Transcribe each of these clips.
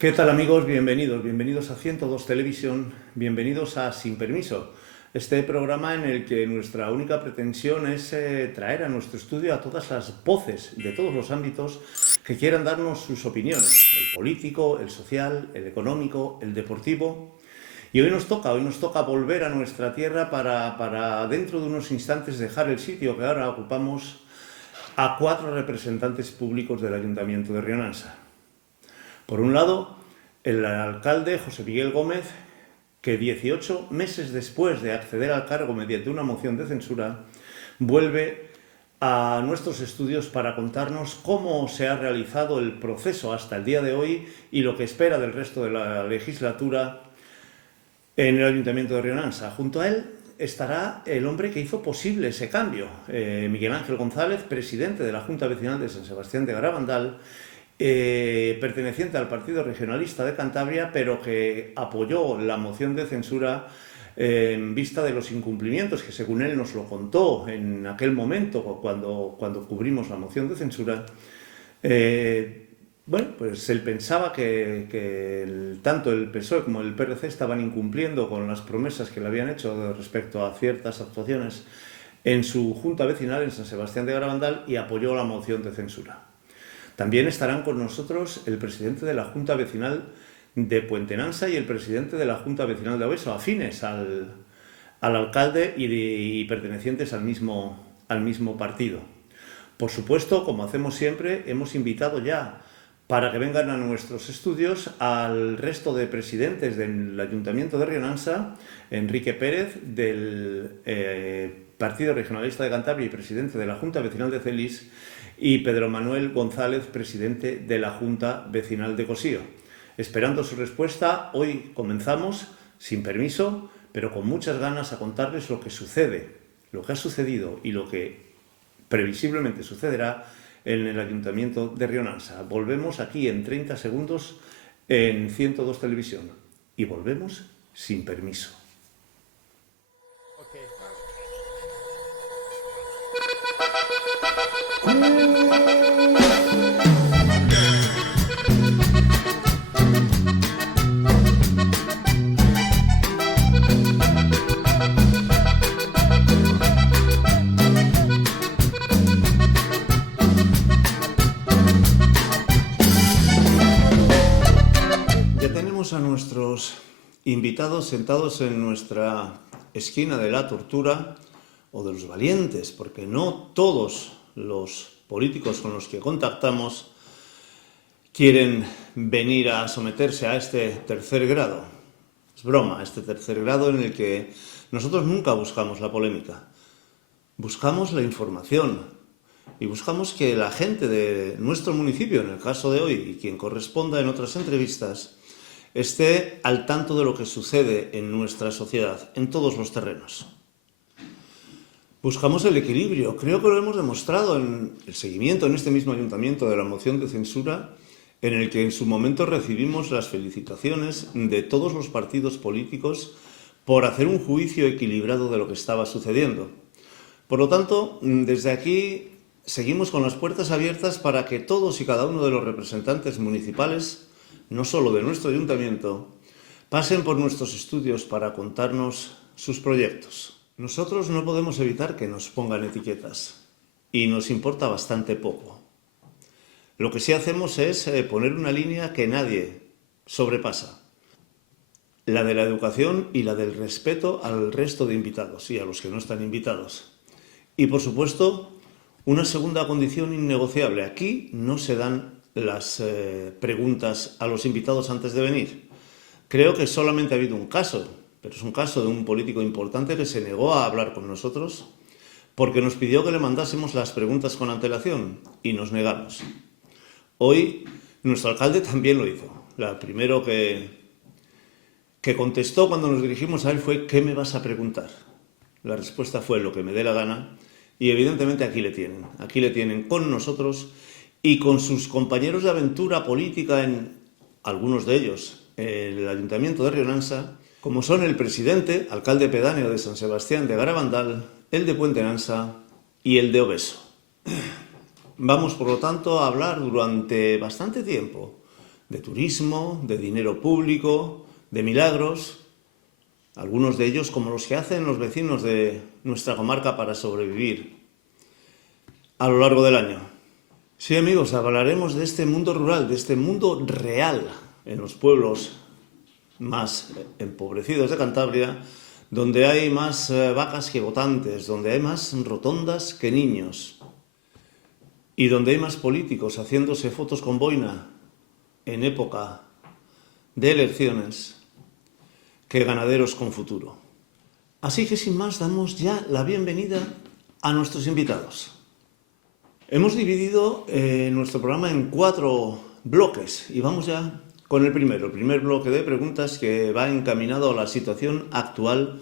¿Qué tal amigos? Bienvenidos a 102 Televisión, bienvenidos a Sin Permiso, este programa en el que nuestra única pretensión es traer a nuestro estudio a todas las voces de todos los ámbitos que quieran darnos sus opiniones, el político, el social, el económico, el deportivo. Y hoy nos toca volver a nuestra tierra para dentro de unos instantes dejar el sitio que ahora ocupamos a 4 representantes públicos del Ayuntamiento de Rionansa. Por un lado, el alcalde José Miguel Gómez, que 18 meses después de acceder al cargo mediante una moción de censura, vuelve a nuestros estudios para contarnos cómo se ha realizado el proceso hasta el día de hoy y lo que espera del resto de la legislatura en el Ayuntamiento de Rionansa. Junto a él estará el hombre que hizo posible ese cambio, Miguel Ángel González, presidente de la Junta Vecinal de San Sebastián de Garabandal, perteneciente al Partido Regionalista de Cantabria, pero que apoyó la moción de censura en vista de los incumplimientos que, según él nos lo contó en aquel momento, cuando cubrimos la moción de censura. Pues él pensaba que tanto el PSOE como el PRC estaban incumpliendo con las promesas que le habían hecho respecto a ciertas actuaciones en su Junta Vecinal en San Sebastián de Garabandal y apoyó la moción de censura. También estarán con nosotros el presidente de la Junta Vecinal de Puentenansa y el presidente de la Junta Vecinal de Obeso, afines al alcalde y pertenecientes al mismo partido. Por supuesto, como hacemos siempre, hemos invitado ya para que vengan a nuestros estudios al resto de presidentes del Ayuntamiento de Rionansa, Enrique Pérez, del Partido Regionalista de Cantabria y presidente de la Junta Vecinal de Celis, y Pedro Manuel González, presidente de la Junta Vecinal de Cosío. Esperando su respuesta, hoy comenzamos, sin permiso, pero con muchas ganas, a contarles lo que sucede, lo que ha sucedido y lo que previsiblemente sucederá en el Ayuntamiento de Rionansa. Volvemos aquí en 30 segundos en 102 Televisión y volvemos sin permiso. Ya tenemos a nuestros invitados sentados en nuestra esquina de la tortura o de los valientes, porque no todos los políticos con los que contactamos quieren venir a someterse a este tercer grado. Es broma, este tercer grado en el que nosotros nunca buscamos la polémica. Buscamos la información y buscamos que la gente de nuestro municipio, en el caso de hoy, y quien corresponda en otras entrevistas, esté al tanto de lo que sucede en nuestra sociedad, en todos los terrenos. Buscamos el equilibrio. Creo que lo hemos demostrado en el seguimiento en este mismo ayuntamiento de la moción de censura, en el que en su momento recibimos las felicitaciones de todos los partidos políticos por hacer un juicio equilibrado de lo que estaba sucediendo. Por lo tanto, desde aquí seguimos con las puertas abiertas para que todos y cada uno de los representantes municipales, no solo de nuestro ayuntamiento, pasen por nuestros estudios para contarnos sus proyectos. Nosotros no podemos evitar que nos pongan etiquetas y nos importa bastante poco. Lo que sí hacemos es poner una línea que nadie sobrepasa, la de la educación y la del respeto al resto de invitados y a los que no están invitados. Y por supuesto, una segunda condición innegociable. Aquí no se dan las preguntas a los invitados antes de venir. Creo que solamente ha habido un caso, pero es un caso de un político importante que se negó a hablar con nosotros porque nos pidió que le mandásemos las preguntas con antelación y nos negamos. Hoy nuestro alcalde también lo hizo. Lo primero que contestó cuando nos dirigimos a él fue: ¿qué me vas a preguntar? La respuesta fue: lo que me dé la gana. Y evidentemente aquí le tienen con nosotros y con sus compañeros de aventura política, en algunos de ellos, el Ayuntamiento de Rionansa, como son el presidente, alcalde pedáneo de San Sebastián de Garabandal, el de Puentenansa y el de Obeso. Vamos, por lo tanto, a hablar durante bastante tiempo de turismo, de dinero público, de milagros, algunos de ellos como los que hacen los vecinos de nuestra comarca para sobrevivir a lo largo del año. Sí, amigos, hablaremos de este mundo rural, de este mundo real en los pueblos más empobrecidos de Cantabria, donde hay más vacas que votantes, donde hay más rotondas que niños y donde hay más políticos haciéndose fotos con boina en época de elecciones que ganaderos con futuro. Así que sin más damos ya la bienvenida a nuestros invitados. Hemos dividido nuestro programa en 4 bloques y vamos ya con el primero. El primer bloque de preguntas que va encaminado a la situación actual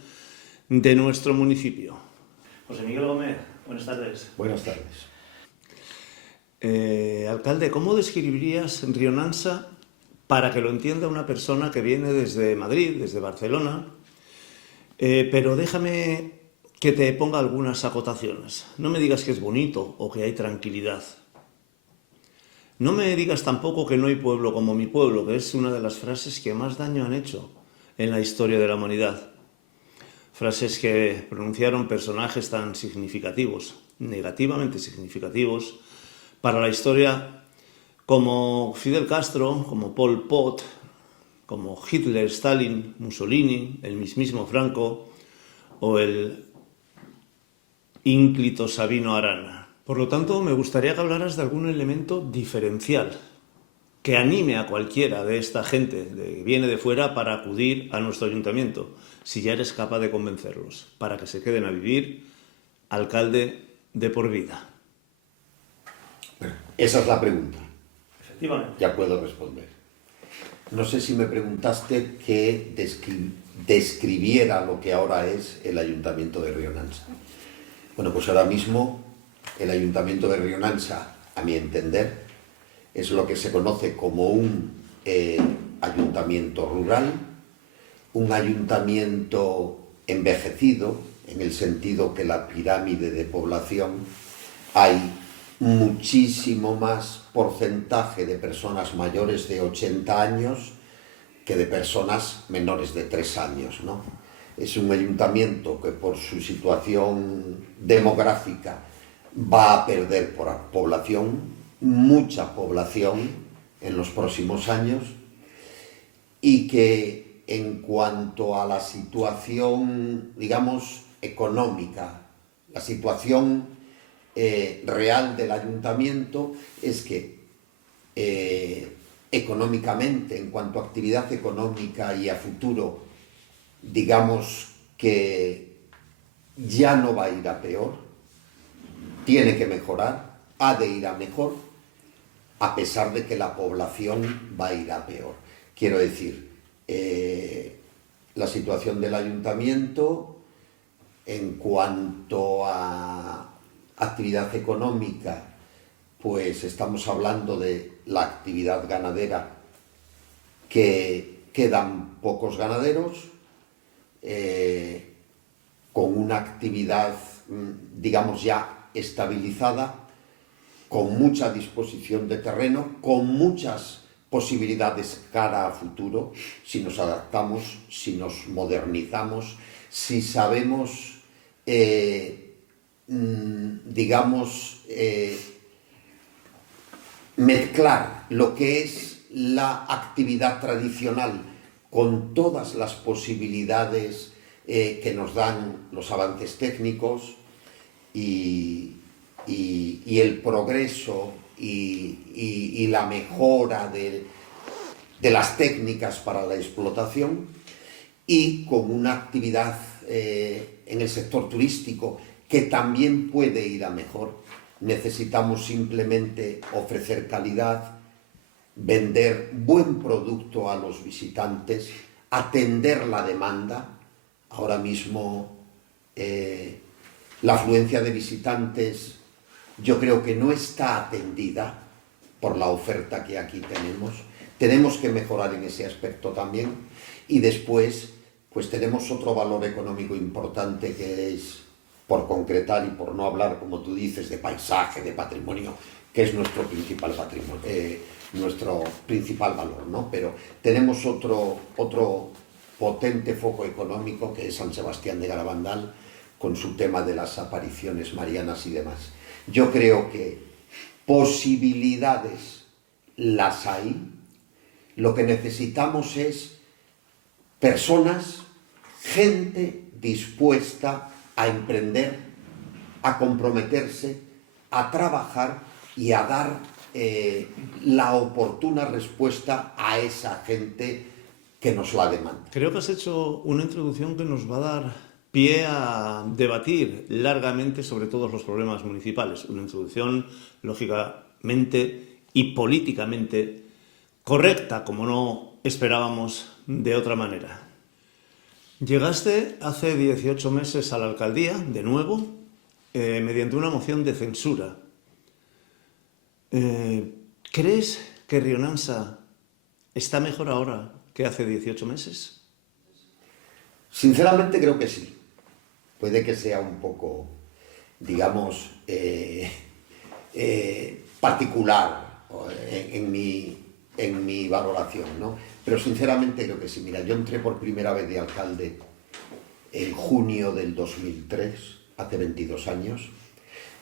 de nuestro municipio. José Miguel Gómez, buenas tardes. Buenas tardes. Alcalde, ¿cómo describirías Rionansa para que lo entienda una persona que viene desde Madrid, desde Barcelona? Pero déjame que te ponga algunas acotaciones. No me digas que es bonito o que hay tranquilidad. No me digas tampoco que no hay pueblo como mi pueblo, que es una de las frases que más daño han hecho en la historia de la humanidad. Frases que pronunciaron personajes tan significativos, negativamente significativos, para la historia como Fidel Castro, como Pol Pot, como Hitler, Stalin, Mussolini, el mismísimo Franco o el ínclito Sabino Arana. Por lo tanto, me gustaría que hablaras de algún elemento diferencial que anime a cualquiera de esta gente que viene de fuera para acudir a nuestro ayuntamiento, si ya eres capaz de convencerlos, para que se queden a vivir, alcalde de por vida. Bueno, esa es la pregunta. Efectivamente. Ya puedo responder. No sé si me preguntaste que describiera lo que ahora es el Ayuntamiento de Rionansa. Bueno, pues ahora mismo el Ayuntamiento de Rionansa, a mi entender, es lo que se conoce como un ayuntamiento rural, un ayuntamiento envejecido, en el sentido que la pirámide de población hay muchísimo más porcentaje de personas mayores de 80 años que de personas menores de 3 años, ¿no? Es un ayuntamiento que por su situación demográfica va a perder por población, mucha población en los próximos años, y que en cuanto a la situación, digamos, económica, la situación real del ayuntamiento es que económicamente, en cuanto a actividad económica y a futuro, digamos que ya no va a ir a peor, tiene que mejorar, ha de ir a mejor, a pesar de que la población va a ir a peor. Quiero decir, la situación del ayuntamiento en cuanto a actividad económica, pues estamos hablando de la actividad ganadera, que quedan pocos ganaderos, con una actividad, digamos, ya estabilizada, con mucha disposición de terreno, con muchas posibilidades cara a futuro, si nos adaptamos, si nos modernizamos, si sabemos, digamos, mezclar lo que es la actividad tradicional con todas las posibilidades que nos dan los avances técnicos y el progreso y la mejora de las técnicas para la explotación, y con una actividad en el sector turístico que también puede ir a mejor. Necesitamos simplemente ofrecer calidad, vender buen producto a los visitantes, atender la demanda. Ahora mismo la afluencia de visitantes yo creo que no está atendida por la oferta que aquí tenemos. Tenemos que mejorar en ese aspecto también. Y después, pues tenemos otro valor económico importante, que es, por concretar y por no hablar, como tú dices, de paisaje, de patrimonio, que es nuestro principal patrimonio, nuestro principal valor, ¿no? Pero tenemos otro potente foco económico que es San Sebastián de Garabandal, con su tema de las apariciones marianas y demás. Yo creo que posibilidades las hay. Lo que necesitamos es personas, gente dispuesta a emprender, a comprometerse, a trabajar y a dar la oportuna respuesta a esa gente que nos la demanda. Creo que has hecho una introducción que nos va a dar pie a debatir largamente sobre todos los problemas municipales. Una introducción, lógicamente y políticamente correcta, como no esperábamos de otra manera. Llegaste hace 18 meses a la alcaldía, de nuevo, mediante una moción de censura. ¿Crees que Rionansa está mejor ahora que hace 18 meses? Sinceramente creo que sí. Puede que sea un poco, digamos, particular en mi valoración, ¿no? Pero sinceramente creo que sí. Mira, yo entré por primera vez de alcalde en junio del 2003, hace 22 años.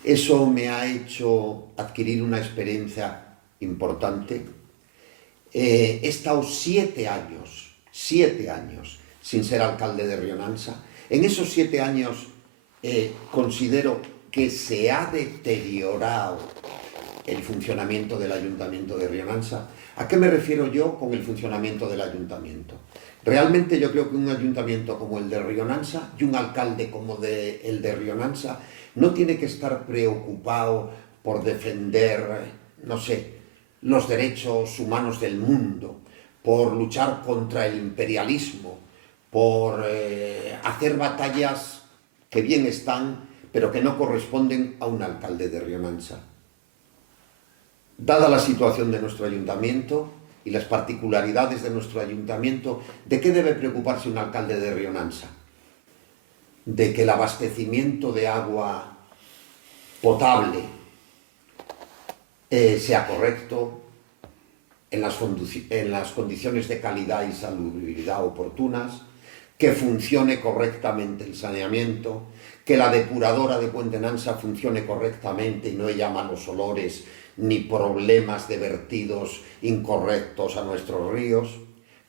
Eso me ha hecho adquirir una experiencia importante. He estado 7 años sin ser alcalde de Rionansa. En esos 7 años considero que se ha deteriorado el funcionamiento del Ayuntamiento de Rionansa. ¿A qué me refiero yo con el funcionamiento del Ayuntamiento? Realmente yo creo que un ayuntamiento como el de Rionansa y un alcalde como el de Rionansa no tiene que estar preocupado por defender, no sé, los derechos humanos del mundo, por luchar contra el imperialismo, por hacer batallas que bien están, pero que no corresponden a un alcalde de Rionansa. Dada la situación de nuestro ayuntamiento y las particularidades de nuestro ayuntamiento, ¿de qué debe preocuparse un alcalde de Rionansa? De que el abastecimiento de agua potable sea correcto, en las condiciones de calidad y salubridad oportunas, que funcione correctamente el saneamiento, que la depuradora de Puente Nansa funcione correctamente y no haya malos olores ni problemas de vertidos incorrectos a nuestros ríos,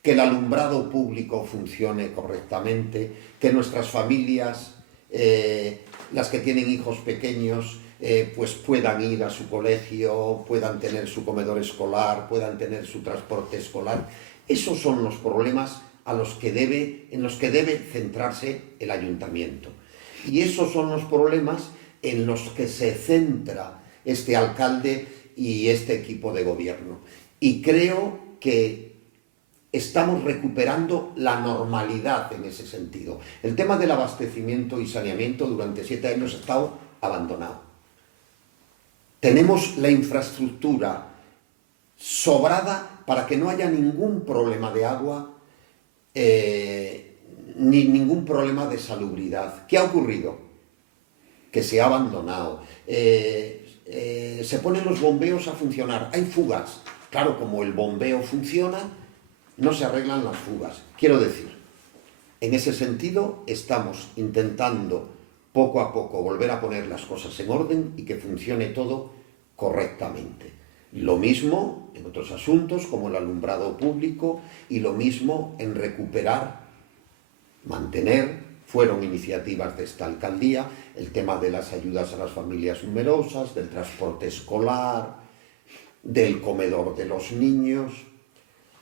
que el alumbrado público funcione correctamente, que nuestras familias, las que tienen hijos pequeños, pues puedan ir a su colegio, puedan tener su comedor escolar, puedan tener su transporte escolar. Esos son los problemas en los que debe centrarse el ayuntamiento. Y esos son los problemas en los que se centra este alcalde y este equipo de gobierno. Y creo que estamos recuperando la normalidad en ese sentido. El tema del abastecimiento y saneamiento durante 7 años ha estado abandonado. Tenemos la infraestructura sobrada para que no haya ningún problema de agua ni ningún problema de salubridad. ¿Qué ha ocurrido? Que se ha abandonado. Se ponen los bombeos a funcionar. Hay fugas. Claro, como el bombeo funciona, no se arreglan las fugas. Quiero decir, en ese sentido estamos intentando poco a poco volver a poner las cosas en orden y que funcione todo correctamente. Lo mismo en otros asuntos como el alumbrado público y lo mismo en recuperar, mantener, fueron iniciativas de esta alcaldía, el tema de las ayudas a las familias numerosas, del transporte escolar, del comedor de los niños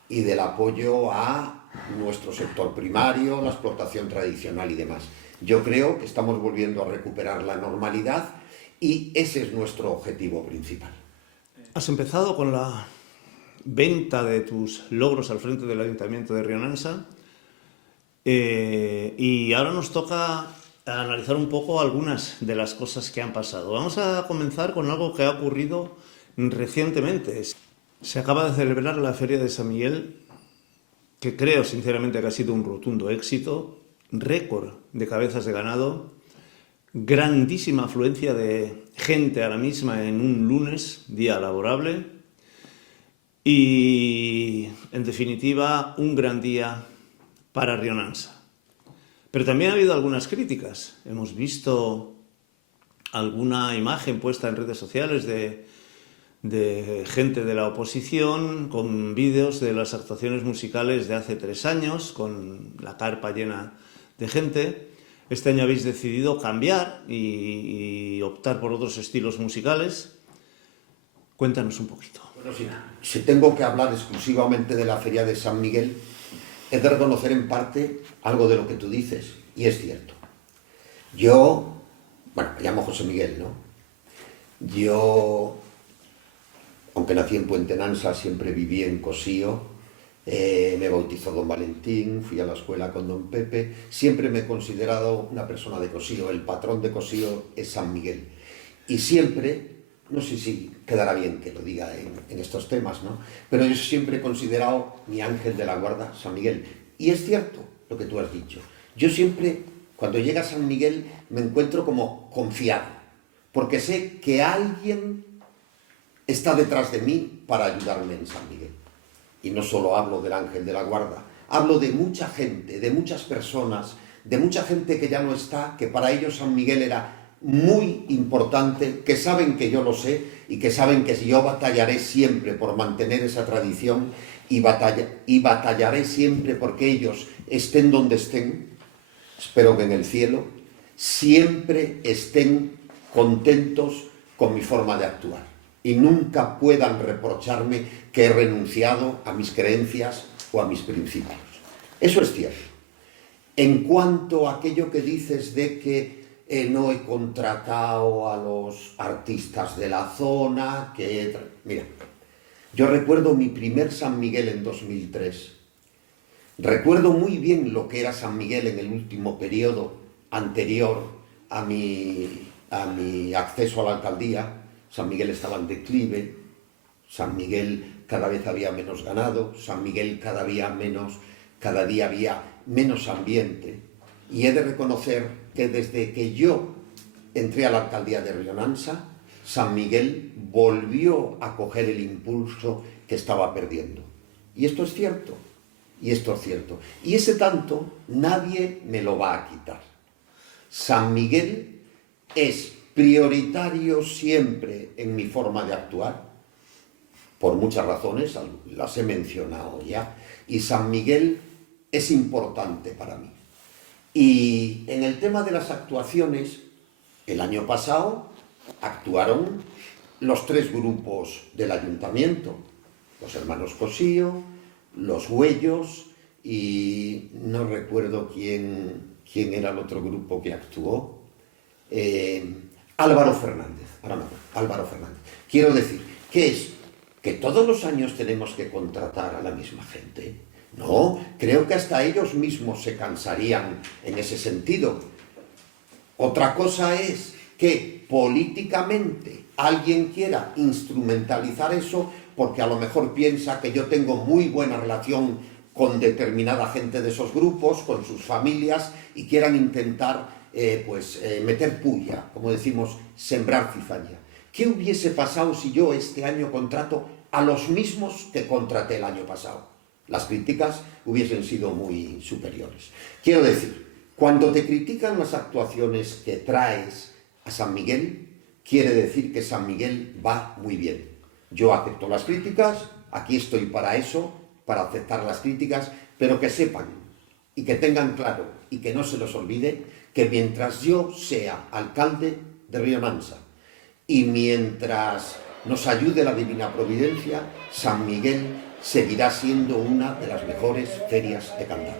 y del apoyo a nuestro sector primario, la explotación tradicional y demás. Yo creo que estamos volviendo a recuperar la normalidad y ese es nuestro objetivo principal. Has empezado con la venta de tus logros al frente del Ayuntamiento de Rionansa y ahora nos toca analizar un poco algunas de las cosas que han pasado. Vamos a comenzar con algo que ha ocurrido recientemente. Se acaba de celebrar la Feria de San Miguel, que creo sinceramente que ha sido un rotundo éxito, récord de cabezas de ganado, grandísima afluencia de gente a la misma en un lunes, día laborable, y, en definitiva, un gran día para Rionansa. Pero también ha habido algunas críticas. Hemos visto alguna imagen puesta en redes sociales de gente de la oposición con vídeos de las actuaciones musicales de hace 3 años, con la carpa llena de gente. Este año habéis decidido cambiar y optar por otros estilos musicales. Cuéntanos un poquito. Bueno, si tengo que hablar exclusivamente de la Feria de San Miguel, he de reconocer en parte algo de lo que tú dices, y es cierto. Yo, bueno, me llamo José Miguel, ¿no? Yo, aunque nací en Puente Nansa, siempre viví en Cosío, me bautizó don Valentín, fui a la escuela con don Pepe, siempre me he considerado una persona de Cosío, el patrón de Cosío es San Miguel. Y siempre, no sé si quedará bien que lo diga en estos temas, ¿no? Pero yo siempre he considerado mi ángel de la guarda San Miguel. Y es cierto lo que tú has dicho. Yo siempre, cuando llega San Miguel, me encuentro como confiado, porque sé que alguien está detrás de mí para ayudarme en San Miguel. Y no solo hablo del ángel de la guarda, hablo de mucha gente, de muchas personas, de mucha gente que ya no está, que para ellos San Miguel era muy importante, que saben que yo lo sé y que saben que yo batallaré siempre por mantener esa tradición y batallaré siempre porque ellos estén donde estén, espero que en el cielo, siempre estén contentos con mi forma de actuar y nunca puedan reprocharme que he renunciado a mis creencias o a mis principios. Eso es cierto. En cuanto a aquello que dices de que no he contratado a los artistas de la zona, mira, yo recuerdo mi primer San Miguel en 2003. Recuerdo muy bien lo que era San Miguel en el último periodo anterior a mi acceso a la alcaldía. San Miguel estaba en declive, San Miguel cada vez había menos ganado, San Miguel cada día había menos ambiente. Y he de reconocer que desde que yo entré a la alcaldía de Rionansa, San Miguel volvió a coger el impulso que estaba perdiendo. Y esto es cierto, y esto es cierto. Y ese tanto nadie me lo va a quitar. San Miguel es prioritario siempre en mi forma de actuar, por muchas razones, las he mencionado ya, y San Miguel es importante para mí. Y en el tema de las actuaciones, el año pasado actuaron los 3 grupos del ayuntamiento, los hermanos Cosío, los Huellos y no recuerdo quién era el otro grupo que actuó, Álvaro Fernández. Quiero decir, ¿qué es? ¿Que todos los años tenemos que contratar a la misma gente? No, creo que hasta ellos mismos se cansarían en ese sentido. Otra cosa es que políticamente alguien quiera instrumentalizar eso porque a lo mejor piensa que yo tengo muy buena relación con determinada gente de esos grupos, con sus familias, y quieran intentar meter puya, como decimos, sembrar cizaña. ¿Qué hubiese pasado si yo este año contrato a los mismos que contraté el año pasado? Las críticas hubiesen sido muy superiores. Quiero decir, cuando te critican las actuaciones que traes a San Miguel, quiere decir que San Miguel va muy bien. Yo acepto las críticas, aquí estoy para eso, para aceptar las críticas, pero que sepan y que tengan claro y que no se los olvide que mientras yo sea alcalde de Rionansa y mientras nos ayude la Divina Providencia, San Miguel seguirá siendo una de las mejores ferias de Cantabria.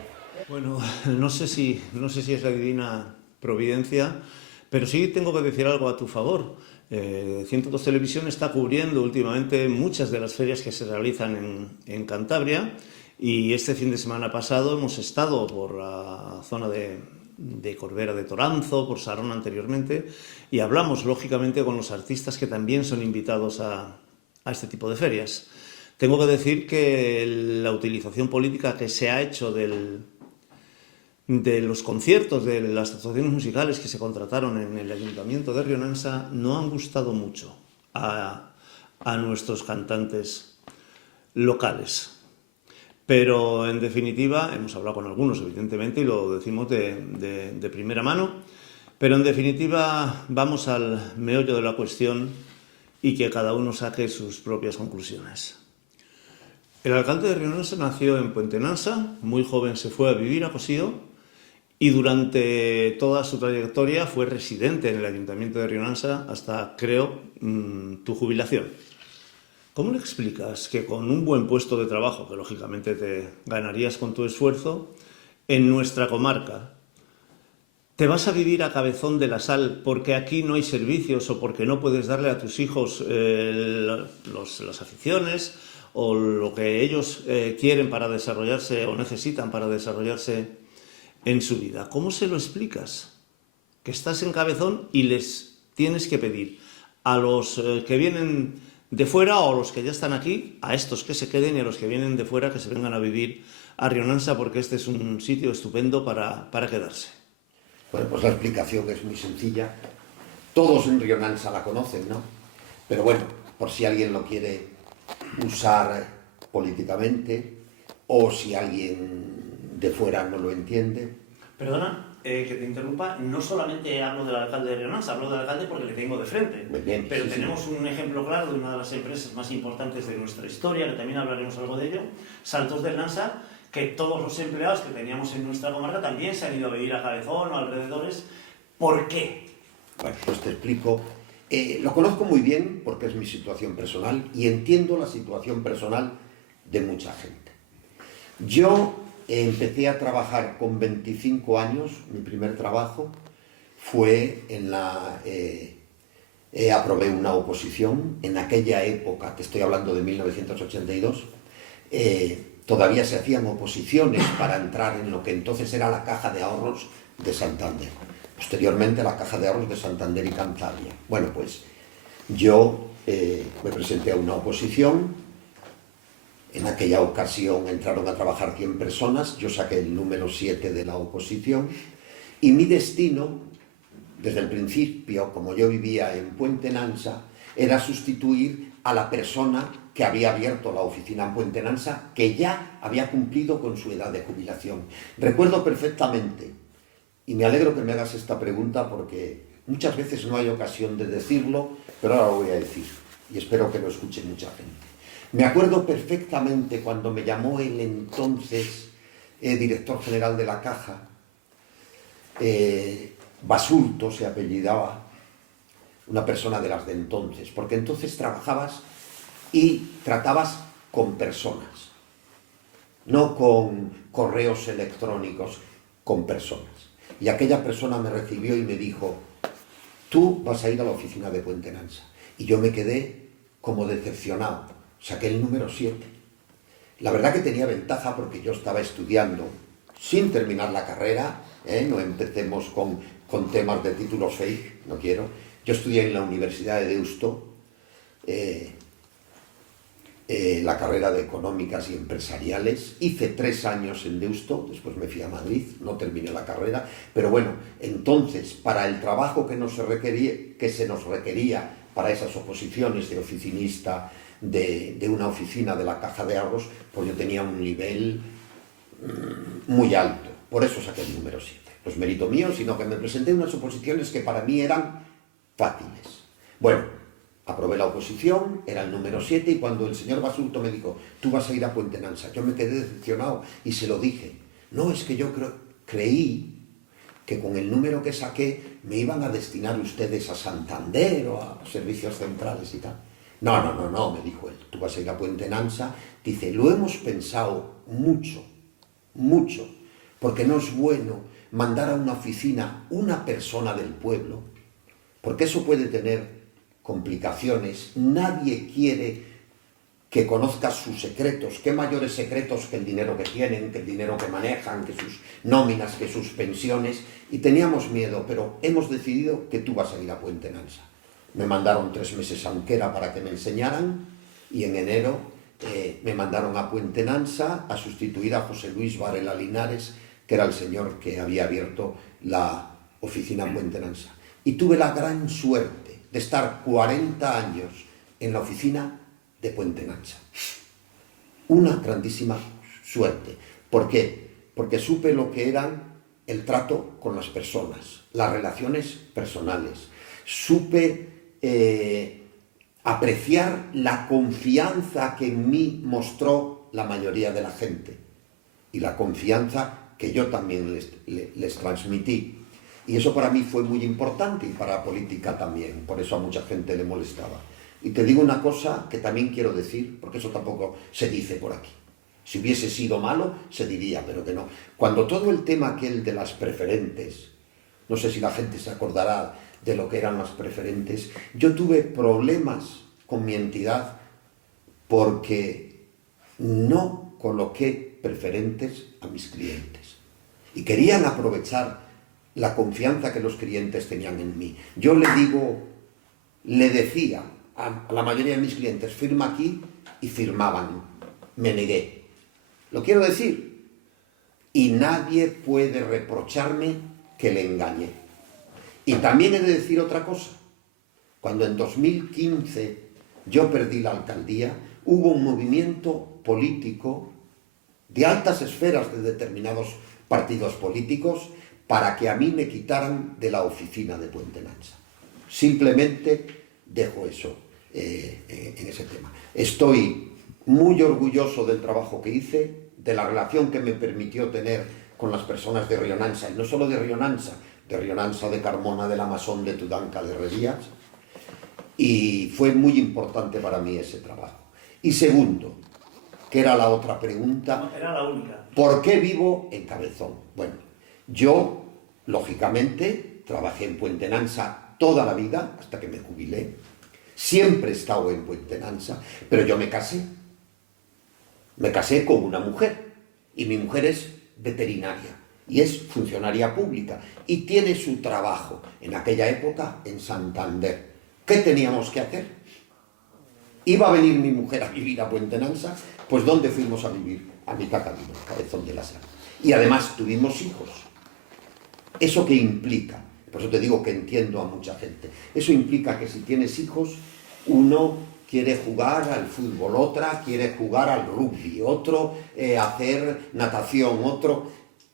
Bueno, no sé si es la Divina Providencia, pero sí tengo que decir algo a tu favor. 102 Televisión está cubriendo últimamente muchas de las ferias que se realizan en Cantabria, y este fin de semana pasado hemos estado por la zona de Corbera de Toranzo, por Sarón anteriormente, y hablamos lógicamente con los artistas que también son invitados a este tipo de ferias. Tengo que decir que la utilización política que se ha hecho de los conciertos, de las actuaciones musicales que se contrataron en el Ayuntamiento de Rionansa, no han gustado mucho a nuestros cantantes locales. Pero en definitiva, hemos hablado con algunos evidentemente y lo decimos de primera mano, pero en definitiva vamos al meollo de la cuestión y que cada uno saque sus propias conclusiones. El alcalde de Rionansa nació en Puente Nansa, muy joven se fue a vivir a Cosío y durante toda su trayectoria fue residente en el Ayuntamiento de Rionansa hasta, creo, tu jubilación. ¿Cómo le explicas que con un buen puesto de trabajo, que lógicamente te ganarías con tu esfuerzo, en nuestra comarca, te vas a vivir a Cabezón de la Sal porque aquí no hay servicios o porque no puedes darle a tus hijos las aficiones o lo que ellos quieren para desarrollarse o necesitan para desarrollarse en su vida? ¿Cómo se lo explicas? Que estás en Cabezón y les tienes que pedir a los que vienen de fuera o a los que ya están aquí, a estos que se queden y a los que vienen de fuera que se vengan a vivir a Rionansa porque este es un sitio estupendo para quedarse. Bueno, pues la explicación es muy sencilla. Todos en Rionansa la conocen, ¿no? Pero bueno, por si alguien lo quiere usar políticamente o si alguien de fuera no lo entiende. Perdona que te interrumpa, no solamente hablo del alcalde de Rionansa, hablo del alcalde porque le tengo de frente. Bien, pero sí, tenemos sí. un ejemplo claro de una de las empresas más importantes de nuestra historia, que también hablaremos algo de ello, Saltos del Nansa, que todos los empleados que teníamos en nuestra comarca también se han ido a vivir a Cabezón o alrededores. ¿Por qué? Bueno, pues te explico. Lo conozco muy bien porque es mi situación personal y entiendo la situación personal de mucha gente. Yo empecé a trabajar con 25 años, mi primer trabajo fue en la... aprobé una oposición, en aquella época, te estoy hablando de 1982, todavía se hacían oposiciones para entrar en lo que entonces era la Caja de Ahorros de Santander. Posteriormente la Caja de Ahorros de Santander y Cantabria. Bueno, pues yo me presenté a una oposición. En aquella ocasión entraron a trabajar 100 personas. Yo saqué el número 7 de la oposición. Y mi destino, desde el principio, como yo vivía en Puente Nansa, era sustituir a la persona que había abierto la oficina en Puente Nansa, que ya había cumplido con su edad de jubilación. Recuerdo perfectamente, y me alegro que me hagas esta pregunta porque muchas veces no hay ocasión de decirlo, pero ahora lo voy a decir, y espero que lo escuche mucha gente. Me acuerdo perfectamente cuando me llamó el entonces director general de la Caja, Basulto se apellidaba, una persona de las de entonces, porque entonces trabajabas y tratabas con personas, no con correos electrónicos, con personas. Y aquella persona me recibió y me dijo, tú vas a ir a la oficina de Puente Nansa. Y yo me quedé como decepcionado, saqué el número 7. La verdad que tenía ventaja porque yo estaba estudiando sin terminar la carrera, no empecemos con temas de títulos fake, no quiero. Yo estudié en la Universidad de Deusto, la carrera de Económicas y Empresariales. Hice 3 años en Deusto, después me fui a Madrid, no terminé la carrera. Pero bueno, entonces, para el trabajo que se nos requería para esas oposiciones de oficinista, de una oficina de la Caja de Ahorros, pues yo tenía un nivel muy alto. Por eso saqué el número 7. No es mérito mío, sino que me presenté unas oposiciones que para mí eran fáciles. Bueno, aprobé la oposición, era el número 7, y cuando el señor Basulto me dijo, tú vas a ir a Puente Nansa, yo me quedé decepcionado y se lo dije. No, es que yo creí que con el número que saqué me iban a destinar ustedes a Santander o a servicios centrales y tal. No, me dijo él, tú vas a ir a Puente Nansa. Dice, lo hemos pensado mucho, porque no es bueno mandar a una oficina una persona del pueblo, porque eso puede tener complicaciones. Nadie quiere que conozca sus secretos. ¿Qué mayores secretos que el dinero que tienen, que el dinero que manejan, que sus nóminas, que sus pensiones? Y teníamos miedo, pero hemos decidido que tú vas a ir a Puente Nansa. Me mandaron 3 meses a Anquera para que me enseñaran y en enero me mandaron a Puente Nansa a sustituir a José Luis Varela Linares, que era el señor que había abierto la oficina en Puente Nansa. Y tuve la gran suerte de estar 40 años en la oficina de Puente Nansa. una grandísima suerte. ¿Por qué? Porque supe lo que eran el trato con las personas, las relaciones personales. Supe apreciar la confianza que en mí mostró la mayoría de la gente y la confianza que yo también les transmití. Y eso para mí fue muy importante y para la política también, por eso a mucha gente le molestaba. Y te digo una cosa que también quiero decir, porque eso tampoco se dice por aquí. Si hubiese sido malo, se diría, pero que no. Cuando todo el tema aquel de las preferentes, no sé si la gente se acordará de lo que eran las preferentes, yo tuve problemas con mi entidad porque no coloqué preferentes a mis clientes. Y querían aprovechar la confianza que los clientes tenían en mí. Yo le decía a la mayoría de mis clientes, firma aquí, y firmaban. Me negué. Lo quiero decir. Y nadie puede reprocharme que le engañé. Y también he de decir otra cosa. Cuando en 2015 yo perdí la alcaldía, hubo un movimiento político de altas esferas de determinados partidos políticos para que a mí me quitaran de la oficina de Puente Nansa. Simplemente dejo eso en ese tema. Estoy muy orgulloso del trabajo que hice, de la relación que me permitió tener con las personas de Rionansa, y no solo de Rionansa, de Carmona, de la Masón, de Tudanca, de Herrerías, y fue muy importante para mí ese trabajo. Y segundo, que era la otra pregunta, No, era la única. ¿por qué vivo en Cabezón? Bueno, yo, lógicamente, trabajé en Puente Nansa toda la vida, hasta que me jubilé. Siempre he estado en Puente Nansa, pero yo me casé. Me casé con una mujer, y mi mujer es veterinaria, y es funcionaria pública, y tiene su trabajo, en aquella época, en Santander. ¿Qué teníamos que hacer? ¿Iba a venir mi mujer a vivir a Puente Nansa? Pues ¿dónde fuimos a vivir? A mitad camino, Cabezón de la Sala. Y además tuvimos hijos. ¿Eso qué implica? Por eso te digo que entiendo a mucha gente. Eso implica que si tienes hijos, uno quiere jugar al fútbol, otra quiere jugar al rugby, otro hacer natación, otro...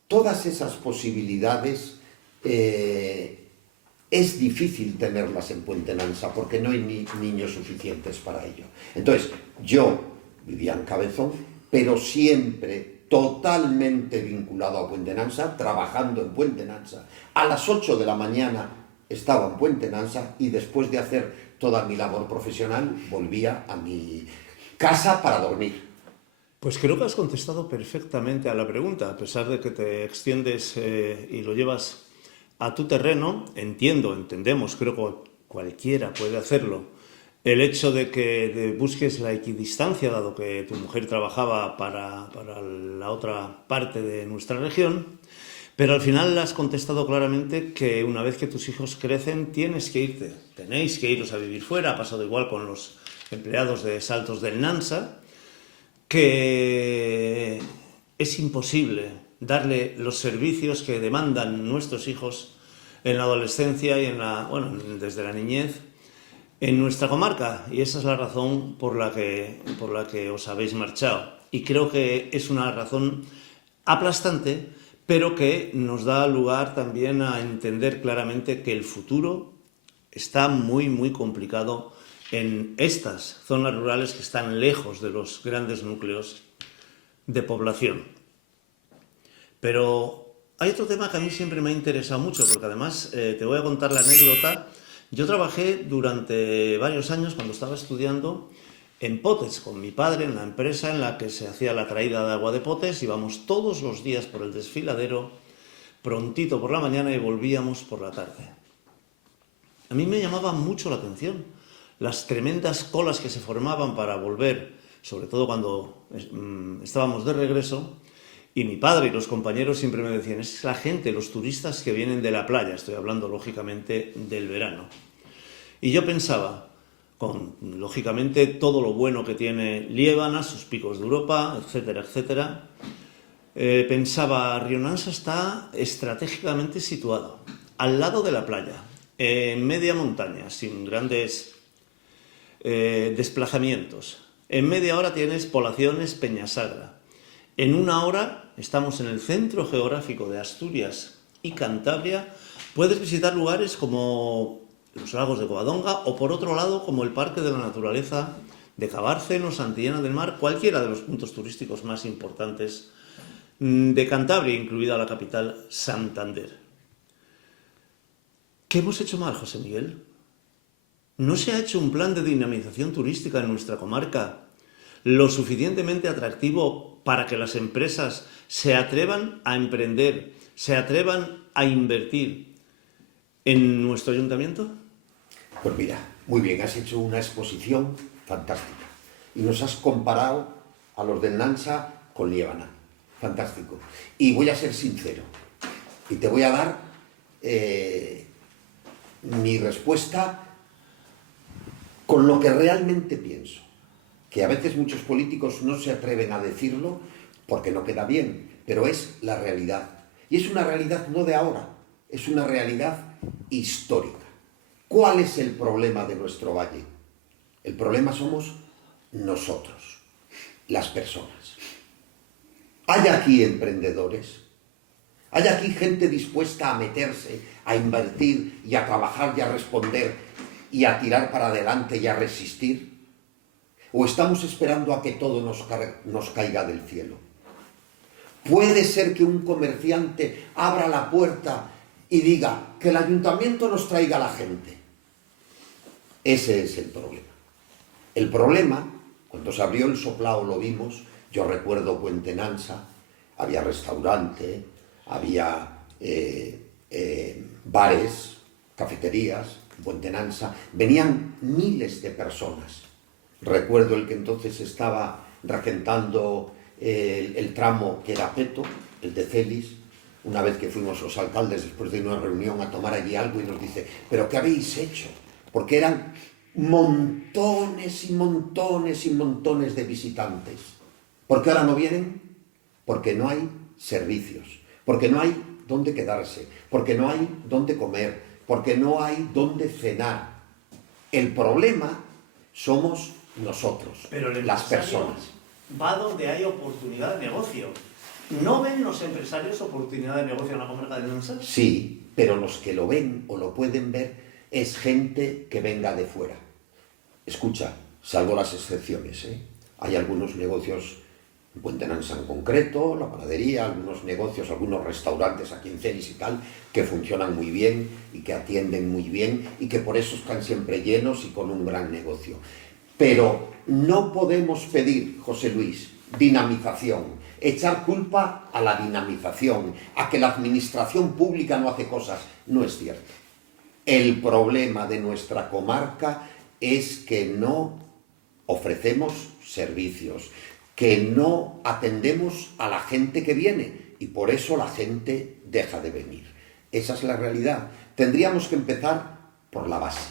Todas esas posibilidades es difícil tenerlas en Puente Nansa porque no hay niños suficientes para ello. Entonces, yo vivía en Cabezón, pero siempre totalmente vinculado a Puente Nansa, trabajando en Puente Nansa. A las 8 de la mañana estaba en Puente Nansa y después de hacer toda mi labor profesional volvía a mi casa para dormir. Pues creo que has contestado perfectamente a la pregunta, a pesar de que te extiendes y lo llevas a tu terreno. Entendemos, creo que cualquiera puede hacerlo, el hecho de que busques la equidistancia, dado que tu mujer trabajaba para la otra parte de nuestra región, pero al final has contestado claramente que una vez que tus hijos crecen tienes que irte, tenéis que iros a vivir fuera. Ha pasado igual con los empleados de Saltos del Nansa, que es imposible darle los servicios que demandan nuestros hijos en la adolescencia y desde la niñez en nuestra comarca, y esa es la razón por la que os habéis marchado. Y creo que es una razón aplastante, pero que nos da lugar también a entender claramente que el futuro está muy, muy complicado en estas zonas rurales que están lejos de los grandes núcleos de población. Pero hay otro tema que a mí siempre me ha interesado mucho, porque además te voy a contar la anécdota. Yo trabajé durante varios años, cuando estaba estudiando, en Potes, con mi padre, en la empresa en la que se hacía la traída de agua de Potes. Íbamos todos los días por el desfiladero, prontito por la mañana, y volvíamos por la tarde. A mí me llamaba mucho la atención las tremendas colas que se formaban para volver, sobre todo cuando estábamos de regreso, y mi padre y los compañeros siempre me decían, es la gente, los turistas que vienen de la playa, estoy hablando lógicamente del verano. Y yo pensaba, con lógicamente todo lo bueno que tiene Liébana, sus picos de Europa, etcétera, etcétera, pensaba, Rionansa está estratégicamente situado, al lado de la playa, en media montaña, sin grandes desplazamientos. En media hora tienes Poblaciones Peñasagra. En una hora estamos en el centro geográfico de Asturias y Cantabria. Puedes visitar lugares como los lagos de Covadonga o, por otro lado, como el Parque de la Naturaleza de Cabárceno, Santillana del Mar, cualquiera de los puntos turísticos más importantes de Cantabria, incluida la capital, Santander. ¿Qué hemos hecho mal, José Miguel? ¿No se ha hecho un plan de dinamización turística en nuestra comarca lo suficientemente atractivo para que las empresas se atrevan a emprender, se atrevan a invertir en nuestro ayuntamiento? Pues mira, muy bien, has hecho una exposición fantástica y nos has comparado a los del Nansa con Liébana. Fantástico. Y voy a ser sincero y te voy a dar mi respuesta con lo que realmente pienso, que a veces muchos políticos no se atreven a decirlo porque no queda bien, pero es la realidad. Y es una realidad no de ahora, es una realidad histórica. ¿Cuál es el problema de nuestro valle? El problema somos nosotros, las personas. ¿Hay aquí emprendedores? ¿Hay aquí gente dispuesta a meterse, a invertir y a trabajar y a responder y a tirar para adelante y a resistir? ¿O estamos esperando a que todo nos caiga del cielo? ¿Puede ser que un comerciante abra la puerta y diga que el ayuntamiento nos traiga a la gente? Ese es el problema. El problema, cuando se abrió el Soplao lo vimos, yo recuerdo Puente Nansa, había restaurante, había bares, cafeterías, Puente Nansa, venían miles de personas. Recuerdo el que entonces estaba regentando el tramo que era Peto, el de Celis, una vez que fuimos los alcaldes después de una reunión a tomar allí algo y nos dice, ¿pero qué habéis hecho? Porque eran montones y montones y montones de visitantes. ¿Por qué ahora no vienen? Porque no hay servicios, porque no hay dónde quedarse, porque no hay dónde comer, porque no hay dónde cenar. El problema somos nosotros, pero las personas. Va donde hay oportunidad de negocio. ¿No ven los empresarios oportunidad de negocio en la comarca del Nansa? Sí, pero los que lo ven o lo pueden ver es gente que venga de fuera. Escucha, salvo las excepciones, ¿eh? Hay algunos negocios en Puente Nansa en concreto, la panadería, algunos negocios, algunos restaurantes aquí en Celis y tal, que funcionan muy bien y que atienden muy bien y que por eso están siempre llenos y con un gran negocio. Pero no podemos pedir, José Luis, dinamización, echar culpa a la dinamización, a que la administración pública no hace cosas. No es cierto. El problema de nuestra comarca es que no ofrecemos servicios, que no atendemos a la gente que viene y por eso la gente deja de venir. Esa es la realidad. Tendríamos que empezar por la base,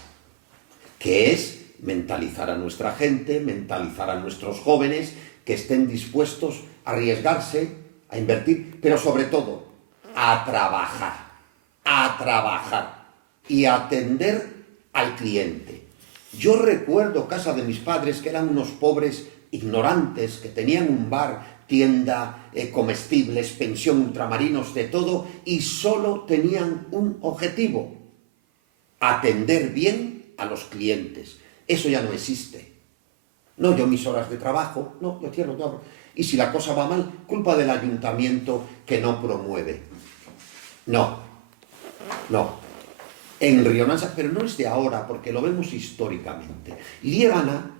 que es mentalizar a nuestra gente, mentalizar a nuestros jóvenes que estén dispuestos a arriesgarse, a invertir, pero sobre todo a trabajar y a atender al cliente. Yo recuerdo casa de mis padres que eran unos pobres ignorantes, que tenían un bar, tienda, comestibles, pensión, ultramarinos, de todo, y solo tenían un objetivo: atender bien a los clientes. Eso ya no existe. No, yo mis horas de trabajo, no, yo cierro todo. Y si la cosa va mal, culpa del ayuntamiento que no promueve. No. En Rionansa, pero no es de ahora, porque lo vemos históricamente. Liébana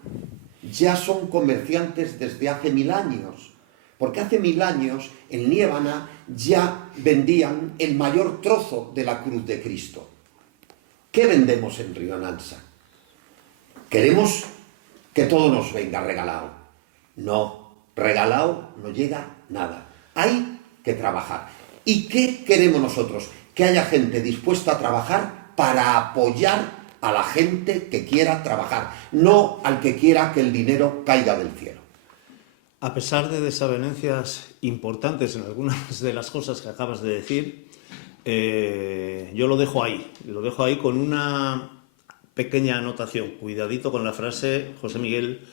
ya son comerciantes desde hace 1000 años, porque hace 1000 años en Liébana ya vendían el mayor trozo de la cruz de Cristo. ¿Qué vendemos en Rionansa? Queremos que todo nos venga regalado. No, regalado no llega nada. Hay que trabajar. ¿Y qué queremos nosotros? Que haya gente dispuesta a trabajar para apoyar a la gente que quiera trabajar, no al que quiera que el dinero caiga del cielo. A pesar de desavenencias importantes en algunas de las cosas que acabas de decir, yo lo dejo ahí con una pequeña anotación. Cuidadito con la frase, José Miguel,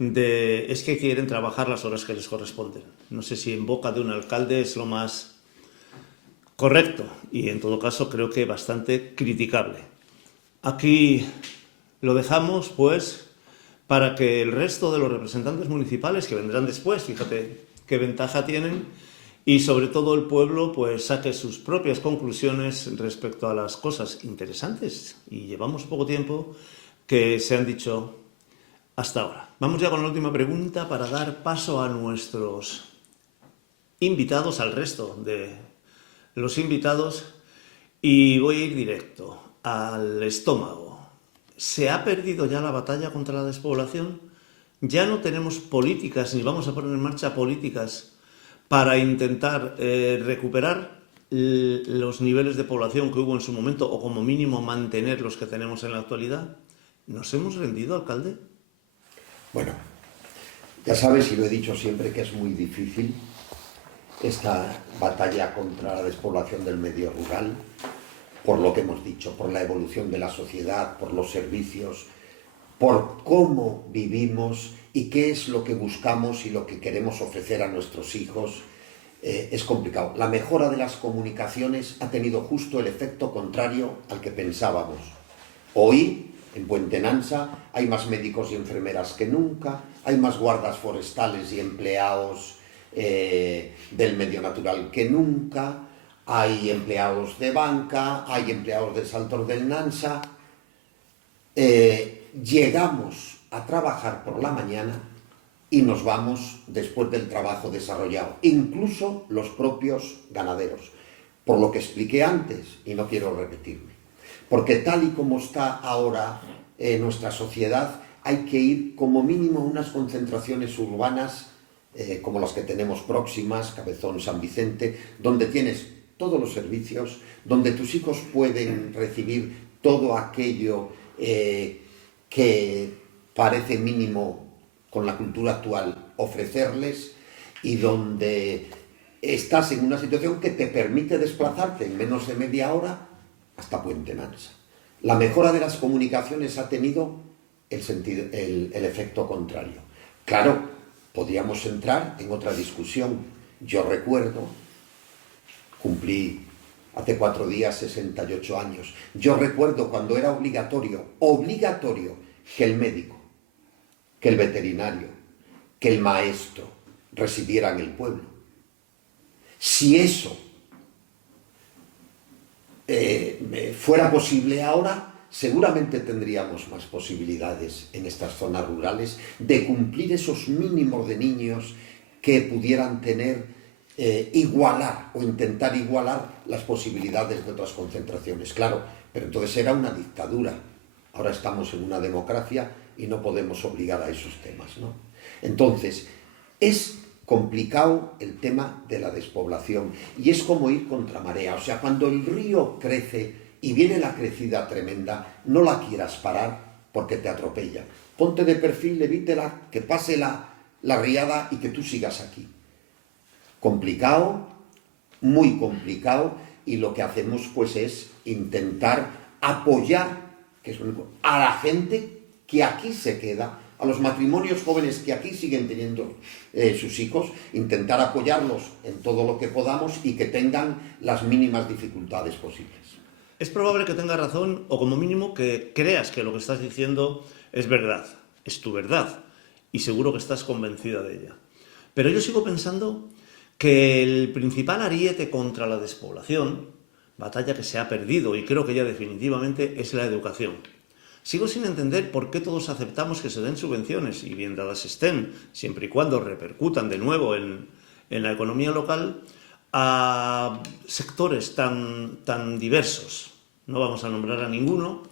es que quieren trabajar las horas que les corresponden. No sé si en boca de un alcalde es lo más correcto y en todo caso creo que bastante criticable. Aquí lo dejamos pues para que el resto de los representantes municipales que vendrán después, fíjate qué ventaja tienen, y sobre todo el pueblo pues saque sus propias conclusiones respecto a las cosas interesantes, y llevamos poco tiempo, que se han dicho hasta ahora. Vamos ya con la última pregunta para dar paso a nuestros invitados, al resto de los invitados, y voy a ir directo al estómago. ¿Se ha perdido ya la batalla contra la despoblación? ¿Ya no tenemos políticas, ni vamos a poner en marcha políticas para intentar recuperar los niveles de población que hubo en su momento, o como mínimo mantener los que tenemos en la actualidad? ¿Nos hemos rendido, alcalde? Bueno, ya sabes, y lo he dicho siempre, que es muy difícil esta batalla contra la despoblación del medio rural, por lo que hemos dicho, por la evolución de la sociedad, por los servicios, por cómo vivimos y qué es lo que buscamos y lo que queremos ofrecer a nuestros hijos. Es complicado. La mejora de las comunicaciones ha tenido justo el efecto contrario al que pensábamos. Hoy, en Puente Nansa, hay más médicos y enfermeras que nunca, hay más guardas forestales y empleados del medio natural que nunca, hay empleados de banca, hay empleados de Saltos del Nansa. Llegamos a trabajar por la mañana y nos vamos después del trabajo desarrollado, incluso los propios ganaderos, por lo que expliqué antes y no quiero repetirme, porque tal y como está ahora nuestra sociedad, hay que ir como mínimo a unas concentraciones urbanas como las que tenemos próximas, Cabezón, San Vicente, donde tienes todos los servicios, donde tus hijos pueden recibir todo aquello que parece mínimo con la cultura actual ofrecerles, y donde estás en una situación que te permite desplazarte en menos de media hora hasta Puente Nansa. La mejora de las comunicaciones ha tenido el efecto contrario. Claro, podríamos entrar en otra discusión. Yo recuerdo, cumplí hace 4 días 68 años. Yo recuerdo cuando era obligatorio que el médico, que el veterinario, que el maestro residiera en el pueblo. Si eso fuera posible ahora, seguramente tendríamos más posibilidades en estas zonas rurales de cumplir esos mínimos de niños que pudieran tener, igualar o intentar igualar las posibilidades de otras concentraciones. Claro, pero entonces era una dictadura. Ahora estamos en una democracia y no podemos obligar a esos temas, ¿no? Entonces, es complicado el tema de la despoblación y es como ir contra marea. O sea, cuando el río crece y viene la crecida tremenda, no la quieras parar porque te atropella. Ponte de perfil, evítela, que pase la riada y que tú sigas aquí. Complicado, muy complicado, y lo que hacemos pues es intentar apoyar, que es lo único, a la gente que aquí se queda, a los matrimonios jóvenes que aquí siguen teniendo sus hijos, intentar apoyarlos en todo lo que podamos y que tengan las mínimas dificultades posibles. Es probable que tengas razón, o como mínimo que creas que lo que estás diciendo es verdad, es tu verdad, y seguro que estás convencida de ella. Pero yo sigo pensando que el principal ariete contra la despoblación, batalla que se ha perdido y creo que ya definitivamente, es la educación. Sigo sin entender por qué todos aceptamos que se den subvenciones, y bien dadas estén, siempre y cuando repercutan de nuevo en la economía local, a sectores tan diversos. No vamos a nombrar a ninguno,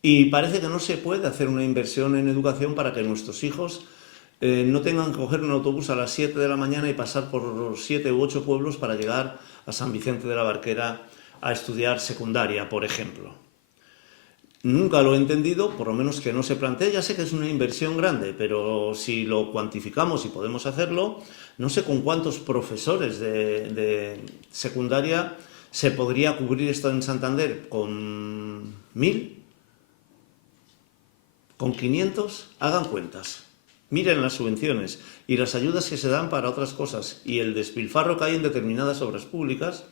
y parece que no se puede hacer una inversión en educación para que nuestros hijos no tengan que coger un autobús a las 7 de la mañana y pasar por 7 u 8 pueblos para llegar a San Vicente de la Barquera a estudiar secundaria, por ejemplo. Nunca lo he entendido, por lo menos que no se plantee. Ya sé que es una inversión grande, pero si lo cuantificamos y podemos hacerlo, no sé con cuántos profesores de secundaria se podría cubrir esto en Santander. ¿Con 1000? ¿Con 500? Hagan cuentas. Miren las subvenciones y las ayudas que se dan para otras cosas y el despilfarro que hay en determinadas obras públicas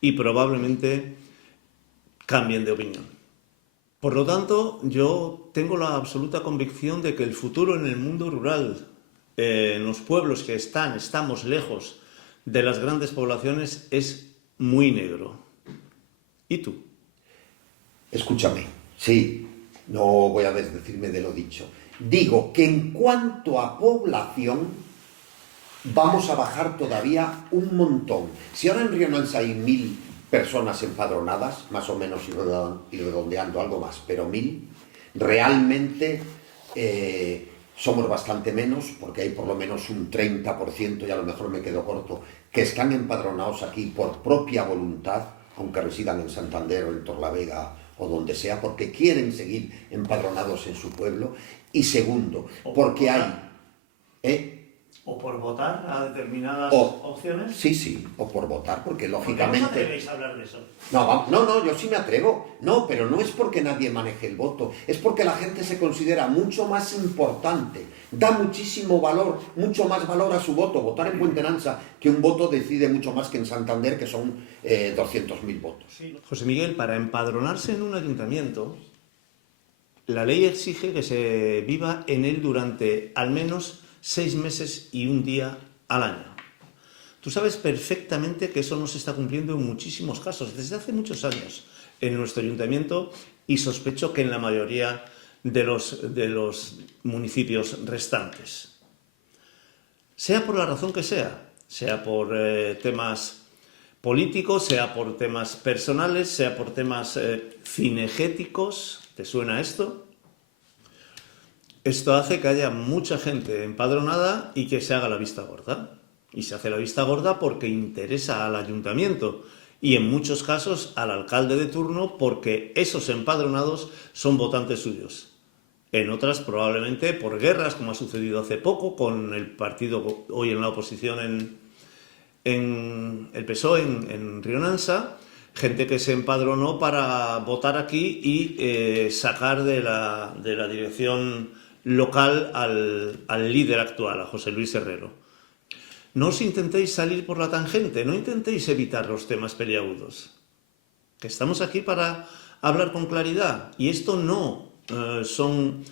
y probablemente cambien de opinión. Por lo tanto, yo tengo la absoluta convicción de que el futuro en el mundo rural, en los pueblos que estamos lejos de las grandes poblaciones, es muy negro. ¿Y tú? Escúchame, sí, no voy a desdecirme de lo dicho. Digo que en cuanto a población, vamos a bajar todavía un montón. Si ahora en Rionansa hay 1000 personas empadronadas, más o menos y redondeando algo más, pero 1000, realmente somos bastante menos, porque hay por lo menos un 30%, y a lo mejor me quedo corto, que están empadronados aquí por propia voluntad, aunque residan en Santander o en Torlavega o donde sea, porque quieren seguir empadronados en su pueblo. Y segundo, porque hay... ¿O por votar a determinadas O- opciones? Sí, o por votar, porque ¿Por qué no os lógicamente... atrevéis a hablar de eso? No, yo sí me atrevo. No, pero no es porque nadie maneje el voto, es porque la gente se considera mucho más importante, da muchísimo valor, mucho más valor a su voto, votar en Puentenanza, que un voto decide mucho más que en Santander, que son 200.000 votos. Sí. José Miguel, para empadronarse en un ayuntamiento, la ley exige que se viva en él durante al menos 6 meses y un día al año. Tú sabes perfectamente que eso no se está cumpliendo en muchísimos casos, desde hace muchos años en nuestro ayuntamiento y sospecho que en la mayoría de los municipios restantes. Sea por la razón que sea por temas políticos, sea por temas personales, sea por temas cinegéticos. ¿Te suena esto? Esto hace que haya mucha gente empadronada y que se haga la vista gorda. Y se hace la vista gorda porque interesa al ayuntamiento y en muchos casos al alcalde de turno porque esos empadronados son votantes suyos. En otras probablemente por guerras, como ha sucedido hace poco con el partido hoy en la oposición en el PSOE en Rionansa, gente que se empadronó para votar aquí y sacar de la dirección local al líder actual, a José Luis Herrero. No os intentéis salir por la tangente, no intentéis evitar los temas peliagudos, que estamos aquí para hablar con claridad. Y esto no son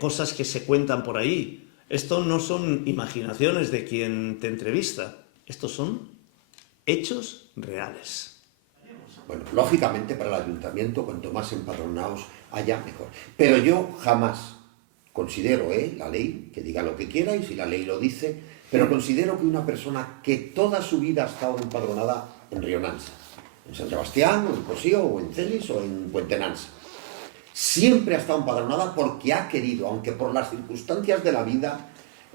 cosas que se cuentan por ahí, esto no son imaginaciones de quien te entrevista, estos son hechos reales. Bueno, lógicamente para el ayuntamiento, cuanto más empadronados haya, mejor. Pero yo jamás considero, la ley, que diga lo que quiera y si la ley lo dice, pero considero que una persona que toda su vida ha estado empadronada en Rionansa, en San Sebastián, o en Cosío, o en Celis, o en Puentenanza, siempre ha estado empadronada porque ha querido, aunque por las circunstancias de la vida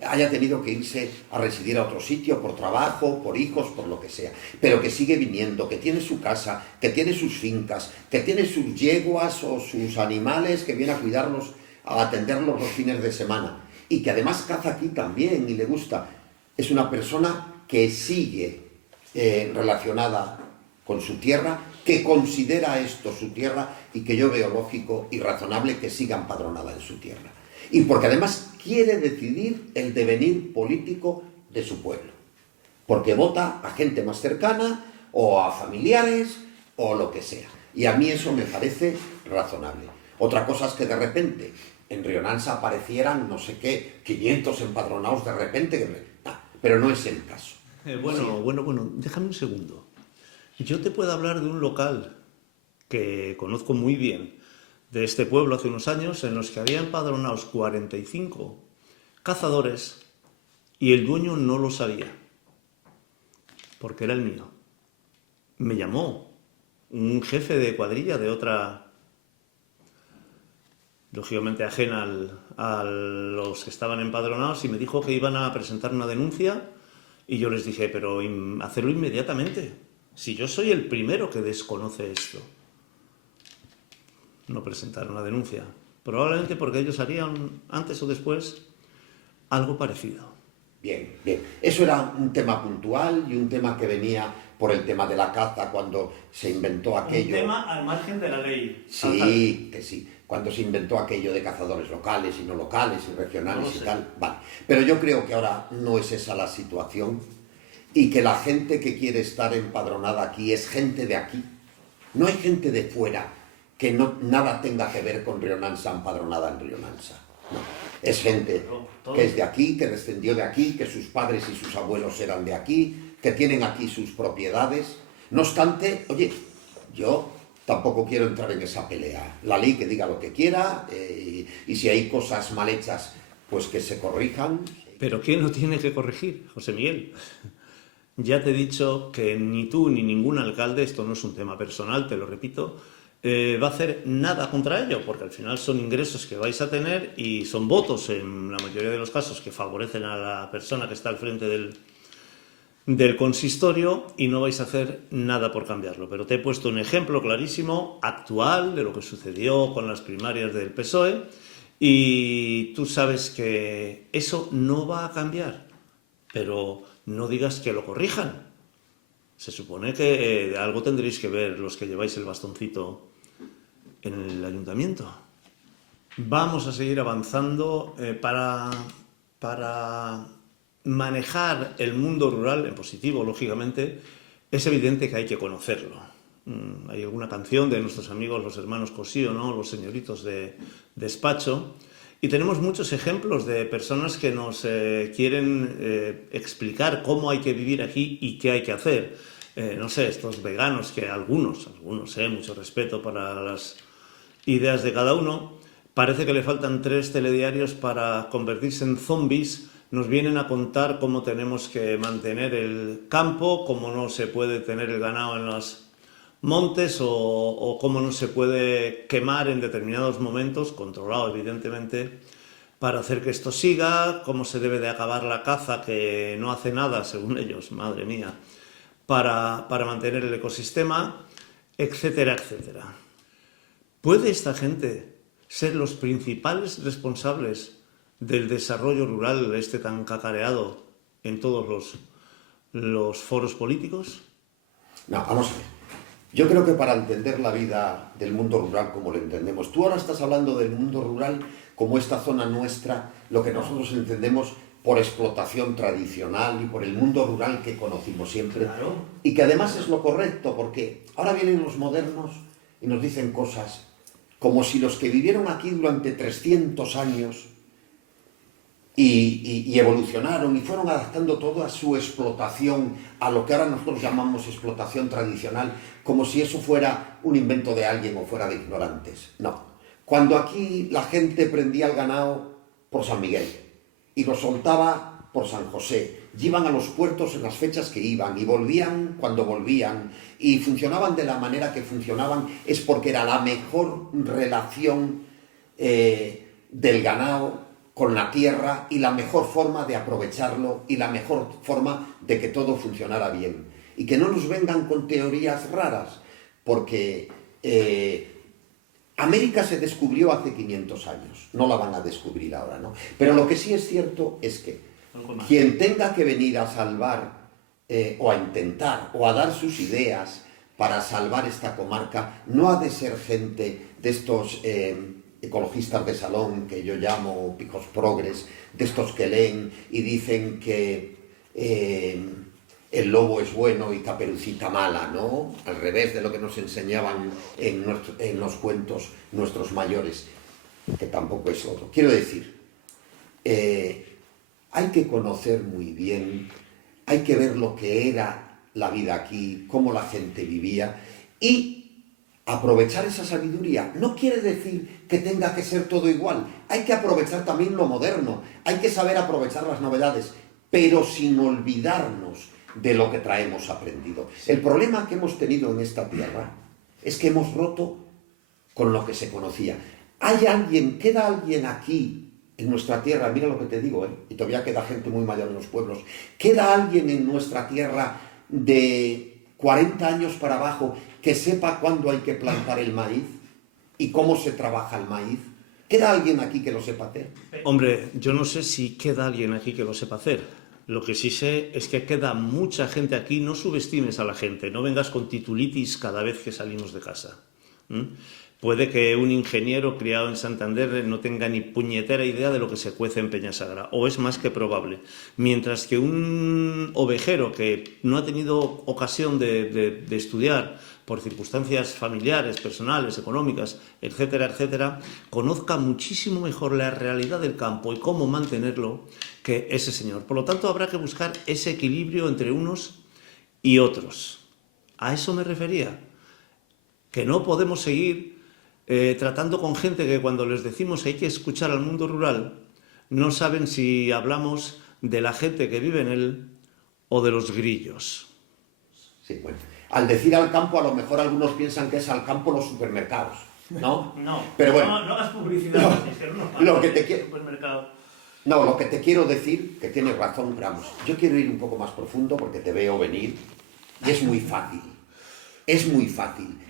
haya tenido que irse a residir a otro sitio por trabajo, por hijos, por lo que sea, pero que sigue viniendo, que tiene su casa, que tiene sus fincas, que tiene sus yeguas o sus animales, que viene a cuidarlos, a atenderlos los fines de semana, y que además caza aquí también y le gusta. Es una persona que sigue relacionada con su tierra, que considera esto su tierra y que yo veo lógico y razonable que siga empadronada en su tierra. Y porque además quiere decidir el devenir político de su pueblo. Porque vota a gente más cercana o a familiares o lo que sea. Y a mí eso me parece razonable. Otra cosa es que de repente en Rionansa aparecieran, no sé qué, 500 empadronados de repente, pero no es el caso. Bueno, déjame un segundo. Yo te puedo hablar de un local que conozco muy bien, de este pueblo hace unos años, en los que había empadronados 45 cazadores y el dueño no lo sabía, porque era el mío. Me llamó un jefe de cuadrilla de otra, lógicamente ajena a los que estaban empadronados, y me dijo que iban a presentar una denuncia, y yo les dije, pero hacerlo inmediatamente, si yo soy el primero que desconoce esto. No presentaron la denuncia, probablemente porque ellos harían antes o después algo parecido. Bien. Eso era un tema puntual y un tema que venía por el tema de la caza cuando se inventó aquello. Un tema al margen de la ley. Sí, que sí. cuando se inventó aquello de cazadores locales y no locales y regionales No lo sé. y tal. Vale. Pero yo creo que ahora no es esa la situación y que la gente que quiere estar empadronada aquí es gente de aquí. No hay gente de fuera que nada tenga que ver con Rionansa empadronada en Rionansa. No. Es gente que es de aquí, que descendió de aquí, que sus padres y sus abuelos eran de aquí, que tienen aquí sus propiedades. No obstante, oye, yo tampoco quiero entrar en esa pelea. La ley que diga lo que quiera y si hay cosas mal hechas, pues que se corrijan. Pero ¿quién lo tiene que corregir, José Miguel? Ya te he dicho que ni tú ni ningún alcalde, esto no es un tema personal, te lo repito, va a hacer nada contra ello, porque al final son ingresos que vais a tener y son votos en la mayoría de los casos que favorecen a la persona que está al frente del consistorio y no vais a hacer nada por cambiarlo. Pero te he puesto un ejemplo clarísimo, actual, de lo que sucedió con las primarias del PSOE y tú sabes que eso no va a cambiar, pero no digas que lo corrijan. Se supone que algo tendréis que ver los que lleváis el bastoncito en el ayuntamiento. Vamos a seguir avanzando para manejar el mundo rural en positivo, lógicamente. Es evidente que hay que conocerlo. Hay alguna canción de nuestros amigos los hermanos Cosío, ¿no? Los señoritos de despacho. Y tenemos muchos ejemplos de personas que nos quieren explicar cómo hay que vivir aquí y qué hay que hacer. No sé, estos veganos que algunos, mucho respeto para las ideas de cada uno, parece que le faltan 3 telediarios para convertirse en zombies. Nos vienen a contar cómo tenemos que mantener el campo, cómo no se puede tener el ganado en los montes o cómo no se puede quemar en determinados momentos, controlado evidentemente, para hacer que esto siga, cómo se debe de acabar la caza que no hace nada, según ellos, madre mía, para mantener el ecosistema, etcétera, etcétera. ¿Puede esta gente ser los principales responsables del desarrollo rural tan cacareado en todos los foros políticos? No, vamos a ver. Yo creo que para entender la vida del mundo rural como lo entendemos, tú ahora estás hablando del mundo rural como esta zona nuestra, lo que nosotros entendemos por explotación tradicional y por el mundo rural que conocimos siempre. Claro. Y que además es lo correcto, porque ahora vienen los modernos y nos dicen cosas como si los que vivieron aquí durante 300 años y evolucionaron y fueron adaptando todo a su explotación, a lo que ahora nosotros llamamos explotación tradicional, como si eso fuera un invento de alguien o fuera de ignorantes. No. Cuando aquí la gente prendía el ganado por San Miguel y lo soltaba por San José, y iban a los puertos en las fechas que iban y volvían cuando volvían y funcionaban de la manera que funcionaban, es porque era la mejor relación del ganado con la tierra y la mejor forma de aprovecharlo y la mejor forma de que todo funcionara bien. Y que no nos vengan con teorías raras, porque América se descubrió hace 500 años, no la van a descubrir ahora, ¿no? Pero lo que sí es cierto es que quien tenga que venir a salvar o a intentar o a dar sus ideas para salvar esta comarca, no ha de ser gente de estos ecologistas de salón que yo llamo picos progres, de estos que leen y dicen que el lobo es bueno y Caperucita mala, ¿no? Al revés de lo que nos enseñaban en los cuentos nuestros mayores, que tampoco es otro. Quiero decir, hay que conocer muy bien, hay que ver lo que era la vida aquí, cómo la gente vivía y aprovechar esa sabiduría. No quiere decir que tenga que ser todo igual, hay que aprovechar también lo moderno, hay que saber aprovechar las novedades, pero sin olvidarnos de lo que traemos aprendido. El problema que hemos tenido en esta tierra es que hemos roto con lo que se conocía. Queda alguien aquí en nuestra tierra, mira lo que te digo, y todavía queda gente muy mayor en los pueblos, queda alguien en nuestra tierra de 40 años para abajo que sepa cuándo hay que plantar el maíz y cómo se trabaja el maíz. ¿Queda alguien aquí que lo sepa hacer? Hombre, yo no sé si queda alguien aquí que lo sepa hacer. Lo que sí sé es que queda mucha gente aquí. No subestimes a la gente, no vengas con titulitis cada vez que salimos de casa. puede que un ingeniero criado en Santander no tenga ni puñetera idea de lo que se cuece en Peñasagra, o es más que probable. Mientras que un ovejero que no ha tenido ocasión de estudiar por circunstancias familiares, personales, económicas, etcétera, etcétera, conozca muchísimo mejor la realidad del campo y cómo mantenerlo que ese señor. Por lo tanto, habrá que buscar ese equilibrio entre unos y otros. A eso me refería, que no podemos seguir tratando con gente que cuando les decimos que hay que escuchar al mundo rural, no saben si hablamos de la gente que vive en él o de los grillos. Sí, bueno. Al decir al campo, a lo mejor algunos piensan que es al campo los supermercados, ¿no? No, pero bueno, no hagas publicidad. Lo que te quiero... Supermercado. No, lo que te quiero decir, que tienes razón, Ramos. Yo quiero ir un poco más profundo porque te veo venir y es muy fácil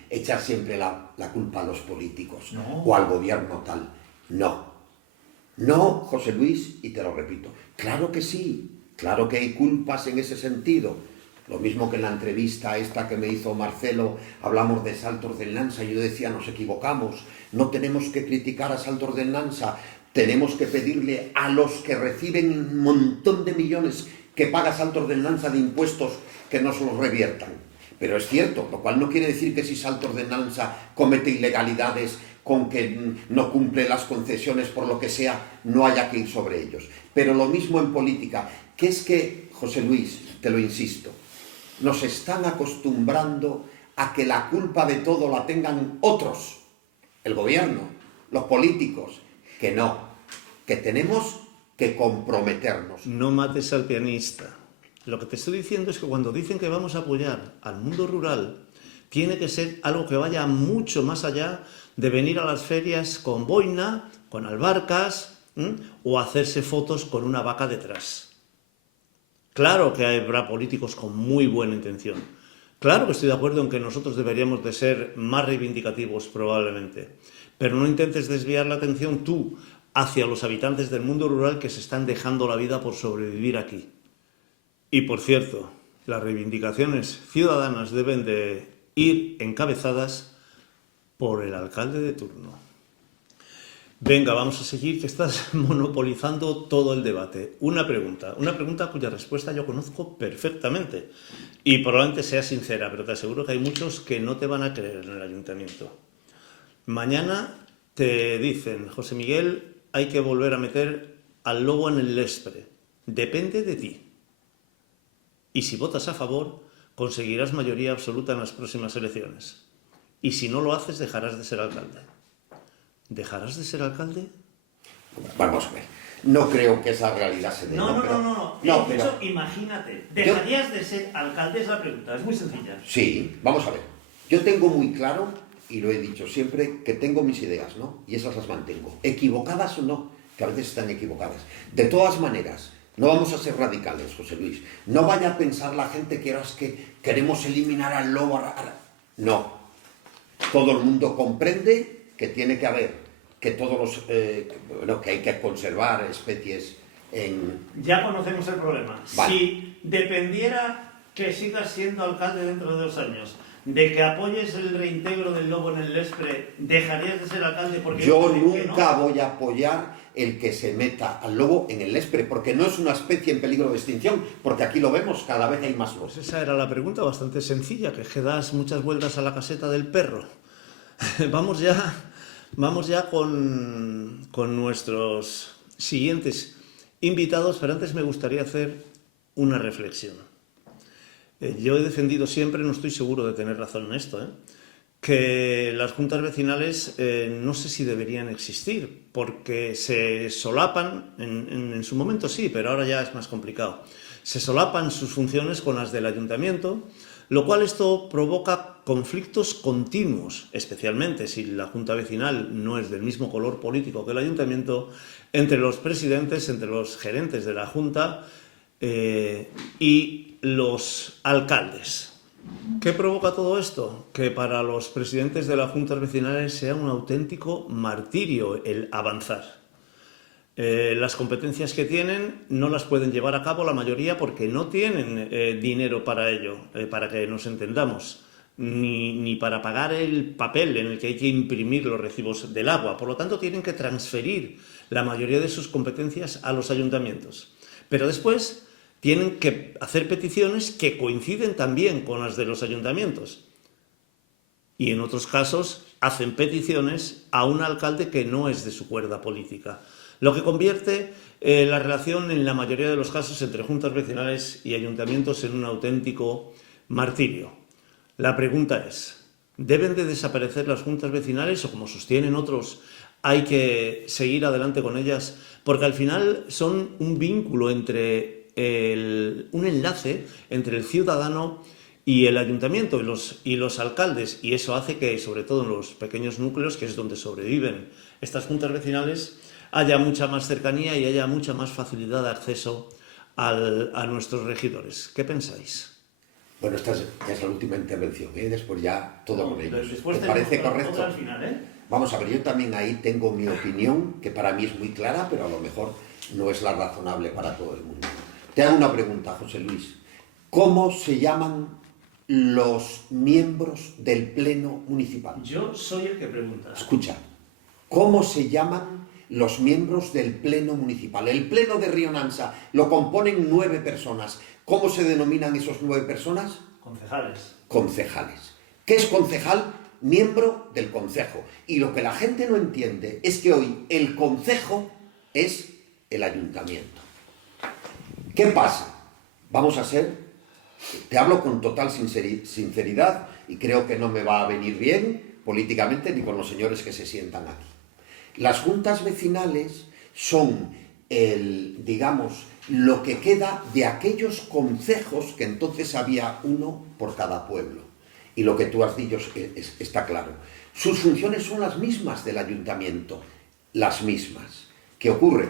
echar siempre la culpa a los políticos o al gobierno tal. No, José Luis, y te lo repito. Claro que sí, claro que hay culpas en ese sentido. Lo mismo que en la entrevista esta que me hizo Marcelo, hablamos de Saltos del Lanza, yo decía, nos equivocamos, no tenemos que criticar a Saltos del Lanza, tenemos que pedirle a los que reciben un montón de millones que paga Saltos del Lanza de impuestos que nos los reviertan. Pero es cierto, lo cual no quiere decir que si Saltos del Lanza comete ilegalidades con que no cumple las concesiones por lo que sea, no haya que ir sobre ellos. Pero lo mismo en política, que es que, José Luis, te lo insisto, nos están acostumbrando a que la culpa de todo la tengan otros, el gobierno, los políticos, que no, que tenemos que comprometernos. No mates al pianista. Lo que te estoy diciendo es que cuando dicen que vamos a apoyar al mundo rural, tiene que ser algo que vaya mucho más allá de venir a las ferias con boina, con albarcas, o hacerse fotos con una vaca detrás. Claro que habrá políticos con muy buena intención. Claro que estoy de acuerdo en que nosotros deberíamos de ser más reivindicativos probablemente, pero no intentes desviar la atención tú hacia los habitantes del mundo rural que se están dejando la vida por sobrevivir aquí. Y por cierto, las reivindicaciones ciudadanas deben de ir encabezadas por el alcalde de turno. Venga, vamos a seguir, que estás monopolizando todo el debate. Una pregunta cuya respuesta yo conozco perfectamente y probablemente sea sincera, pero te aseguro que hay muchos que no te van a creer en el ayuntamiento. Mañana te dicen, José Miguel, hay que volver a meter al lobo en el Lespre. Depende de ti. Y si votas a favor, conseguirás mayoría absoluta en las próximas elecciones. Y si no lo haces, dejarás de ser alcalde. ¿Dejarás de ser alcalde? Vamos a ver. No creo que esa realidad se dé. No. De hecho, imagínate. ¿Dejarías de ser alcalde? Es la pregunta. Es muy sencilla. Sí, vamos a ver. Yo tengo muy claro, y lo he dicho siempre, que tengo mis ideas, ¿no? Y esas las mantengo. Equivocadas o no, que a veces están equivocadas. De todas maneras, no vamos a ser radicales, José Luis. No vaya a pensar la gente que es que queremos eliminar al lobo. No. Todo el mundo comprende que tiene que haber, que todos los, que hay que conservar especies en... Ya conocemos el problema. Vale. Si dependiera que sigas siendo alcalde dentro de 2 años, de que apoyes el reintegro del lobo en el Lespre, ¿dejarías de ser alcalde? Porque yo nunca voy a apoyar el que se meta al lobo en el Lespre, porque no es una especie en peligro de extinción, porque aquí lo vemos, cada vez hay más lobos. Pues esa era la pregunta bastante sencilla, que das muchas vueltas a la caseta del perro. Vamos ya con nuestros siguientes invitados, pero antes me gustaría hacer una reflexión. Yo he defendido siempre, no estoy seguro de tener razón en esto, que las juntas vecinales no sé si deberían existir, porque se solapan, en su momento sí, pero ahora ya es más complicado. Se solapan sus funciones con las del ayuntamiento, lo cual esto provoca conflictos continuos, especialmente si la junta vecinal no es del mismo color político que el ayuntamiento, entre los presidentes, entre los gerentes de la junta y los alcaldes. ¿Qué provoca todo esto? Que para los presidentes de las juntas vecinales sea un auténtico martirio el avanzar. Las competencias que tienen no las pueden llevar a cabo la mayoría porque no tienen dinero para ello, para que nos entendamos. ni para pagar el papel en el que hay que imprimir los recibos del agua. Por lo tanto, tienen que transferir la mayoría de sus competencias a los ayuntamientos. Pero después tienen que hacer peticiones que coinciden también con las de los ayuntamientos. Y en otros casos hacen peticiones a un alcalde que no es de su cuerda política. Lo que convierte la relación en la mayoría de los casos entre juntas vecinales y ayuntamientos en un auténtico martirio. La pregunta es, ¿deben de desaparecer las juntas vecinales o, como sostienen otros, hay que seguir adelante con ellas? Porque al final son un vínculo entre un enlace entre el ciudadano y el ayuntamiento y los alcaldes, y eso hace que, sobre todo en los pequeños núcleos, que es donde sobreviven estas juntas vecinales, haya mucha más cercanía y haya mucha más facilidad de acceso a nuestros regidores. ¿Qué pensáis? Bueno, esta ya es la última intervención, ¿eh? Después ya todo con ellos. Después ¿Te parece correcto? otra al final, ¿eh? Vamos a ver, yo también ahí tengo mi opinión, que para mí es muy clara, pero a lo mejor no es la razonable para todo el mundo. Te hago una pregunta, José Luis. ¿Cómo se llaman los miembros del Pleno Municipal? Yo soy el que pregunta. Escucha, ¿cómo se llaman los miembros del Pleno Municipal? El Pleno de Rionansa lo componen 9 personas. ¿Cómo se denominan esos 9 personas? Concejales. Concejales. ¿Qué es concejal? Miembro del concejo. Y lo que la gente no entiende es que hoy el concejo es el ayuntamiento. ¿Qué pasa? Vamos a ser, te hablo con total sinceridad y creo que no me va a venir bien políticamente ni con los señores que se sientan aquí. Las juntas vecinales son digamos, lo que queda de aquellos concejos, que entonces había uno por cada pueblo. Y lo que tú has dicho está claro. Sus funciones son las mismas del ayuntamiento, las mismas. ¿Qué ocurre?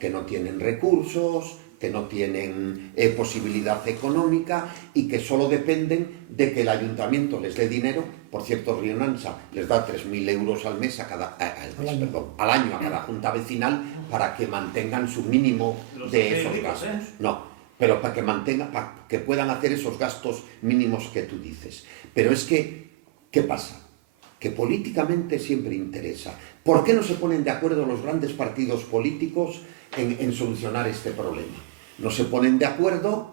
Que no tienen recursos, que no tienen posibilidad económica y que solo dependen de que el ayuntamiento les dé dinero. Por cierto, Rionansa les da 3.000 euros al mes al año a cada junta vecinal para que mantengan su mínimo de esos gastos. No, pero para que puedan hacer esos gastos mínimos que tú dices. Pero es que, ¿qué pasa? Que políticamente siempre interesa. ¿Por qué no se ponen de acuerdo los grandes partidos políticos en solucionar este problema? No se ponen de acuerdo,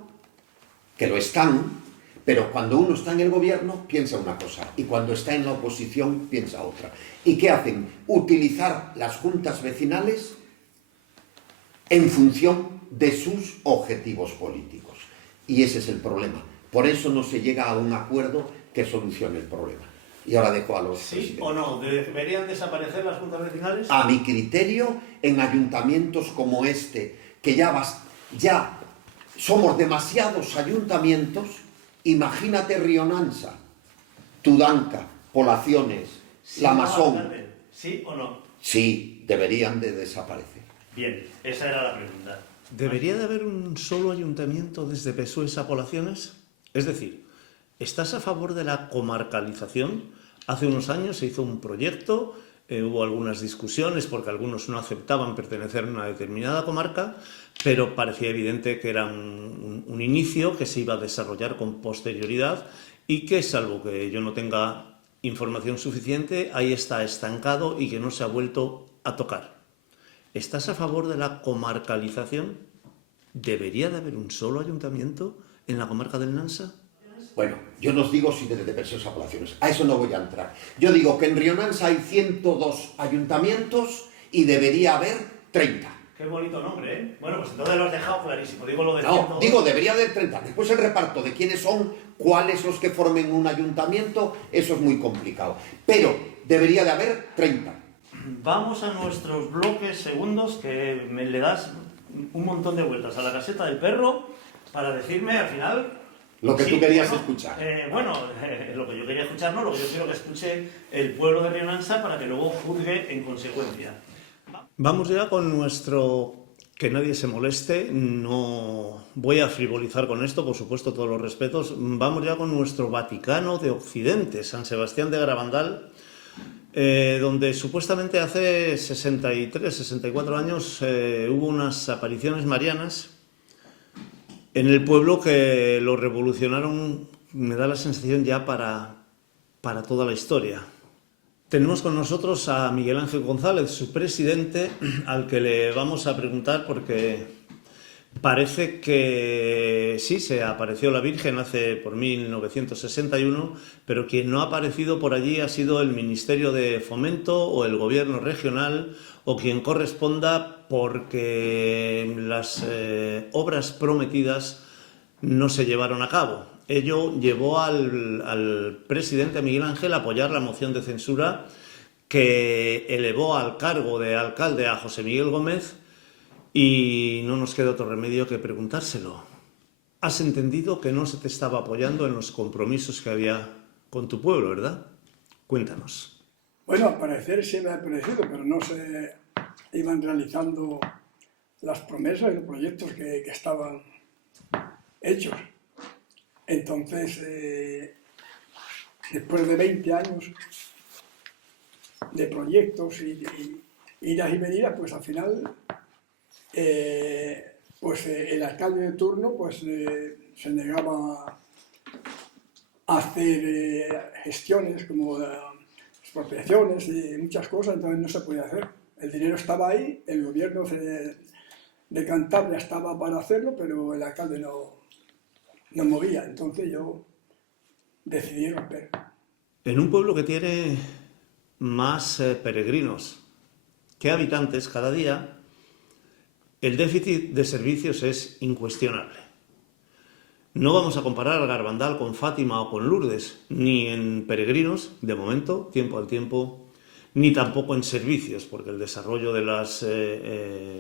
que lo están, pero cuando uno está en el gobierno piensa una cosa y cuando está en la oposición piensa otra. ¿Y qué hacen? Utilizar las juntas vecinales en función de sus objetivos políticos. Y ese es el problema. Por eso no se llega a un acuerdo que solucione el problema. Y ahora dejo a los... ¿Sí o no? ¿Deberían desaparecer las juntas vecinales? A mi criterio, en ayuntamientos como este, que ya somos demasiados ayuntamientos, imagínate Rionansa, Tudanca, Polaciones, ¿Sí La Masón. ¿Sí o no? Sí, deberían de desaparecer. Bien, esa era la pregunta. ¿Debería de haber un solo ayuntamiento desde Pesues a Polaciones? Es decir, ¿estás a favor de la comarcalización? Hace unos años se hizo un proyecto, hubo algunas discusiones porque algunos no aceptaban pertenecer a una determinada comarca, pero parecía evidente que era un inicio que se iba a desarrollar con posterioridad y que, salvo que yo no tenga información suficiente, ahí está estancado y que no se ha vuelto a tocar. ¿Estás a favor de la comarcalización? ¿Debería de haber un solo ayuntamiento en la comarca del Nansa? Bueno, yo no os digo si desde Pesues a Polaciones, a eso no voy a entrar. Yo digo que en Rionansa hay 102 ayuntamientos y debería haber 30. Qué bonito nombre, ¿eh? Bueno, pues entonces lo has dejado clarísimo. Digo lo de No, 102. digo, debería haber 30. Después el reparto de quiénes son, cuáles los que formen un ayuntamiento, eso es muy complicado. Pero debería de haber 30. Vamos a nuestros bloques segundos, que le das un montón de vueltas a la caseta del perro para decirme al final... Lo que sí, tú querías bueno, escuchar. Lo que yo quería escuchar, no, lo que yo quiero que escuche el pueblo de Rionansa para que luego juzgue en consecuencia. Vamos ya con nuestro... Que nadie se moleste, no voy a frivolizar con esto, por supuesto, todos los respetos. Vamos ya con nuestro Vaticano de Occidente, San Sebastián de Garabandal, donde supuestamente hace 63, 64 años hubo unas apariciones marianas en el pueblo que lo revolucionaron, me da la sensación, ya para para toda la historia. Tenemos con nosotros a Miguel Ángel González, su presidente, al que le vamos a preguntar porque parece que sí, se apareció la Virgen por 1961, pero quien no ha aparecido por allí ha sido el Ministerio de Fomento o el Gobierno regional o quien corresponda, porque las obras prometidas no se llevaron a cabo. Ello llevó al presidente, a Miguel Ángel, a apoyar la moción de censura que elevó al cargo de alcalde a José Miguel Gómez, y no nos queda otro remedio que preguntárselo. Has entendido que no se te estaba apoyando en los compromisos que había con tu pueblo, ¿verdad? Cuéntanos. Bueno, al parecer sí me ha parecido, pero no se iban realizando las promesas y los proyectos que estaban hechos. Entonces, después de 20 años de proyectos y idas y venidas, pues al final el alcalde de turno pues, se negaba a hacer gestiones como expropiaciones y muchas cosas, entonces no se podía hacer. El dinero estaba ahí, el gobierno de Cantabria estaba para hacerlo, pero el alcalde no movía, entonces yo decidí romper. En un pueblo que tiene más peregrinos que habitantes cada día, el déficit de servicios es incuestionable. No vamos a comparar Garabandal con Fátima o con Lourdes, ni en peregrinos, de momento, tiempo al tiempo, ni tampoco en servicios, porque el desarrollo de las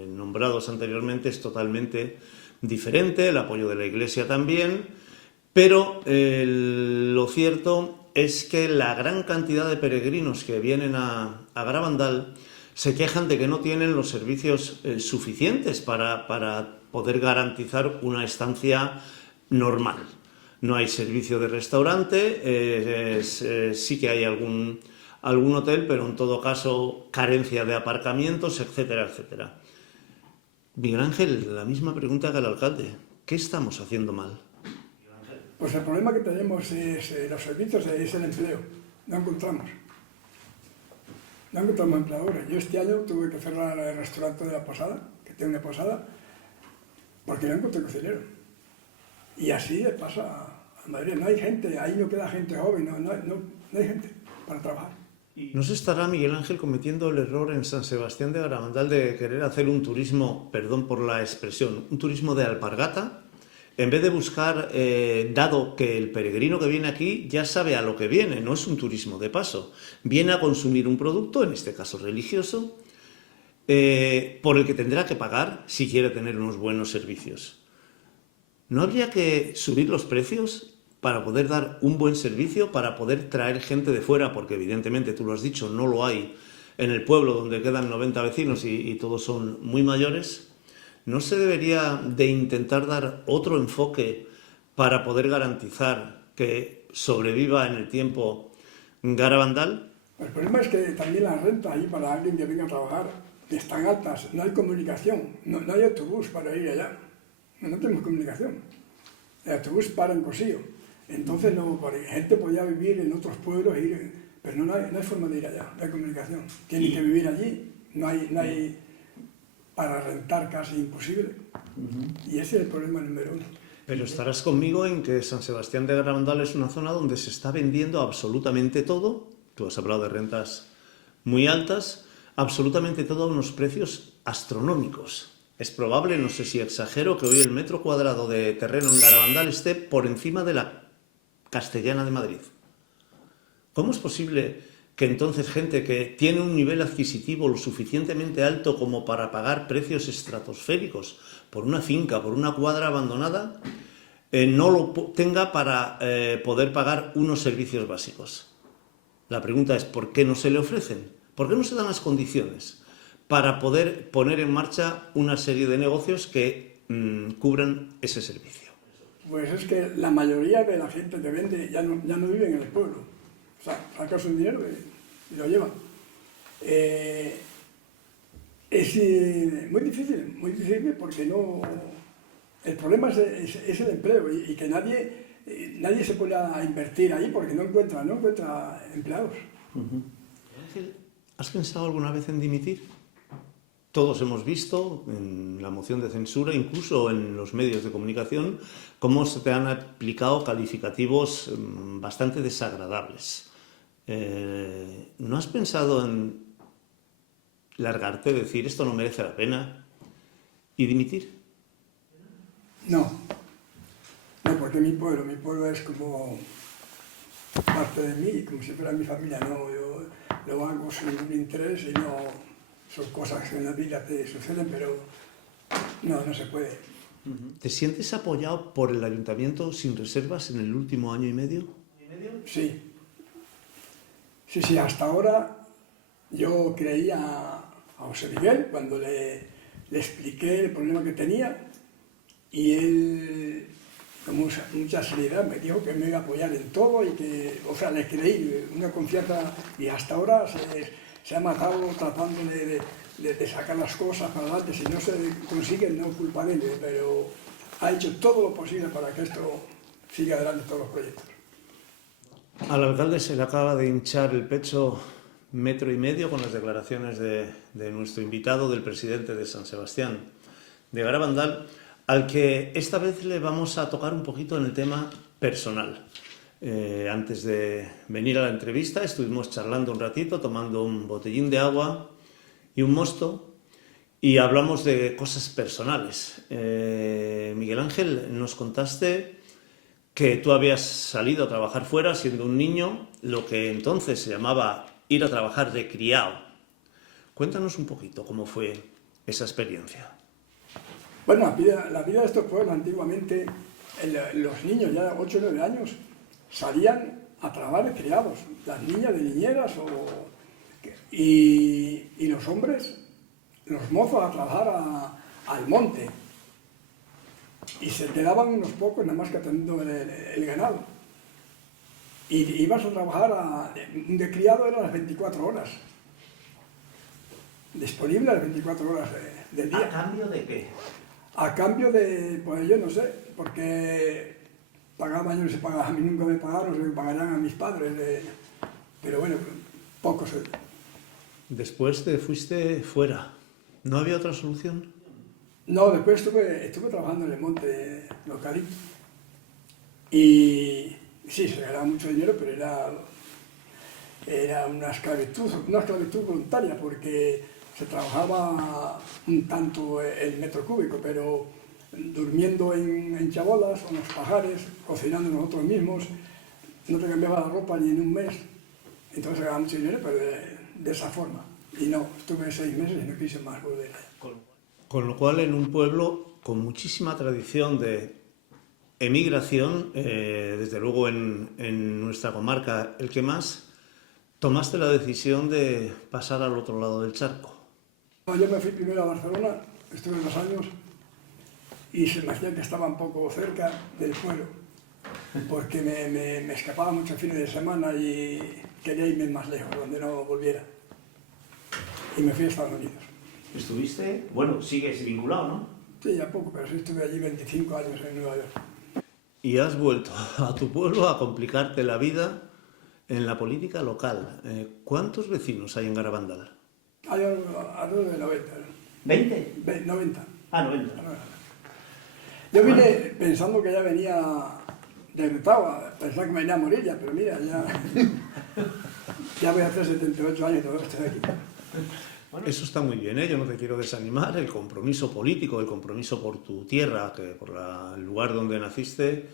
nombrados anteriormente es totalmente diferente, el apoyo de la Iglesia también, pero lo cierto es que la gran cantidad de peregrinos que vienen a Garabandal se quejan de que no tienen los servicios suficientes para poder garantizar una estancia normal. No hay servicio de restaurante, sí que hay algún hotel, pero en todo caso carencia de aparcamientos, etcétera, etcétera. Miguel Ángel, la misma pregunta que al alcalde. ¿Qué estamos haciendo mal? Pues el problema que tenemos es los servicios, es el empleo. No encontramos empleadores. Yo este año tuve que cerrar el restaurante de la Posada, que tiene una posada, porque no encontré cocinero. Y así le pasa a Madrid. No hay gente, ahí no queda gente joven, no hay gente para trabajar. ¿No se estará Miguel Ángel cometiendo el error en San Sebastián de Garabandal de querer hacer un turismo, perdón por la expresión, un turismo de alpargata? En vez de buscar, dado que el peregrino que viene aquí ya sabe a lo que viene, no es un turismo de paso, viene a consumir un producto, en este caso religioso, por el que tendrá que pagar si quiere tener unos buenos servicios. ¿No habría que subir los precios para poder dar un buen servicio, para poder traer gente de fuera? Porque evidentemente, tú lo has dicho, no lo hay en el pueblo donde quedan 90 vecinos y todos son muy mayores. ¿No se debería de intentar dar otro enfoque para poder garantizar que sobreviva en el tiempo Garabandal? El problema es que también las rentas ahí para alguien que venga a trabajar están altas, no hay comunicación, no hay autobús para ir allá, no tenemos comunicación. El autobús para en Cosillo, entonces gente podía vivir en otros pueblos, pero no hay forma de ir allá, no hay comunicación. Tienen que vivir allí, no hay para rentar, casi imposible. Y ese es el problema número uno. Pero estarás conmigo en que San Sebastián de Garabandal es una zona donde se está vendiendo absolutamente todo. Tú has hablado de rentas muy altas, absolutamente todo a unos precios astronómicos. Es probable, no sé si exagero, que hoy el metro cuadrado de terreno en Garabandal esté por encima de la Castellana de Madrid. ¿Cómo es posible que entonces gente que tiene un nivel adquisitivo lo suficientemente alto como para pagar precios estratosféricos por una finca, por una cuadra abandonada, no lo tenga para poder pagar unos servicios básicos? La pregunta es, ¿por qué no se le ofrecen? ¿Por qué no se dan las condiciones para poder poner en marcha una serie de negocios que cubran ese servicio? Pues es que la mayoría de la gente que vende ya no vive en el pueblo. O sea, saca su dinero y lo lleva. Es muy difícil porque no... El problema es el empleo y que nadie nadie se pone a invertir ahí porque no encuentra empleados. Ángel, ¿has pensado alguna vez en dimitir? Todos hemos visto en la moción de censura, incluso en los medios de comunicación, cómo se te han aplicado calificativos bastante desagradables. ¿No has pensado en largarte, decir esto no merece la pena y dimitir? No, porque mi pueblo es como parte de mí, como si fuera mi familia. No, yo lo hago sin ningún interés y no son cosas que en la vida te suceden, pero no se puede. ¿Te sientes apoyado por el ayuntamiento sin reservas en el último año y medio? Sí, hasta ahora yo creía a José Miguel cuando le expliqué el problema que tenía y él, con mucha seriedad, me dijo que me iba a apoyar en todo y que, o sea, le creí una confianza y hasta ahora se ha matado tratando de sacar las cosas para adelante. Si no se consigue, no culpa de él, pero ha hecho todo lo posible para que esto siga adelante, todos los proyectos. Al alcalde se le acaba de hinchar el pecho 1,5 metros con las declaraciones de nuestro invitado, del presidente de San Sebastián de Garabandal, al que esta vez le vamos a tocar un poquito en el tema personal. Antes de venir a la entrevista estuvimos charlando un ratito, tomando un botellín de agua y un mosto, y hablamos de cosas personales. Miguel Ángel, nos contaste que tú habías salido a trabajar fuera siendo un niño, lo que entonces se llamaba ir a trabajar de criado. Cuéntanos un poquito cómo fue esa experiencia. Bueno, la vida de estos pueblos antiguamente, los niños ya de 8 o 9 años salían a trabajar de criados, las niñas de niñeras y los hombres, los mozos a trabajar al monte. Y se quedaban unos pocos nada más que atendiendo el ganado. Y ibas a trabajar de criado era las 24 horas. Disponible las 24 horas del día. ¿A cambio de qué? A cambio de, pues yo no sé, porque pagaba, yo no sé, a mí nunca me pagaron, se me pagarán a mis padres, pero bueno, poco sé. Después te fuiste fuera. ¿No había otra solución? No, después estuve trabajando en el monte localito. Y sí, se ganaba mucho dinero, pero era una esclavitud voluntaria, porque se trabajaba un tanto el metro cúbico, pero durmiendo en chabolas o en los pajares, cocinando nosotros mismos, no te cambiaba la ropa ni en un mes. Entonces se ganaba mucho dinero, pero de esa forma. Y no, estuve 6 meses y no quise más volver allá. Con lo cual, en un pueblo con muchísima tradición de emigración, desde luego en nuestra comarca, el que más, tomaste la decisión de pasar al otro lado del charco. Yo me fui primero a Barcelona, estuve 2 años y se me hacía que estaba un poco cerca del pueblo, porque me escapaba muchos fines de semana y quería irme más lejos, donde no volviera. Y me fui a Estados Unidos. ¿Estuviste? Bueno, sigues vinculado, ¿no? Sí, ya poco, pero sí estuve allí 25 años en Nueva York. Y has vuelto a tu pueblo a complicarte la vida en la política local. ¿Cuántos vecinos hay en Garabandal? Hay alrededor de 90. ¿20? 90. Ah, 90. Yo vine pensando que ya venía derrotado, pensaba que me venía a morir ya, pero mira, ya voy a hacer 78 años y todavía estoy aquí. Eso está muy bien, ¿eh? Yo no te quiero desanimar. El compromiso político, el compromiso por tu tierra, por el lugar donde naciste,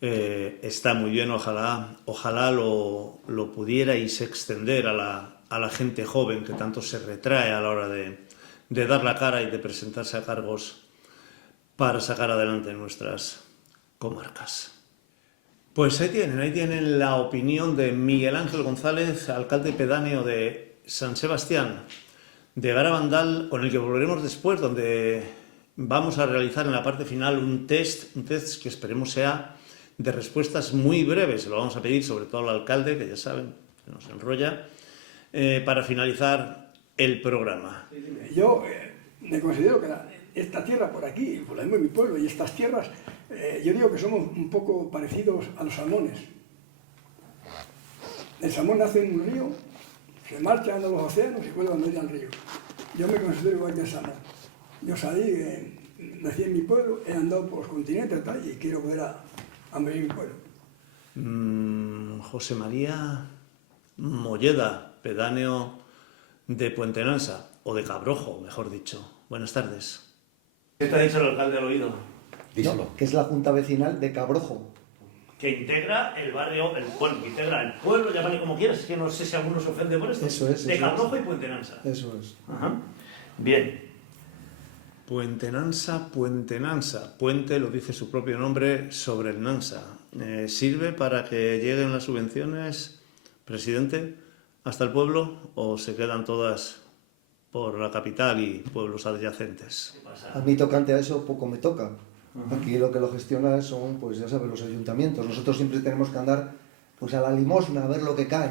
está muy bien. Ojalá lo pudierais extender a la gente joven que tanto se retrae a la hora de dar la cara y de presentarse a cargos para sacar adelante nuestras comarcas. Pues ahí tienen la opinión de Miguel Ángel González, alcalde pedáneo de San Sebastián de Garabandal, con el que volveremos después, donde vamos a realizar en la parte final un test que esperemos sea de respuestas muy breves. Se lo vamos a pedir sobre todo al alcalde, que ya saben, que nos enrolla, para finalizar el programa. Yo me considero que esta tierra por aquí, por la misma mi pueblo, y estas tierras Yo digo que somos un poco parecidos a los salmones. El salmón nace en un río, se marcha a los océanos y vuelve a medir al río. Yo me considero igual que el salmón. Yo salí, nací en mi pueblo, he andado por los continentes y quiero volver a medir mi pueblo. José María Molleda, pedáneo de Puentenansa, o de Cabrojo, mejor dicho. Buenas tardes. ¿Qué te ha dicho el alcalde al oído? Díselo. No, que es la Junta Vecinal de Cabrojo. Que integra el barrio, que integra el pueblo, llámale como quieras, es que no sé si alguno se ofende por esto. Eso es, de eso Cabrojo es. y Puentenansa. Eso es. Ajá. Bien. Puentenansa, Puentenansa. Puente, lo dice su propio nombre, sobre el Nansa. ¿Sirve para que lleguen las subvenciones, presidente, hasta el pueblo o se quedan todas por la capital y pueblos adyacentes? ¿Qué pasa? A mí tocante a eso poco me toca. Aquí lo que lo gestiona son, pues ya sabes, los ayuntamientos. Nosotros siempre tenemos que andar pues a la limosna, a ver lo que cae.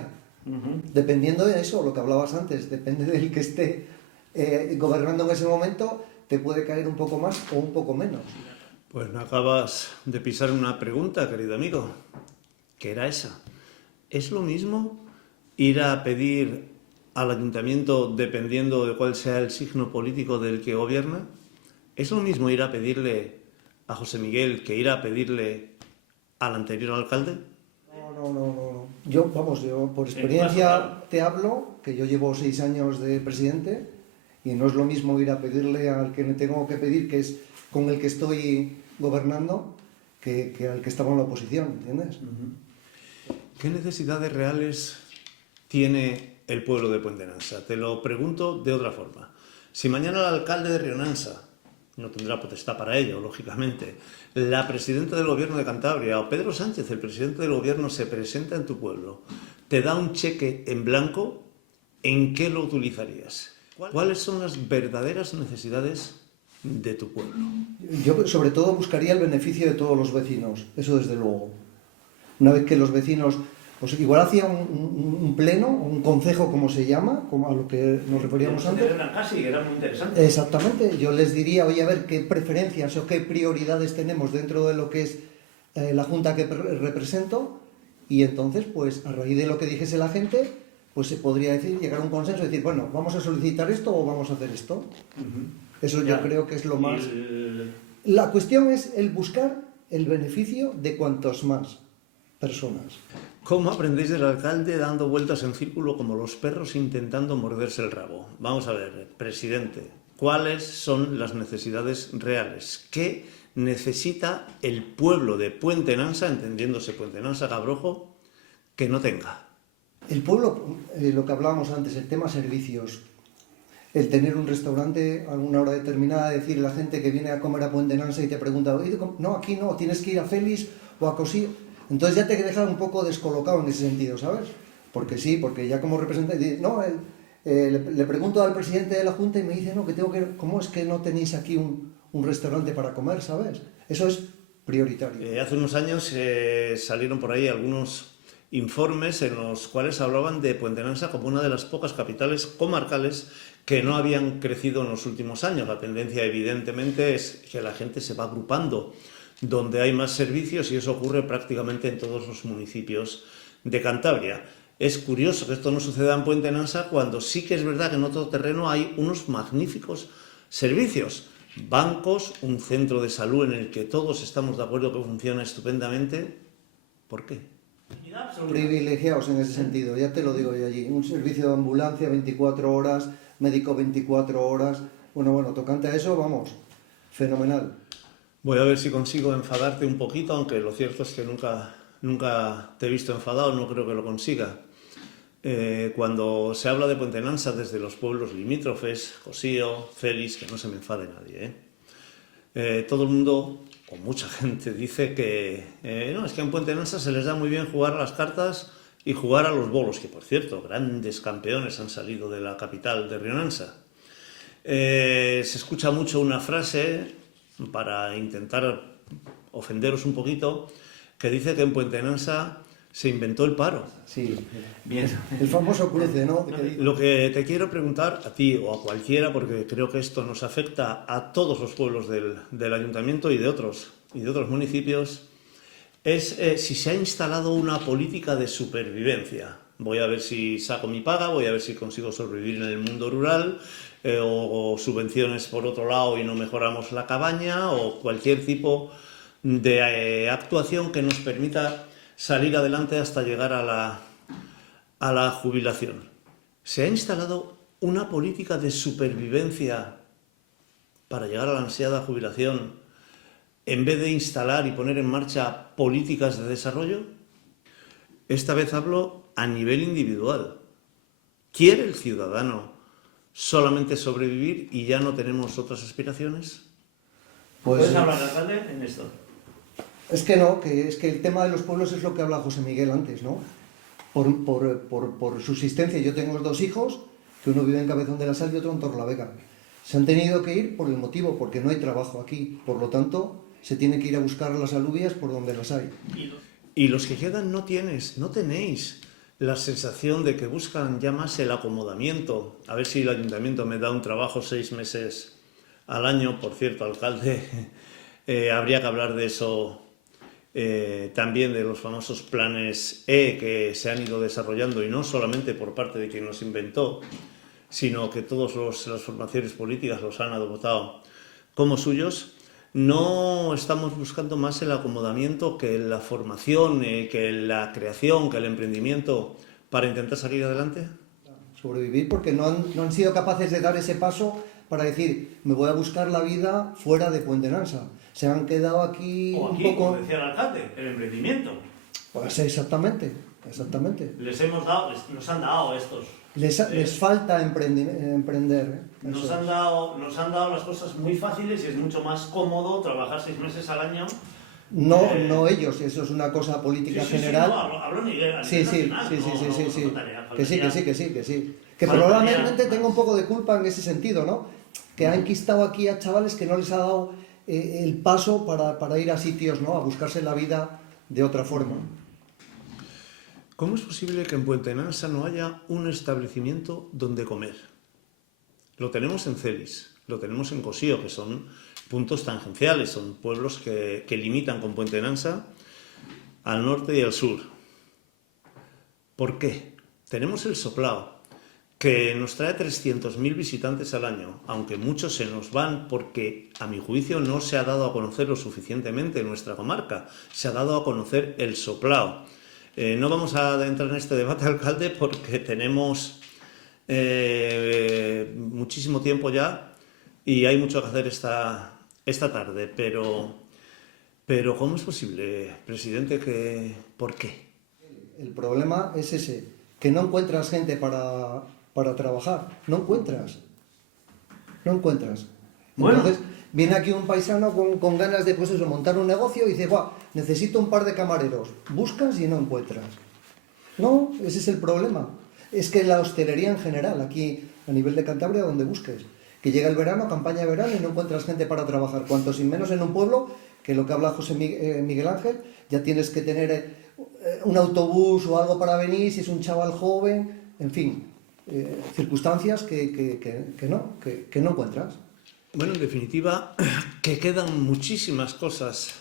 Dependiendo de eso, lo que hablabas antes, depende del que esté gobernando en ese momento, te puede caer un poco más o un poco menos. Pues me acabas de pisar una pregunta, querido amigo, que era esa. ¿Es lo mismo ir a pedir al ayuntamiento, dependiendo de cuál sea el signo político del que gobierna? ¿Es lo mismo ir a pedirle a José Miguel que ir a pedirle al anterior alcalde? No. Yo por experiencia te hablo, que yo llevo 6 años de presidente y no es lo mismo ir a pedirle al que me tengo que pedir, que es con el que estoy gobernando, que al que estaba en la oposición, ¿entiendes? ¿Qué necesidades reales tiene el pueblo de Puentenansa? Te lo pregunto de otra forma. Si mañana el alcalde de Rionansa, no tendrá potestad para ello, lógicamente, la presidenta del gobierno de Cantabria o Pedro Sánchez, el presidente del gobierno, se presenta en tu pueblo, te da un cheque en blanco, ¿en qué lo utilizarías? ¿Cuáles son las verdaderas necesidades de tu pueblo? Yo sobre todo buscaría el beneficio de todos los vecinos, eso desde luego. Una vez que los vecinos, pues igual hacía un pleno, un concejo como se llama, como a lo que nos referíamos antes. Casi, era muy interesante. Exactamente, yo les diría, oye, a ver qué preferencias o qué prioridades tenemos dentro de lo que es la junta que represento, y entonces, pues a raíz de lo que dijese la gente, pues se podría decir, llegar a un consenso y decir, bueno, vamos a solicitar esto o vamos a hacer esto. Eso yo creo que es lo más... La cuestión es el buscar el beneficio de cuantos más personas. ¿Cómo aprendéis del alcalde dando vueltas en círculo como los perros intentando morderse el rabo? Vamos a ver, presidente, ¿cuáles son las necesidades reales? ¿Qué necesita el pueblo de Puentenansa, entendiéndose Puentenansa, Cabrojo, que no tenga? El pueblo, lo que hablábamos antes, el tema servicios, el tener un restaurante a una hora determinada, decir la gente que viene a comer a Puentenansa y te pregunta, oye, no, aquí no, tienes que ir a Félix o a Cosío. Entonces ya te deja un poco descolocado en ese sentido, ¿sabes? Porque sí, porque ya como representante, no, le pregunto al presidente de la Junta y me dice, no, que tengo que, ¿cómo es que no tenéis aquí un restaurante para comer, ¿sabes? Eso es prioritario. Hace unos años salieron por ahí algunos informes en los cuales hablaban de Puentenansa como una de las pocas capitales comarcales que no habían crecido en los últimos años. La tendencia evidentemente es que la gente se va agrupando donde hay más servicios y eso ocurre prácticamente en todos los municipios de Cantabria. Es curioso que esto no suceda en Puentenansa cuando sí que es verdad que en otro terreno hay unos magníficos servicios. Bancos, un centro de salud en el que todos estamos de acuerdo que funciona estupendamente. ¿Por qué? Privilegiados en ese sentido, ya te lo digo yo allí. Un servicio de ambulancia 24 horas, médico 24 horas. Bueno, tocante a eso, vamos, fenomenal. Voy a ver si consigo enfadarte un poquito, aunque lo cierto es que nunca te he visto enfadado, no creo que lo consiga. Cuando se habla de Puentenansa desde los pueblos limítrofes, Cosío, Félix, que no se me enfade nadie, todo el mundo, o mucha gente, dice que no, es que en Puentenansa se les da muy bien jugar a las cartas y jugar a los bolos, que por cierto, grandes campeones han salido de la capital de Rionansa. Se escucha mucho una frase, para intentar ofenderos un poquito, que dice que en Puentenansa se inventó el paro. Sí, Bien. el famoso cruce, ¿no? Lo que te quiero preguntar a ti o a cualquiera, porque creo que esto nos afecta a todos los pueblos del ayuntamiento y de otros y de otros municipios es si se ha instalado una política de supervivencia. Voy a ver si saco mi paga, voy a ver si consigo sobrevivir en el mundo rural, o subvenciones por otro lado y no mejoramos la cabaña, o cualquier tipo de actuación que nos permita salir adelante hasta llegar a la jubilación. Se ha instalado una política de supervivencia para llegar a la ansiada jubilación en vez de instalar y poner en marcha políticas de desarrollo. Esta vez hablo a nivel individual. ¿Quiere el ciudadano solamente sobrevivir y ya no tenemos otras aspiraciones? Pues, ¿Puedes hablar, alcalde, en esto? es que no, es que el tema de los pueblos es lo que habla José Miguel antes, ¿no? Por subsistencia. Yo tengo 2 hijos, que uno vive en Cabezón de la Sal y otro en Torlavega. Se han tenido que ir por el motivo, porque no hay trabajo aquí. Por lo tanto, se tiene que ir a buscar las alubias por donde las hay. Y los que quedan no tenéis la sensación de que buscan ya más el acomodamiento. A ver si el ayuntamiento me da un trabajo 6 meses al año. Por cierto, alcalde, habría que hablar de eso, también de los famosos planes E que se han ido desarrollando, y no solamente por parte de quien los inventó, sino que todas las formaciones políticas los han adoptado como suyos. No estamos buscando más el acomodamiento que la formación, que la creación, que el emprendimiento para intentar salir adelante. Sobrevivir porque no han sido capaces de dar ese paso para decir, me voy a buscar la vida fuera de Puente Nansa. Se han quedado aquí, O aquí, un poco... como decía el alcalde, el emprendimiento. Pues exactamente. Nos han dado estos. Les falta emprender. Nos han dado las cosas muy fáciles y es mucho más cómodo trabajar 6 meses al año. No ellos, eso es una cosa política general. No, hablo a nivel Sí. nacional, Que sí. Que probablemente tenga un poco de culpa en ese sentido, ¿no? Que ha enquistado aquí a chavales que no les ha dado el paso para ir a sitios, ¿no? A buscarse la vida de otra forma. ¿Cómo es posible que en Puente Nansa no haya un establecimiento donde comer? Lo tenemos en Celis, lo tenemos en Cosío, que son puntos tangenciales, son pueblos que limitan con Puente Nansa al norte y al sur. ¿Por qué? Tenemos el Soplao, que nos trae 300.000 visitantes al año, aunque muchos se nos van porque, a mi juicio, no se ha dado a conocer lo suficientemente en nuestra comarca. Se ha dado a conocer el Soplao. No vamos a entrar en este debate, alcalde, porque tenemos muchísimo tiempo ya y hay mucho que hacer esta tarde. Pero ¿cómo es posible, presidente? ¿Por qué? El problema es ese, que no encuentras gente para trabajar. No encuentras. Bueno. Entonces, viene aquí un paisano con ganas de montar un negocio y dice, guau, necesito un par de camareros. Buscas y no encuentras. No, ese es el problema. Es que la hostelería en general, aquí a nivel de Cantabria, donde busques, que llega el verano, campaña de verano, y no encuentras gente para trabajar. Cuanto sin menos en un pueblo, que lo que habla José Miguel Ángel, ya tienes que tener un autobús o algo para venir, si es un chaval joven, en fin, circunstancias que no encuentras. Bueno, en definitiva, que quedan muchísimas cosas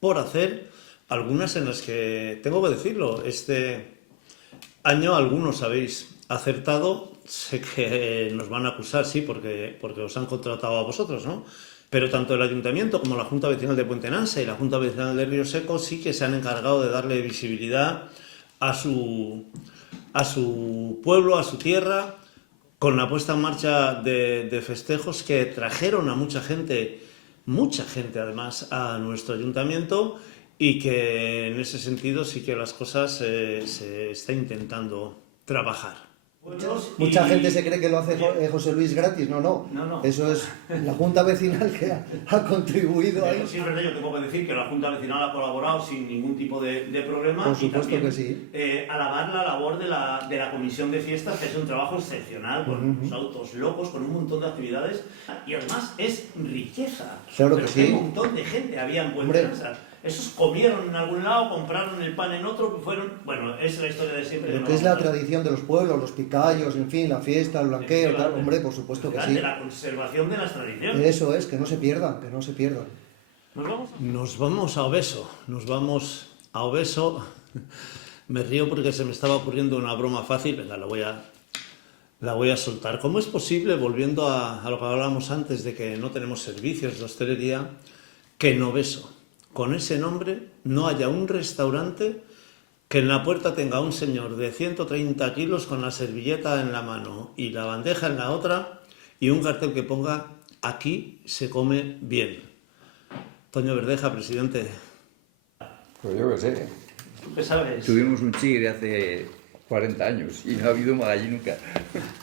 por hacer, algunas en las que, tengo que decirlo, este año algunos habéis acertado. Sé que nos van a acusar, sí, porque os han contratado a vosotros, ¿no? Pero tanto el Ayuntamiento como la Junta Vecinal de Puente Nansa y la Junta Vecinal de Río Seco sí que se han encargado de darle visibilidad a su pueblo, a su tierra, con la puesta en marcha de festejos que trajeron a mucha gente además a nuestro ayuntamiento, y que en ese sentido sí que las cosas se está intentando trabajar. Mucha gente se cree que lo hace José Luis gratis. No. Eso es la Junta Vecinal que ha contribuido ahí. Sí, es verdad, yo tengo que decir que la Junta Vecinal ha colaborado sin ningún tipo de problema. Por supuesto y también, que sí. Alabar la labor de la Comisión de Fiestas, que es un trabajo excepcional, con los autos locos, con un montón de actividades. Y además es riqueza. Claro pero que sí. Un montón de gente había en Puente Nansa. Esos comieron en algún lado, compraron el pan en otro, que fueron... Bueno, es la historia de siempre. Lo que es la tradición de los pueblos, los picallos, en fin, la fiesta, el blanqueo, tal, hombre, por supuesto que sí. De la conservación de las tradiciones. Eso es, que no se pierdan. ¿Nos vamos? Nos vamos a Obeso, nos vamos a Obeso. Me río porque se me estaba ocurriendo una broma fácil, venga, la voy a soltar. ¿Cómo es posible, volviendo a lo que hablábamos antes de que no tenemos servicios de hostelería, que en Obeso, con ese nombre, no haya un restaurante que en la puerta tenga un señor de 130 kilos con la servilleta en la mano y la bandeja en la otra y un cartel que ponga aquí se come bien? Toño Verdeja, presidente. Pues yo qué sé. ¿Tú qué sabes? Tuvimos un chigre hace 40 años y no ha habido más allí nunca.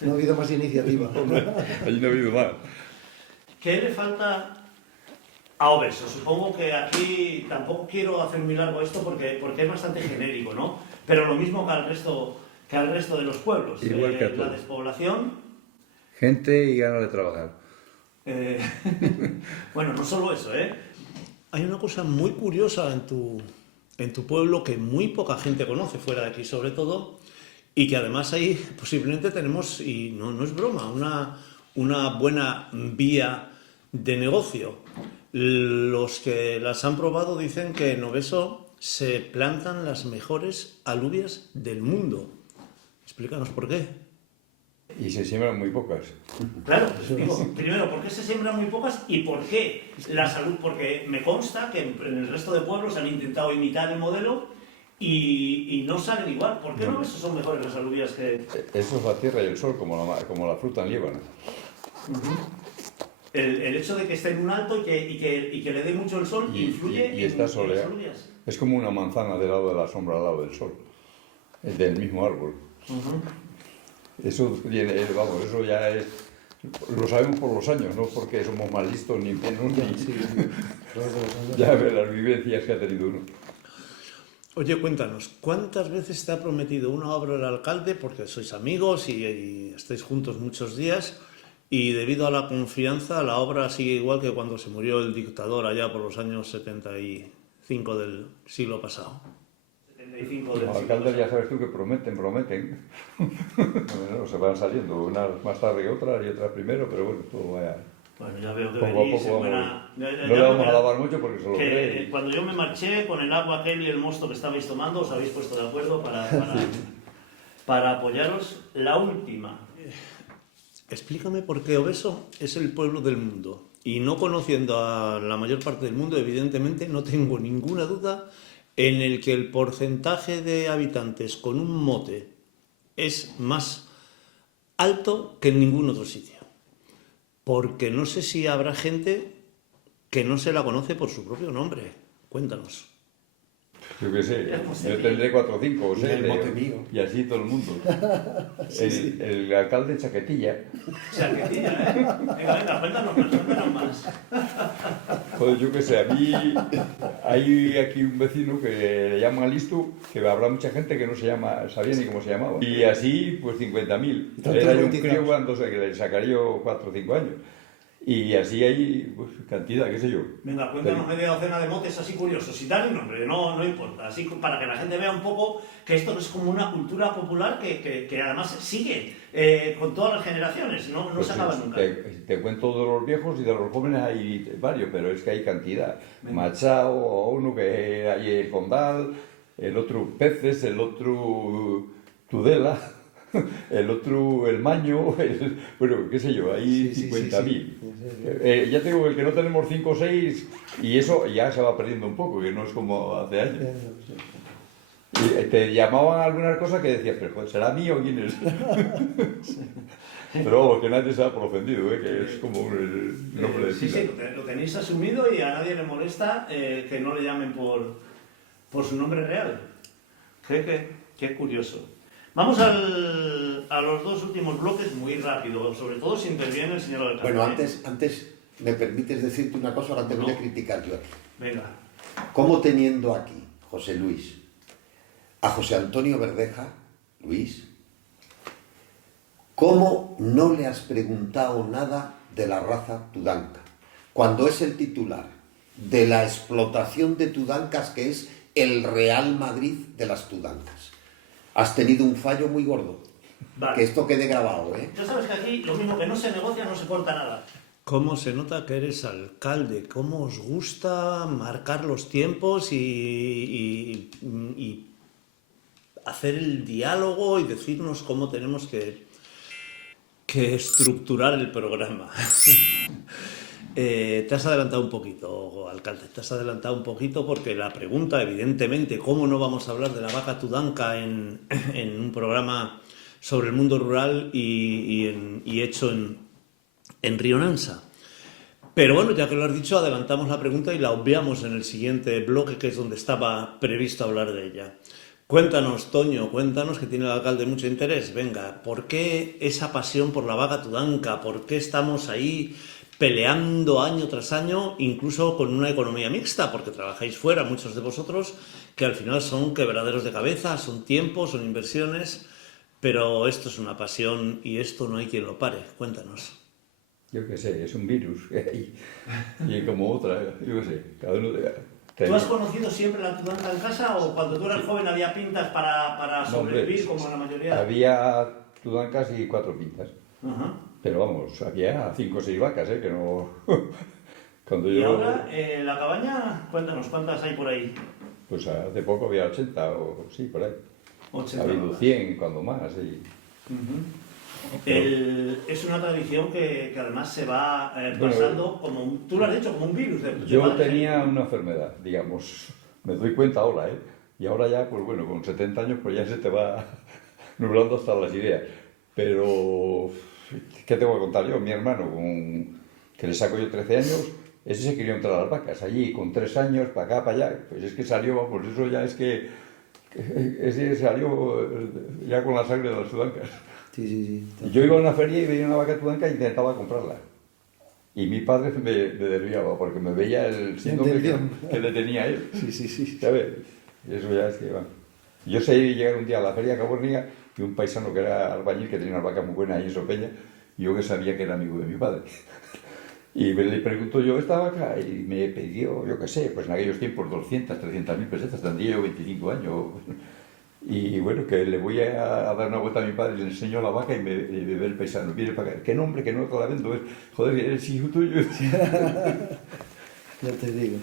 No ha habido más iniciativa. Allí no ha habido más. ¿Qué le falta a Obeso? Supongo que aquí tampoco quiero hacer muy largo esto porque es bastante genérico, ¿no? Pero lo mismo que al resto de los pueblos. Igual que a La todos. despoblación. Gente y ganas de trabajar. Bueno, no solo eso, ¿eh? Hay una cosa muy curiosa en tu pueblo que muy poca gente conoce fuera de aquí sobre todo y que además ahí posiblemente tenemos, y no es broma, una buena vía de negocio. Los que las han probado dicen que en Obeso se plantan las mejores alubias del mundo. Explícanos por qué. Y se siembran muy pocas. Claro, pues digo, primero, ¿por qué se siembran muy pocas y por qué la salud? Porque me consta que en el resto de pueblos han intentado imitar el modelo y no salen igual. ¿Por qué no esos son mejores las alubias que...? Eso es la tierra y el sol, como la fruta en Líbano. El hecho de que esté en un alto y que le dé mucho el sol influye y está en las soleado. alubias. Es como una manzana del lado de la sombra al lado del sol. Es del mismo árbol. Eso ya es... Lo sabemos por los años, no porque somos más listos ni menos, ya ves las vivencias que ha tenido uno. Oye, cuéntanos, ¿cuántas veces te ha prometido una obra el alcalde, porque sois amigos y estáis juntos muchos días, y debido a la confianza la obra sigue igual que cuando se murió el dictador allá por los años 75 del siglo pasado? 75 Los del siglo alcaldes ya pasado. sabes tú que prometen. Bueno, se van saliendo, unas más tarde que otras y otras primero, pero bueno, todo vaya... Bueno, ya veo que Poco a venís poco en buena... vamos. ya No le veo vamos que- a lavar mucho porque se lo que cree. cuando yo me marché con el agua aquel y el mosto que estabais tomando, os habéis puesto de acuerdo para apoyaros. La última. Explícame por qué Obeso es el pueblo del mundo. Y no conociendo a la mayor parte del mundo, evidentemente no tengo ninguna duda en el que el porcentaje de habitantes con un mote es más alto que en ningún otro sitio. Porque no sé si habrá gente que no se la conoce por su propio nombre. Cuéntanos. Yo qué sé, Es posible. yo tendré 4 o 5 o Y 6. el mote mío. Y así todo el mundo. El alcalde en Chaquetilla. Chaquetilla, ¿eh? Venga, cuéntanos más. Joder, yo qué sé, a mí hay aquí un vecino que le llama Listo, que habrá mucha gente que no sabía ni cómo se llamaba. Y así, pues 50.000. Tantos Era yo un bautizados. crío cuando que le sacaría yo 4 o 5 años. Y así hay pues, cantidad, qué sé yo. Venga, cuéntanos media docena de motes así curiosos. Si dan un nombre, no importa. Así para que la gente vea un poco que esto no es como una cultura popular que además sigue con todas las generaciones. No Pues se acaba nunca. te cuento de los viejos y de los jóvenes hay varios, pero es que hay cantidad. Machao, uno que hay el Fondal, el otro Peces, el otro Tudela, el otro el Maño, bueno, qué sé yo, hay 50.000. Ya te digo que no tenemos 5 o 6 y eso ya se va perdiendo un poco, que no es como hace años. Y te llamaban algunas cosas que decías, pero joder, ¿será mío o quién es? Pero vamos, que nadie se da por ofendido, que es como un nombre de Sí, pila. sí, lo tenéis asumido y a nadie le molesta que no le llamen por su nombre real. Qué curioso. Vamos a los dos últimos bloques muy rápido, sobre todo si interviene el señor alcalde. Bueno, antes me permites decirte una cosa, ahora te voy a criticar yo aquí. Venga. ¿Cómo teniendo aquí, José Luis, a José Antonio Verdeja, Luis, cómo no le has preguntado nada de la raza tudanca? Cuando es el titular de la explotación de tudancas, que es el Real Madrid de las tudancas. Has tenido un fallo muy gordo. Vale. Que esto quede grabado, ¿eh? Ya sabes que aquí lo mismo que no se negocia, no se corta nada. ¿Cómo se nota que eres alcalde? ¿Cómo os gusta marcar los tiempos y hacer el diálogo y decirnos cómo tenemos que estructurar el programa? Te has adelantado un poquito, alcalde, te has adelantado un poquito porque la pregunta, evidentemente, ¿cómo no vamos a hablar de la vaca tudanca en un programa sobre el mundo rural y hecho en Rionansa? Pero bueno, ya que lo has dicho, adelantamos la pregunta y la obviamos en el siguiente bloque, que es donde estaba previsto hablar de ella. Cuéntanos, Toño, cuéntanos, que tiene el alcalde mucho interés. Venga, ¿por qué esa pasión por la vaca tudanca? ¿Por qué estamos ahí peleando año tras año, incluso con una economía mixta? Porque trabajáis fuera, muchos de vosotros, que al final son quebraderos de cabeza, son tiempos, son inversiones, pero esto es una pasión y esto no hay quien lo pare. Cuéntanos. Yo qué sé, es un virus que hay. Y como otra, yo qué sé, cada uno ¿Tú has conocido siempre la tudanca en casa o cuando tú eras joven había pintas para sobrevivir, como la mayoría? Había tudancas y 4 pintas. Ajá. Pero vamos, había 5 o 6 vacas, que no... Cuando Y yo... ahora, la cabaña, cuéntanos, ¿cuántas hay por ahí? Pues hace poco había 80 o sí, por ahí. 80 Ha habido vacas. 100, cuando más. Y... Es una tradición que además se va pasando, tú lo has dicho, como un virus. Yo tenía una enfermedad, digamos, me doy cuenta ahora, ¿eh? Y ahora ya, pues bueno, con 70 años, pues ya se te va nublando hasta las ideas. Pero, ¿qué tengo que contar yo? Mi hermano, que le saco yo 13 años, ese se quería entrar a las vacas, allí con 3 años, para acá, para allá. Pues es que salió, pues eso ya es que ese salió ya con la sangre de las tudancas. Sí. Yo iba a una feria y veía una vaca tudanca e intentaba comprarla. Y mi padre me derribaba porque me veía el síndrome que le tenía a él. Sí. ¿Sabes? Y eso ya es que va. Yo sé llegar un día a la feria Caborniga y un paisano que era albañil, que tenía una vaca muy buena ahí en Sopeña, y yo que sabía que era amigo de mi padre. Y le pregunto yo, ¿esta vaca? Y me pidió, yo qué sé, pues en aquellos tiempos 200, 300.000 pesetas, tendría yo 25 años. Y bueno, que le voy a dar una vuelta a mi padre, le enseño la vaca y me ve el paisano, viene para acá, ¿qué nombre? Que no te la vendo, joder, es hijo tuyo. Ya te digo.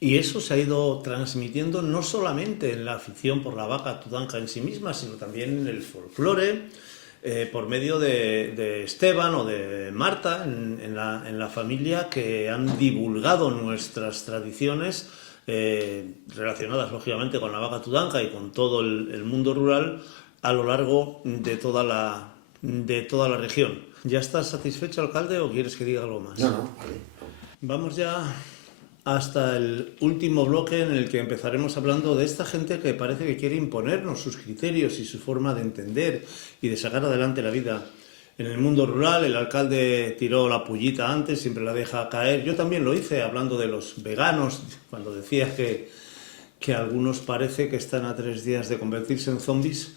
Y eso se ha ido transmitiendo no solamente en la afición por la vaca tudanca en sí misma, sino también en el folclore, por medio de Esteban o de Marta en la familia, que han divulgado nuestras tradiciones relacionadas lógicamente con la vaca tudanca y con todo el mundo rural a lo largo de toda la región. ¿Ya estás satisfecho, alcalde, o quieres que diga algo más? No, vale. Vamos ya hasta el último bloque, en el que empezaremos hablando de esta gente que parece que quiere imponernos sus criterios y su forma de entender y de sacar adelante la vida en el mundo rural. El alcalde tiró la pullita antes, siempre la deja caer. Yo también lo hice, hablando de los veganos, cuando decía que algunos parece que están a 3 días de convertirse en zombies.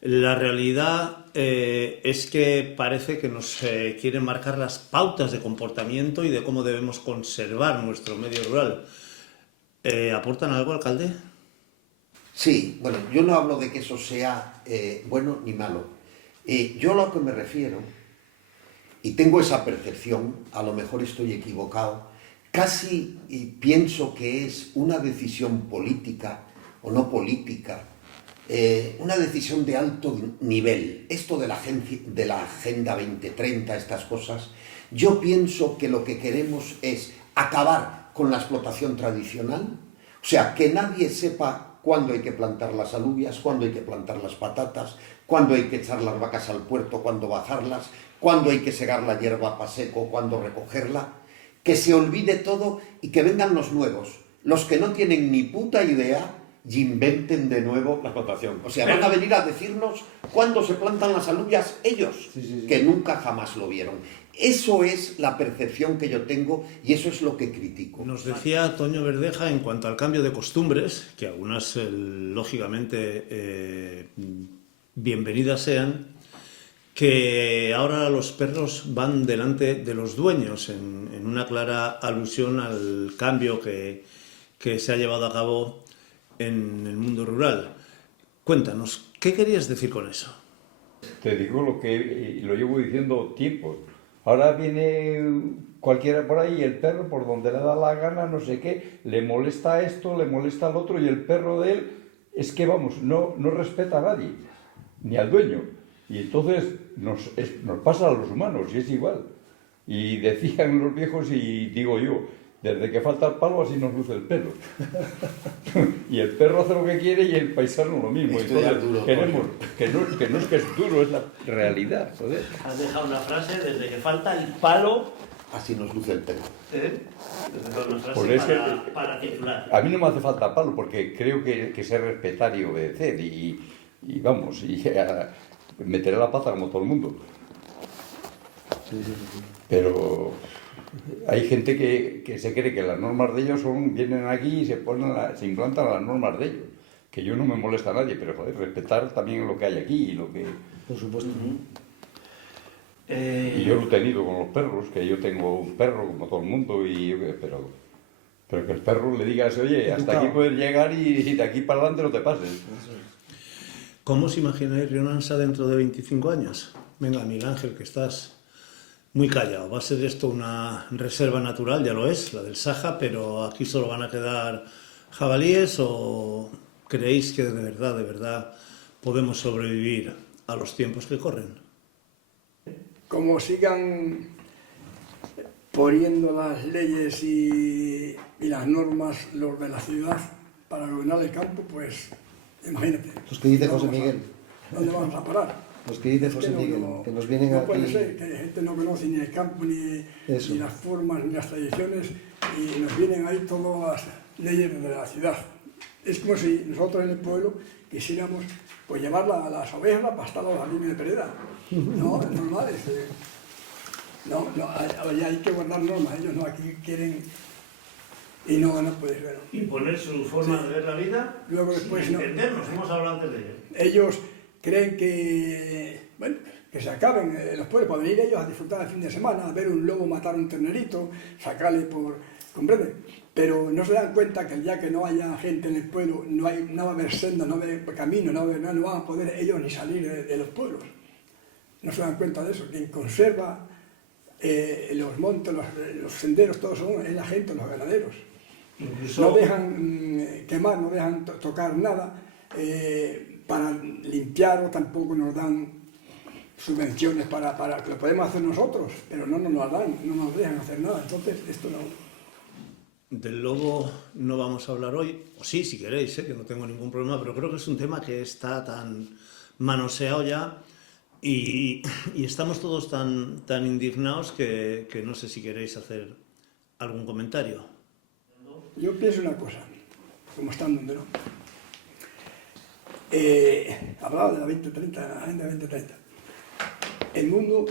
La realidad es que parece que nos quieren marcar las pautas de comportamiento y de cómo debemos conservar nuestro medio rural. ¿Aportan algo, alcalde? Sí, bueno, yo no hablo de que eso sea bueno ni malo. Yo a lo que me refiero, y tengo esa percepción, a lo mejor estoy equivocado, casi pienso que es una decisión política o no política, una decisión de alto nivel. Esto de la Agenda 2030, estas cosas, yo pienso que lo que queremos es acabar con la explotación tradicional, o sea, que nadie sepa cuándo hay que plantar las alubias, cuándo hay que plantar las patatas, cuándo hay que echar las vacas al puerto, cuándo bajarlas, cuándo hay que segar la hierba para seco, cuándo recogerla, que se olvide todo y que vengan los nuevos, los que no tienen ni puta idea y inventen de nuevo la explotación. O sea, van a venir a decirnos cuándo se plantan las alubias ellos, que nunca jamás lo vieron. Eso es la percepción que yo tengo y eso es lo que critico. Nos decía Toño Verdeja, en cuanto al cambio de costumbres, que algunas lógicamente bienvenidas sean, que ahora los perros van delante de los dueños, en una clara alusión al cambio que se ha llevado a cabo en el mundo rural. Cuéntanos, ¿qué querías decir con eso? Te digo lo que lo llevo diciendo tiempo. Ahora viene cualquiera por ahí, el perro por donde le da la gana, no sé qué, le molesta esto, le molesta al otro, y el perro de él es que, vamos, no respeta a nadie, ni al dueño. Y entonces nos pasa a los humanos, y es igual. Y decían los viejos, y digo yo, desde que falta el palo así nos luce el pelo. Y el perro hace lo que quiere y el paisano lo mismo. Estoy Entonces, duro, queremos, que no es que es duro, es la realidad, joder. Has dejado una frase, desde que falta el palo, Así nos luce el pelo. has dejado una frase Pues es que- para titular. A mí no me hace falta palo porque creo que sé respetar y obedecer y vamos, y meteré la pata como todo el mundo. Pero hay gente que se cree que las normas de ellos vienen aquí y se implantan las normas de ellos. Que yo no me molesta a nadie, pero joder, respetar también lo que hay aquí y lo que... Por supuesto. Y yo lo he tenido con los perros, que yo tengo un perro como todo el mundo, pero que el perro le digas, oye, hasta aquí puedes llegar y de aquí para adelante no te pases. ¿Cómo os imagináis Rionansa dentro de 25 años? Venga, Miguel Ángel, que estás muy callado. Va a ser esto una reserva natural, ya lo es, la del Saja, pero aquí solo van a quedar jabalíes, ¿o creéis que de verdad podemos sobrevivir a los tiempos que corren? Como sigan poniendo las leyes y las normas los de la ciudad para gobernar el campo, pues imagínate. Los que dice José ¿Dónde vamos a- Miguel. ¿Dónde vamos a parar? Los que dice Es José no- Miguel, no- que nos vienen no aquí... puede ser, que la gente no conoce ni el campo, ni Eso. las formas, ni las tradiciones, y nos vienen ahí todas las leyes de la ciudad. Es como si nosotros en el pueblo quisiéramos pues llevar las ovejas a pastar a la línea de pereda. No, es normal. Hay que guardar normas, ellos no, aquí quieren... Y no puede ser. ¿No? Imponer su forma de ver la vida, Luego después sin no. entendernos, hemos hablado antes de ello. Ellos creen que, bueno, que se acaben los pueblos para venir ellos a disfrutar el fin de semana, a ver un lobo matar un ternerito, sacarle por... ¿Comprende? Pero no se dan cuenta que el día que no haya gente en el pueblo, no va a haber senda, no va a haber camino, no van a poder ellos ni salir de los pueblos. No se dan cuenta de eso. Quien conserva los montes, los senderos, todos es la gente, los ganaderos. Incluso, No dejan quemar, no dejan tocar nada para limpiar, o tampoco nos dan subvenciones para que lo podemos hacer nosotros, pero no nos las dan, no nos dejan hacer nada. Entonces, esto no. Del lobo no vamos a hablar hoy, o sí, si queréis, que no tengo ningún problema, pero creo que es un tema que está tan manoseado ya y estamos todos tan indignados que no sé si queréis hacer algún comentario. Yo pienso una cosa, como están donde no. Hablaba de la 2030, la Agenda 2030. El mundo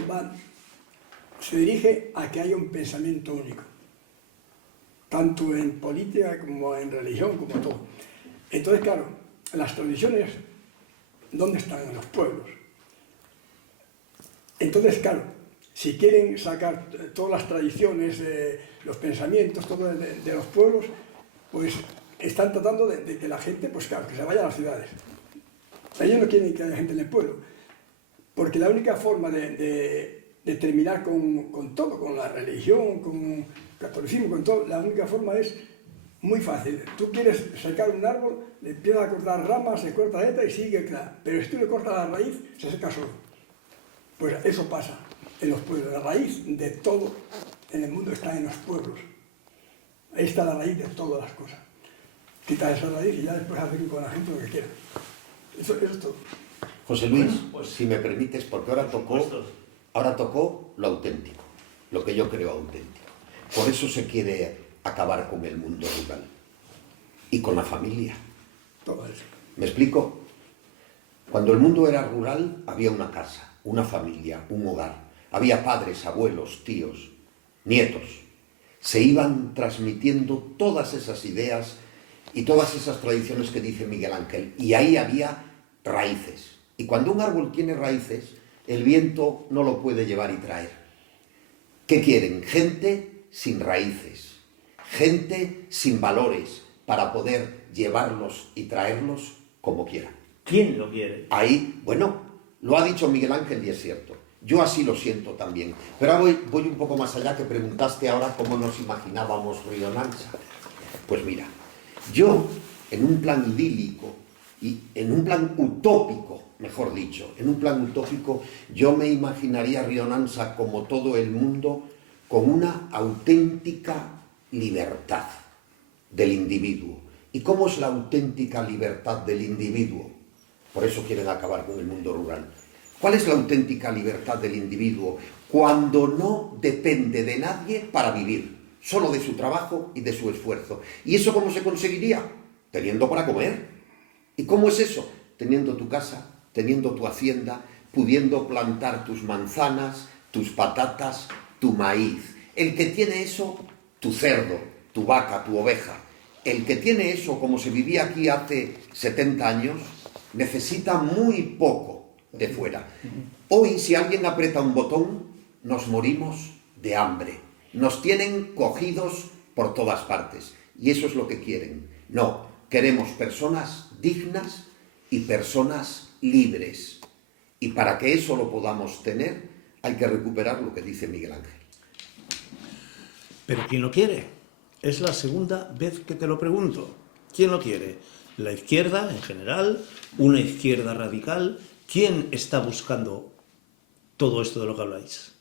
se dirige a que haya un pensamiento único, tanto en política como en religión, como todo. Entonces, claro, las tradiciones, ¿dónde están? En los pueblos. Entonces, claro, si quieren sacar todas las tradiciones, los pensamientos, todo de los pueblos, pues están tratando de que la gente, pues claro, que se vaya a las ciudades. Ellos no quieren que haya gente en el pueblo, porque la única forma de terminar con todo, con la religión, con catolicismo, con todo, la única forma es muy fácil. Tú quieres secar un árbol, le empiezas a cortar ramas, se corta la neta y sigue claro. Pero si tú le cortas la raíz, se seca solo. Pues eso pasa en los pueblos. La raíz de todo en el mundo está en los pueblos. Ahí está la raíz de todas las cosas. Quita esa raíz y ya después hacen con la gente lo que quieran. Eso es todo. José Luis, Bueno, pues- si me permites, porque ahora tocó lo auténtico, lo que yo creo auténtico. Por eso se quiere acabar con el mundo rural y con la familia. Todo eso. ¿Me explico? Cuando el mundo era rural había una casa, una familia, un hogar. Había padres, abuelos, tíos, nietos. Se iban transmitiendo todas esas ideas y todas esas tradiciones que dice Miguel Ángel. Y ahí había raíces. Y cuando un árbol tiene raíces, el viento no lo puede llevar y traer. ¿Qué quieren? Gente sin raíces, gente sin valores para poder llevarlos y traerlos como quieran. ¿quién lo quiere? Ahí, bueno, lo ha dicho Miguel Ángel y es cierto. Yo así lo siento también. Pero ahora voy un poco más allá, que preguntaste ahora cómo nos imaginábamos Rionanza. Pues mira, yo en un plan idílico y en un plan utópico, mejor dicho, en un plan utópico, yo me imaginaría Rionanza como todo el mundo, con una auténtica libertad del individuo. ¿Y cómo es la auténtica libertad del individuo? Por eso quieren acabar con el mundo rural. ¿Cuál es la auténtica libertad del individuo? Cuando no depende de nadie para vivir, solo de su trabajo y de su esfuerzo. ¿Y eso cómo se conseguiría? Teniendo para comer. ¿Y cómo es eso? Teniendo tu casa, teniendo tu hacienda, pudiendo plantar tus manzanas, tus patatas, tu maíz. El que tiene eso, tu cerdo, tu vaca, tu oveja. El que tiene eso, como se vivía aquí hace 70 años, necesita muy poco de fuera. Hoy, si alguien aprieta un botón, nos morimos de hambre. Nos tienen cogidos por todas partes. Y eso es lo que quieren. No, queremos personas dignas y personas libres. Y para que eso lo podamos tener, hay que recuperar lo que dice Miguel Ángel. Pero ¿quién lo quiere? Es la segunda vez que te lo pregunto. ¿Quién lo quiere? ¿La izquierda en general? ¿Una izquierda radical? ¿Quién está buscando todo esto de lo que habláis?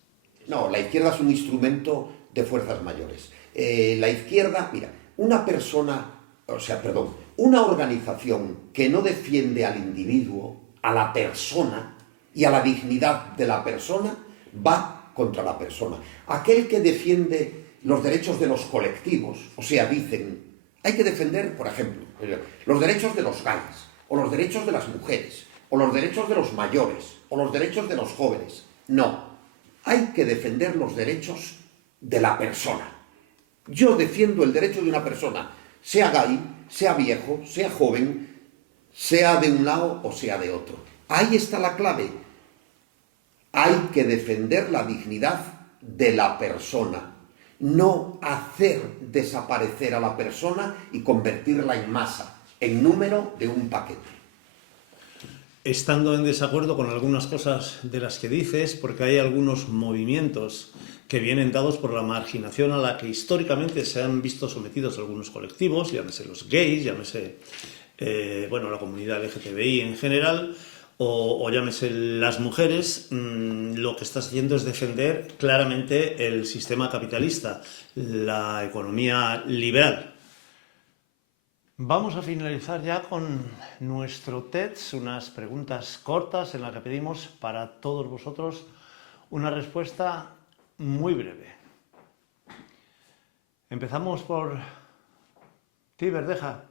No, la izquierda es un instrumento de fuerzas mayores. La izquierda, mira, una organización que no defiende al individuo, a la persona y a la dignidad de la persona, va contra la persona. Aquel que defiende los derechos de los colectivos, o sea, dicen, hay que defender, por ejemplo, los derechos de los gays, o los derechos de las mujeres, o los derechos de los mayores, o los derechos de los jóvenes. No, hay que defender los derechos de la persona. Yo defiendo el derecho de una persona, sea gay, sea viejo, sea joven, sea de un lado o sea de otro. Ahí está la clave. Hay que defender la dignidad de la persona, no hacer desaparecer a la persona y convertirla en masa, en número de un paquete. Estando en desacuerdo con algunas cosas de las que dices, porque hay algunos movimientos que vienen dados por la marginación a la que históricamente se han visto sometidos algunos colectivos, llámese los gays, llámese la comunidad LGTBI en general, o llámese las mujeres, lo que estás haciendo es defender claramente el sistema capitalista, la economía liberal. Vamos a finalizar ya con nuestro TEDx, unas preguntas cortas en las que pedimos para todos vosotros una respuesta muy breve. Empezamos por ti, Verdeja.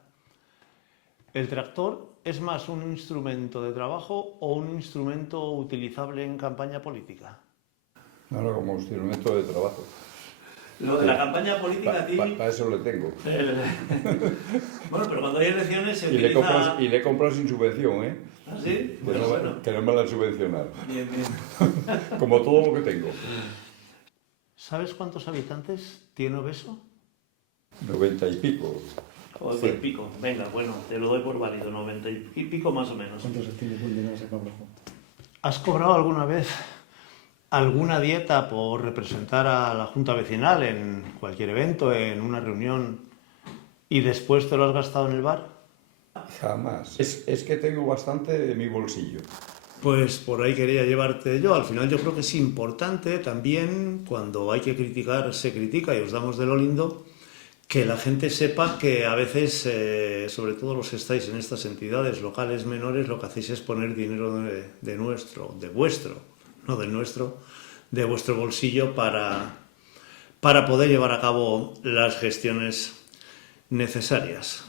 ¿El tractor es más un instrumento de trabajo o un instrumento utilizable en campaña política? No, como instrumento de trabajo. Lo de la campaña política, Para eso lo tengo. Bueno, pero cuando hay elecciones se Y utiliza... le he comprado sin subvención, ¿eh? ¿Ah, sí? Que no me la han subvencionado. Bien, bien. Como todo lo que tengo. ¿Sabes cuántos habitantes tiene Obeso? 90 y pico. Joder, pues pico. Venga, bueno, te lo doy por válido, 90 y pico más o menos. ¿Cuántos se tiene por dinero ese cabrojo? ¿Has cobrado alguna vez alguna dieta por representar a la Junta Vecinal en cualquier evento, en una reunión, y después te lo has gastado en el bar? Jamás. Es que tengo bastante de mi bolsillo. Pues por ahí quería llevarte yo. Al final yo creo que es importante también, cuando hay que criticar, se critica y os damos de lo lindo, que la gente sepa que a veces, sobre todo los que estáis en estas entidades locales menores, lo que hacéis es poner dinero de vuestro bolsillo para poder llevar a cabo las gestiones necesarias.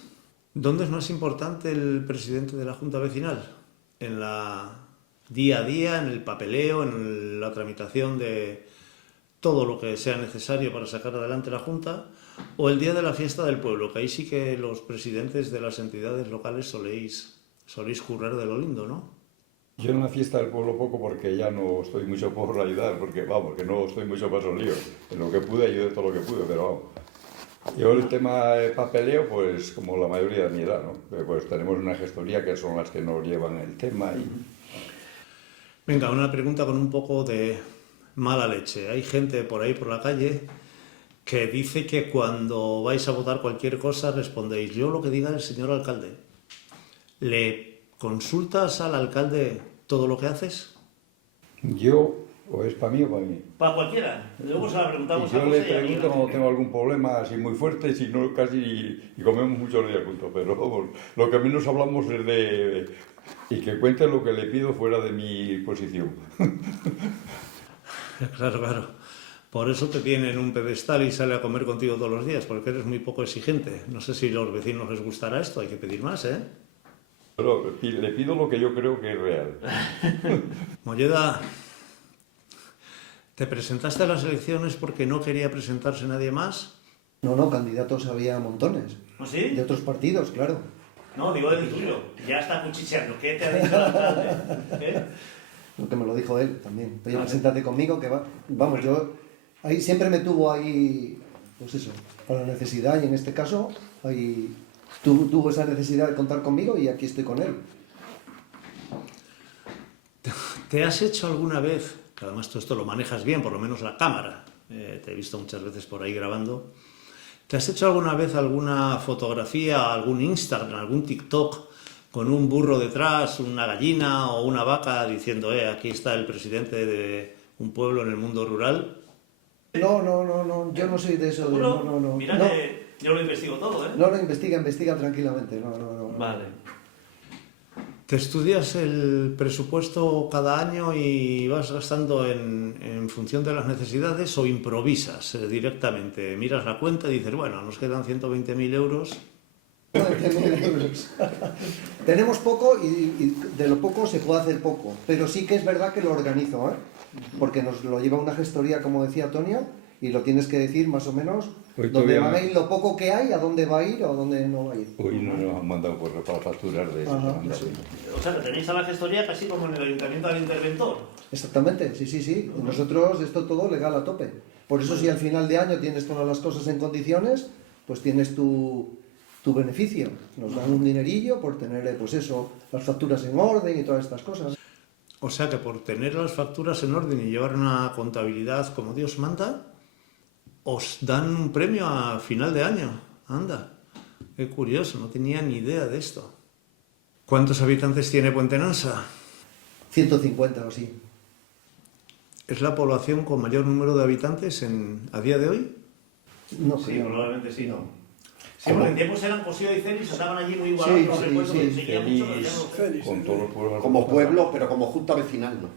¿Dónde es más importante el presidente de la Junta Vecinal? ¿En la día a día, en el papeleo, en la tramitación de todo lo que sea necesario para sacar adelante la Junta? ¿O el día de la fiesta del pueblo? Que ahí sí que los presidentes de las entidades locales soléis currar de lo lindo, ¿no? Yo en la fiesta del pueblo poco, porque ya no estoy mucho por ayudar, porque no estoy mucho para esos líos. En lo que pude ayudé todo lo que pude, pero vamos. Yo el tema de papeleo, pues como la mayoría de mi edad, ¿no? Pues tenemos una gestoría que son las que nos llevan el tema y... Venga, una pregunta con un poco de mala leche. Hay gente por ahí por la calle que dice que cuando vais a votar cualquier cosa respondéis, yo lo que diga el señor alcalde. ¿Le consultas al alcalde todo lo que haces? Yo, o es para mí o para mí. Para cualquiera. Luego se la preguntamos Y yo a le José y a pregunto Miguel. cuando tengo algún problema así muy fuerte, si no casi, y comemos muchos días juntos, pero vamos, lo que menos hablamos es de... y que cuente lo que le pido fuera de mi posición. Claro, claro. Por eso te tiene en un pedestal y sale a comer contigo todos los días, porque eres muy poco exigente. No sé si a los vecinos les gustará esto, hay que pedir más, ¿eh? Pero le pido lo que yo creo que es real. Molleda, ¿te presentaste a las elecciones porque no quería presentarse nadie más? No, candidatos había montones. ¿No sí? De otros partidos, claro. No, digo del tuyo. Ya está cuchicheando. ¿Qué te ha dicho el alcalde? Lo que me lo dijo él también. Oye, preséntate conmigo, que va. Vamos, yo... Ahí siempre me tuvo ahí, pues eso, a la necesidad, y en este caso, ahí tuvo esa necesidad de contar conmigo y aquí estoy con él. ¿Te has hecho alguna vez, que además tú esto lo manejas bien, por lo menos la cámara, te he visto muchas veces por ahí grabando, ¿te has hecho alguna vez alguna fotografía, algún Instagram, algún TikTok con un burro detrás, una gallina o una vaca diciendo, aquí está el presidente de un pueblo en el mundo rural? No, yo no soy de eso. No. Mira No. que yo lo investigo todo, ¿eh? No, investiga tranquilamente. No. Vale. ¿Te estudias el presupuesto cada año y vas gastando en función de las necesidades o improvisas directamente? Miras la cuenta y dices, bueno, nos quedan 120.000 euros. 20.000 euros. Tenemos poco y de lo poco se puede hacer poco, pero sí que es verdad que lo organizo, ¿eh? Porque nos lo lleva una gestoría, como decía Tonia, y lo tienes que decir más o menos Hoy dónde todavía va a no. ir lo poco que hay, a dónde va a ir o a dónde no va a ir. Hoy no nos han mandado para facturar de eso. Ajá, anda sí. bien. O sea, que tenéis a la gestoría casi como en el ayuntamiento del interventor. Exactamente, sí. Nosotros esto todo legal a tope. Por eso si al final de año tienes todas las cosas en condiciones, pues tienes tu beneficio. Nos dan un dinerillo por tener, pues eso, las facturas en orden y todas estas cosas. O sea que por tener las facturas en orden y llevar una contabilidad como Dios manda, os dan un premio a final de año. Anda, qué curioso, no tenía ni idea de esto. ¿Cuántos habitantes tiene Puente Nansa? 150 o así. ¿Es la población con mayor número de habitantes a día de hoy? No Sí, creo. probablemente sí. No. Sí, porque en tiempos eran Cosío y Celis, estaban allí muy igualados. Sí, no sí, recuerdo sí, que seguía mucho, Celis. pero Con todos los pueblos. Como pueblo, pero como junta vecinal, no.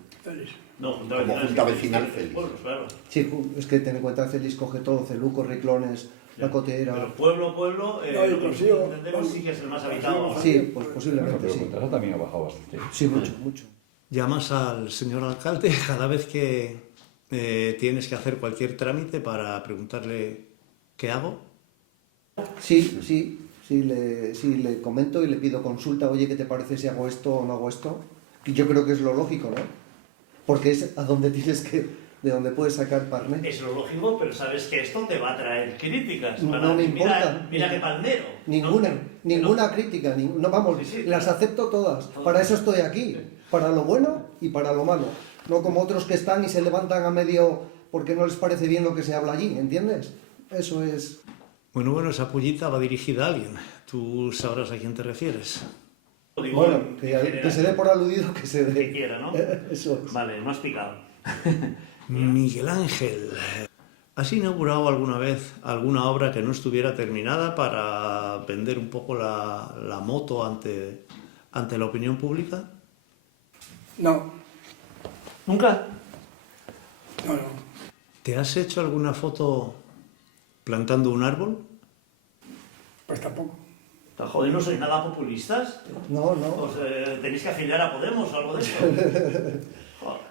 no, junta Como vecinal, junta sí, vecinal sí, Celis. pueblos, claro. Sí, es que ten en cuenta Celis coge todo, Celuco, Riclones, La Cotera. Pero pueblo, No, y lo que Cosío, entendemos sí que es el más habitado. Sí, pues Bueno, posiblemente pero sí. Contrasa también ha bajado bastante. Sí, mucho. Llamas al señor alcalde cada vez que tienes que hacer cualquier trámite para preguntarle ¿qué hago? Sí, le comento y le pido consulta, oye, ¿qué te parece si hago esto o no hago esto? Y yo creo que es lo lógico, ¿no? Porque es a donde de donde puedes sacar parné. Es lo lógico, pero sabes que esto te va a traer críticas. No, Van no a me decir, importa. Mira qué palmero. Ninguna crítica, no, vamos, Sí, sí, las claro. acepto todas. Para eso estoy aquí, para lo bueno y para lo malo. No como otros que están y se levantan a medio porque no les parece bien lo que se habla allí, ¿entiendes? Eso es... Bueno, esa pullita va dirigida a alguien. Tú sabrás a quién te refieres. Digo, Bueno, en que general, se dé por aludido, que se que dé. quiera, ¿no? Eso es. Vale, no has picado. Miguel Ángel, ¿has inaugurado alguna vez alguna obra que no estuviera terminada para vender un poco la moto ante la opinión pública? No. ¿Nunca? No. ¿Te has hecho alguna foto plantando un árbol? Pues tampoco. Joder, no sois nada populistas. No. Pues tenéis que afiliar a Podemos o algo de eso. Joder.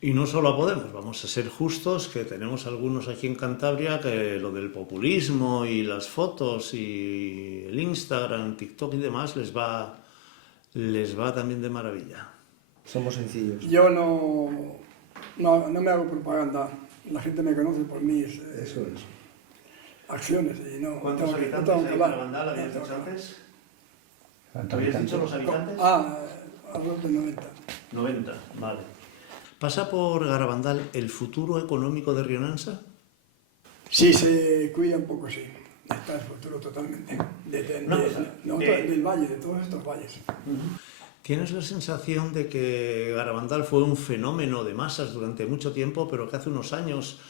Y no solo a Podemos, vamos a ser justos, que tenemos algunos aquí en Cantabria que lo del populismo y las fotos y el Instagram, TikTok y demás les va también de maravilla. Somos sencillos. Yo no me hago propaganda. La gente me conoce por mis Eso es. acciones y no ¿Cuántos tengo habitantes tengo hay que en hablar. Carabandal? ¿Habías dicho antes? ¿Cuántos ¿Habías habitantes? dicho los habitantes? algo de 90. 90, vale. ¿Pasa por Garabandal el futuro económico de Rionansa? Sí, se cuida un poco, sí. Está el futuro totalmente. Del valle, de todos estos valles. ¿Tienes la sensación de que Garabandal fue un fenómeno de masas durante mucho tiempo, pero que hace unos años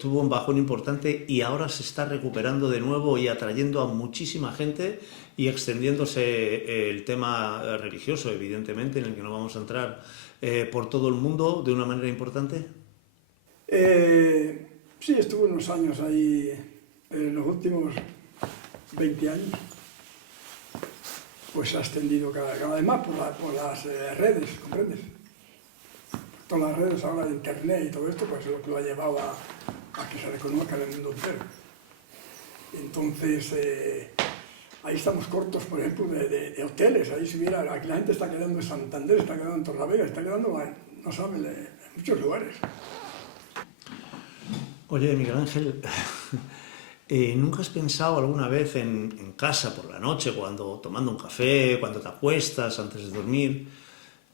tuvo un bajón importante y ahora se está recuperando de nuevo y atrayendo a muchísima gente y extendiéndose el tema religioso, evidentemente, en el que no vamos a entrar, por todo el mundo de una manera importante? Sí, estuvo unos años ahí, en los últimos 20 años, pues se ha extendido cada vez más por las redes, ¿comprendes? Todas las redes ahora de internet y todo esto, pues es lo que lo ha llevado a que se reconozca en el mundo entero. Entonces, ahí estamos cortos, por ejemplo, de hoteles. Ahí si hubiera, aquí la gente está quedando en Santander, está quedando en Torlavega, está quedando, no saben, en muchos lugares. Oye, Miguel Ángel, ¿nunca has pensado alguna vez en casa por la noche, cuando tomando un café, cuando te acuestas antes de dormir,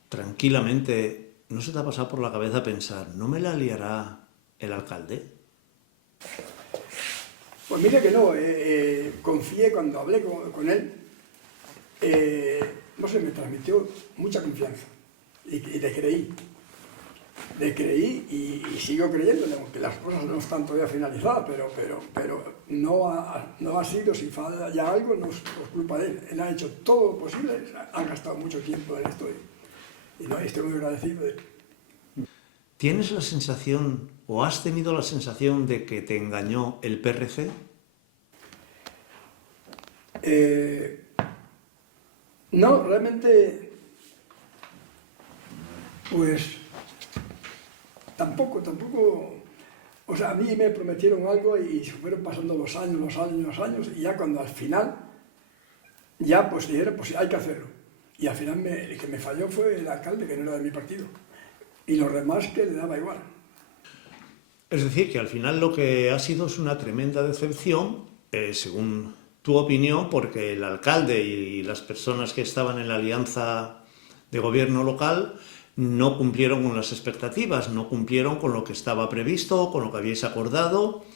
tranquilamente, no se te ha pasado por la cabeza pensar, ¿no me la liará el alcalde? Pues mire que no, confié cuando hablé con él, no sé, me transmitió mucha confianza y le creí. Le creí y sigo creyéndole, aunque las cosas no están todavía finalizadas, pero no ha sido, si falla ya algo, no es por culpa de él. Él ha hecho todo lo posible, ha gastado mucho tiempo en esto y no, estoy muy agradecido de él. ¿Tienes la sensación, o has tenido la sensación de que te engañó el PRC? No, realmente, pues tampoco, o sea, a mí me prometieron algo y se fueron pasando los años, y ya cuando al final, ya pues dijeron, pues hay que hacerlo. Y al final el que me falló fue el alcalde, que no era de mi partido, y los demás que le daba igual. Es decir, que al final lo que ha sido es una tremenda decepción, según tu opinión, porque el alcalde y las personas que estaban en la alianza de gobierno local no cumplieron con las expectativas, no cumplieron con lo que estaba previsto, con lo que habíais acordado,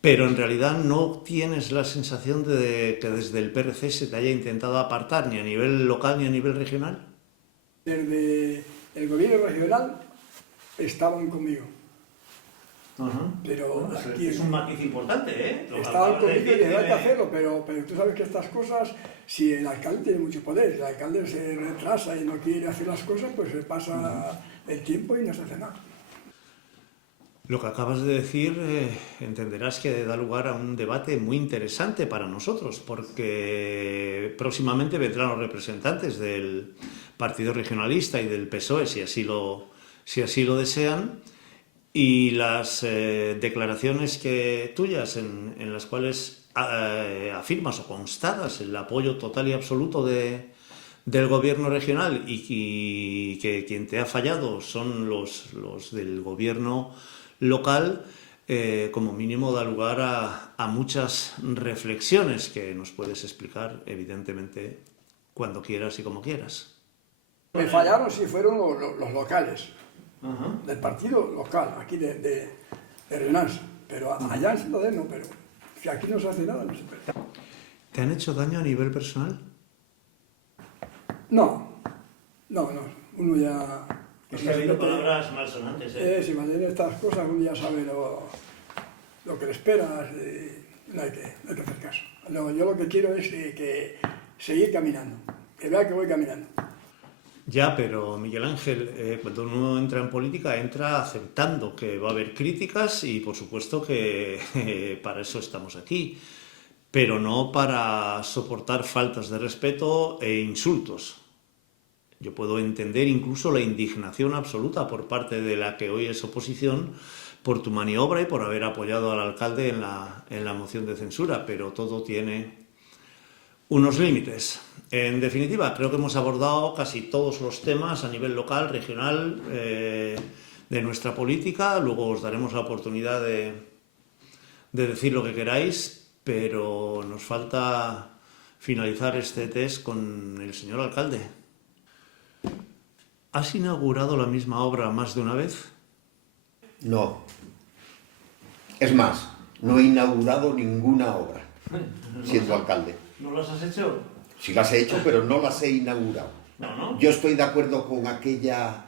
pero en realidad no tienes la sensación de que desde el PRC se te haya intentado apartar ni a nivel local ni a nivel regional. Desde el gobierno regional estaban conmigo. Pero Bueno, aquí es un matiz importante, ¿eh? estaban conmigo y hay que hacerlo, pero tú sabes que estas cosas, si el alcalde tiene mucho poder, si el alcalde se retrasa y no quiere hacer las cosas, pues se pasa el tiempo y no se hace nada. Lo que acabas de decir, entenderás que da lugar a un debate muy interesante para nosotros, porque próximamente vendrán los representantes del Partido Regionalista y del PSOE, si así lo desean, y las declaraciones tuyas en las cuales afirmas o constatas el apoyo total y absoluto del gobierno regional y que quien te ha fallado son los del gobierno local, como mínimo da lugar a muchas reflexiones que nos puedes explicar, evidentemente, cuando quieras y como quieras. Me fallaron si fueron los locales, del partido local, aquí de Renansa, pero allá en Santander no, pero si aquí no se hace nada, no se puede. ¿Te han hecho daño a nivel personal? No, uno ya... Es que ha habido palabras malsonantes, ¿eh? Si mantiene estas cosas, uno ya sabe lo que le esperas, no hay que hacer caso. No, yo lo que quiero es que seguir caminando, que vea que voy caminando. Ya, pero Miguel Ángel, cuando uno entra en política, entra aceptando que va a haber críticas y por supuesto que para eso estamos aquí, pero no para soportar faltas de respeto e insultos. Yo puedo entender incluso la indignación absoluta por parte de la que hoy es oposición por tu maniobra y por haber apoyado al alcalde en la moción de censura, pero todo tiene unos límites. En definitiva, creo que hemos abordado casi todos los temas a nivel local, regional, de nuestra política. Luego os daremos la oportunidad de decir lo que queráis, pero nos falta finalizar este test con el señor alcalde. ¿Has inaugurado la misma obra más de una vez? No. Es más, no he inaugurado ninguna obra siendo alcalde. ¿No las has hecho? Sí las he hecho, pero no las he inaugurado. No. Yo estoy de acuerdo con aquella,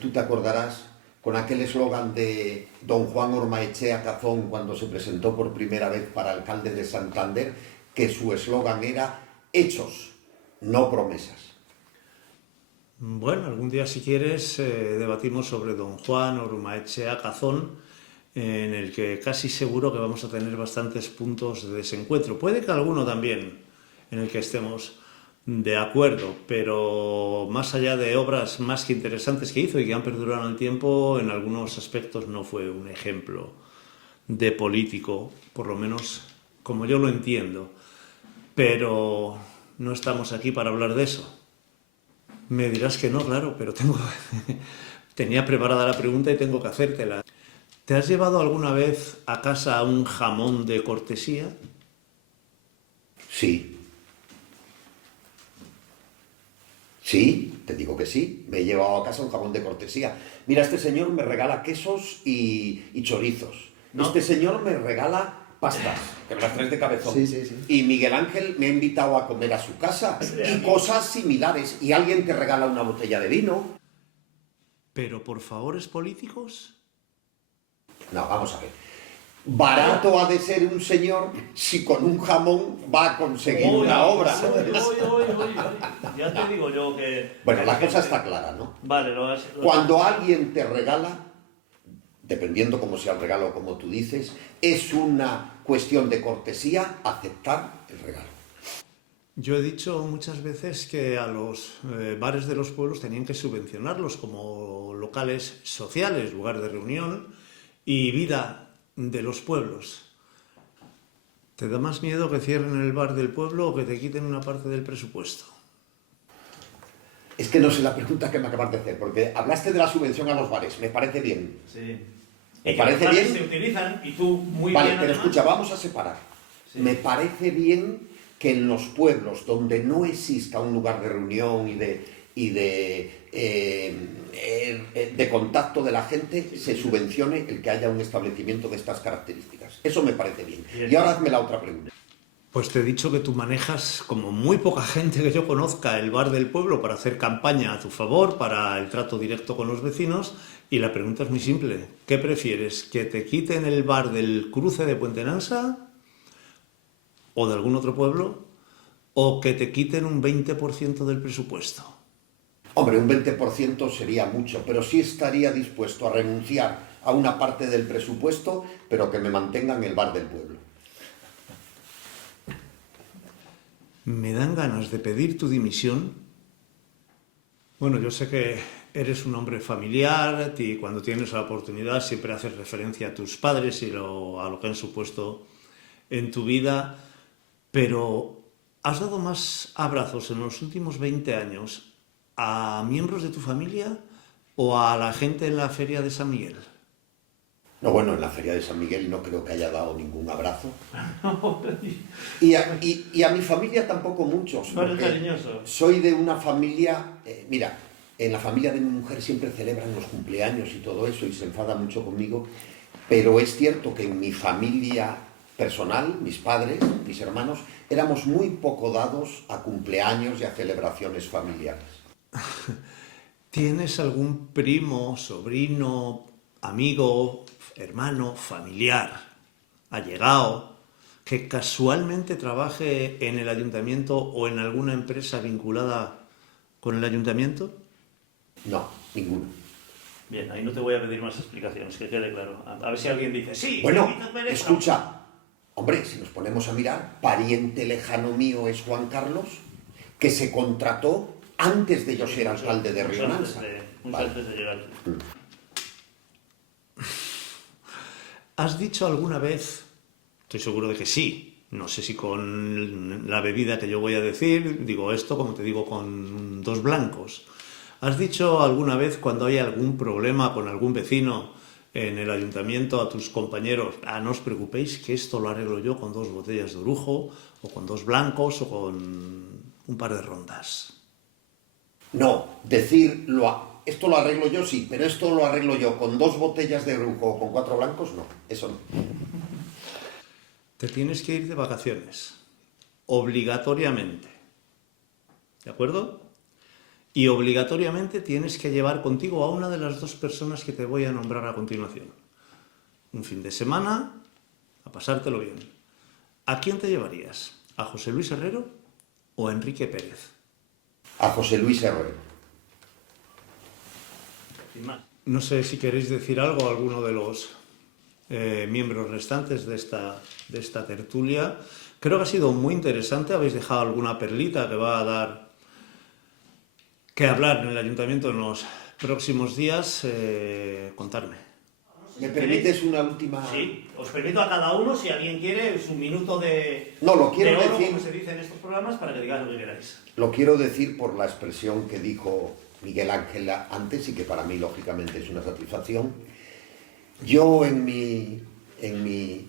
tú te acordarás, con aquel eslogan de don Juan Ormaechea Cazón cuando se presentó por primera vez para alcalde de Santander, que su eslogan era hechos, no promesas. Bueno, algún día si quieres debatimos sobre don Juan Ormaechea Cazón, en el que casi seguro que vamos a tener bastantes puntos de desencuentro. Puede que alguno también en el que estemos de acuerdo, pero más allá de obras más que interesantes que hizo y que han perdurado en el tiempo, en algunos aspectos no fue un ejemplo de político, por lo menos como yo lo entiendo. Pero no estamos aquí para hablar de eso. Me dirás que no, claro, pero tenía preparada la pregunta y tengo que hacértela. ¿Te has llevado alguna vez a casa un jamón de cortesía? Sí. Sí, te digo que sí. Me he llevado a casa un jamón de cortesía. Mira, este señor me regala quesos y chorizos. ¿No? Este señor me regala pastas, que me las traes de cabezón. Sí. Y Miguel Ángel me ha invitado a comer a su casa. Y cosas similares. Y alguien te regala una botella de vino. ¿Pero por favores políticos? No, vamos a ver. Barato ha de ser un señor si con un jamón va a conseguir una obra. Ya te digo yo que... Bueno, la cosa está clara, ¿no? Vale, Cuando alguien te regala, dependiendo cómo sea el regalo, como tú dices, es una cuestión de cortesía aceptar el regalo. Yo he dicho muchas veces que a los bares de los pueblos tenían que subvencionarlos como locales sociales, lugar de reunión y vida de los pueblos. ¿Te da más miedo que cierren el bar del pueblo o que te quiten una parte del presupuesto? Es que no sé la pregunta que me acabas de hacer, porque hablaste de la subvención a los bares, me parece bien. Sí. ¿Me parece bien? Se utilizan y tú muy Vale, bien pero además. escucha, vamos a separar. Sí. Me parece bien que en los pueblos donde no exista un lugar de reunión y de contacto de la gente, se subvencione el que haya un establecimiento de estas características. Eso me parece bien. Bien. Y ahora hazme la otra pregunta. Pues te he dicho que tú manejas, como muy poca gente que yo conozca, el bar del pueblo para hacer campaña a tu favor, para el trato directo con los vecinos, y la pregunta es muy simple. ¿Qué prefieres? ¿Que te quiten el bar del cruce de Puente Nansa o de algún otro pueblo? ¿O que te quiten un 20% del presupuesto? Hombre, un 20% sería mucho, pero sí estaría dispuesto a renunciar a una parte del presupuesto, pero que me mantengan el bar del pueblo. Me dan ganas de pedir tu dimisión. Bueno, yo sé que eres un hombre familiar y cuando tienes la oportunidad siempre haces referencia a tus padres y a lo que han supuesto en tu vida, pero ¿has dado más abrazos en los últimos 20 años a miembros de tu familia o a la gente en la feria de San Miguel? No, bueno, en la Feria de San Miguel no creo que haya dado ningún abrazo. Y a mi familia tampoco muchos. No eres porque cariñoso. soy de una familia... mira, en la familia de mi mujer siempre celebran los cumpleaños y todo eso y se enfada mucho conmigo, pero es cierto que en mi familia personal, mis padres, mis hermanos, éramos muy poco dados a cumpleaños y a celebraciones familiares. ¿Tienes algún primo, sobrino, amigo, hermano, familiar, allegado, que casualmente trabaje en el ayuntamiento o en alguna empresa vinculada con el ayuntamiento? No, ninguno. Bien, ahí no te voy a pedir más explicaciones, que quede claro. A ver si alguien dice, sí, Bueno, quítame esto. escucha, hombre, si nos ponemos a mirar, pariente lejano mío es Juan Carlos, que se contrató antes de yo ser alcalde de Mucho Rionanza. mucho Vale. antes de llegar. ¿Has dicho alguna vez, estoy seguro de que sí, no sé si con la bebida que yo voy a decir, digo esto como te digo con dos blancos, ¿has dicho alguna vez cuando hay algún problema con algún vecino en el ayuntamiento a tus compañeros, no os preocupéis que esto lo arreglo yo con 2 botellas de orujo o con 2 blancos o con un par de rondas? No, decir esto lo arreglo yo, sí, pero esto lo arreglo yo con 2 botellas de Brujo o con 4 blancos, no, eso no. Te tienes que ir de vacaciones, obligatoriamente, ¿de acuerdo? Y obligatoriamente tienes que llevar contigo a una de las 2 personas que te voy a nombrar a continuación. Un fin de semana, a pasártelo bien. ¿A quién te llevarías? ¿A José Luis Herrero o a Enrique Pérez? A José Luis Herrero. Sin más. No sé si queréis decir algo a alguno de los miembros restantes de esta tertulia. Creo que ha sido muy interesante. Habéis dejado alguna perlita que va a dar que hablar en el ayuntamiento en los próximos días. Contadme. ¿Me permites una última...? Sí, os permito a cada uno, si alguien quiere, es un minuto de, No, lo quiero de oro, decir. como se dice en estos programas, para que digáis lo que queráis. Lo quiero decir por la expresión que dijo Miguel Ángel antes y que para mí, lógicamente, es una satisfacción. Yo en mi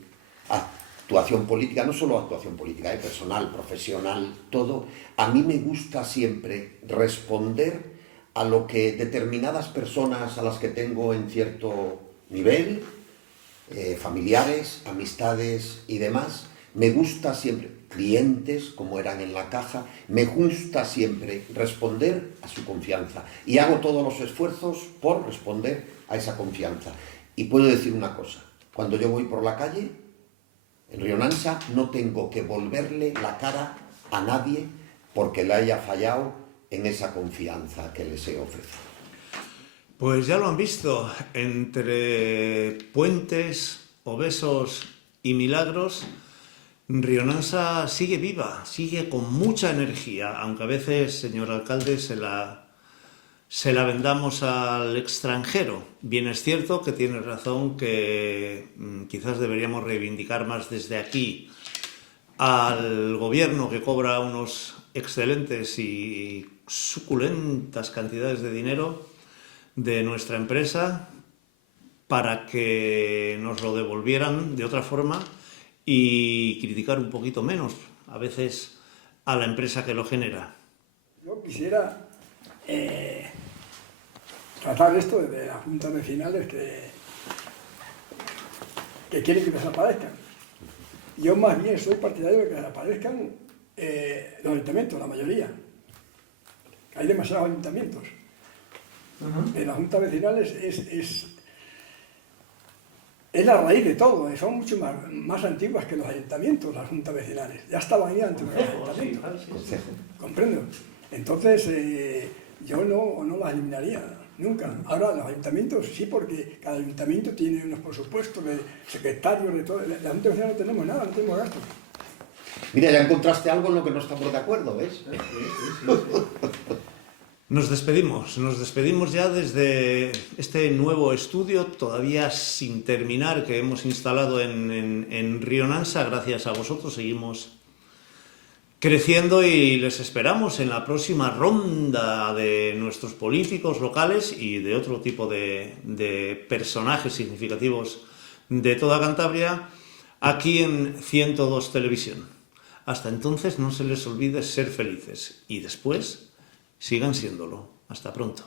actuación política, no solo actuación política, personal, profesional, todo, a mí me gusta siempre responder a lo que determinadas personas a las que tengo en cierto nivel, familiares, amistades y demás, me gusta siempre, clientes como eran en la caja, me gusta siempre responder a su confianza y hago todos los esfuerzos por responder a esa confianza. Y puedo decir una cosa, cuando yo voy por la calle, en Rionansa, no tengo que volverle la cara a nadie porque le haya fallado en esa confianza que les he ofrecido. Pues ya lo han visto, entre puentes, obesos y milagros, Rionansa sigue viva, sigue con mucha energía, aunque a veces, señor alcalde, se la vendamos al extranjero. Bien es cierto que tiene razón que quizás deberíamos reivindicar más desde aquí al gobierno, que cobra unos excelentes y suculentas cantidades de dinero de nuestra empresa, para que nos lo devolvieran de otra forma y criticar un poquito menos a veces a la empresa que lo genera. Yo quisiera tratar esto de las juntas vecinales que quieren que desaparezcan. Yo más bien soy partidario de que desaparezcan los ayuntamientos, la mayoría. Hay demasiados ayuntamientos. Las juntas vecinales es la raíz de todo, son mucho más antiguas que los ayuntamientos, las juntas vecinales. Ya estaban ahí antes de los ayuntamientos. Comprendo. Entonces, yo no las eliminaría nunca. Ahora, los ayuntamientos sí, porque cada ayuntamiento tiene unos presupuestos de secretarios, de todo. La junta vecinal no tenemos nada, no tenemos gastos. Mira, ya encontraste algo en lo que no estamos de acuerdo, ¿ves? Nos despedimos ya desde este nuevo estudio, todavía sin terminar, que hemos instalado en Rionansa. Gracias a vosotros, seguimos creciendo y les esperamos en la próxima ronda de nuestros políticos locales y de otro tipo de personajes significativos de toda Cantabria, aquí en 102 Televisión. Hasta entonces, no se les olvide ser felices y después sigan siéndolo. Hasta pronto.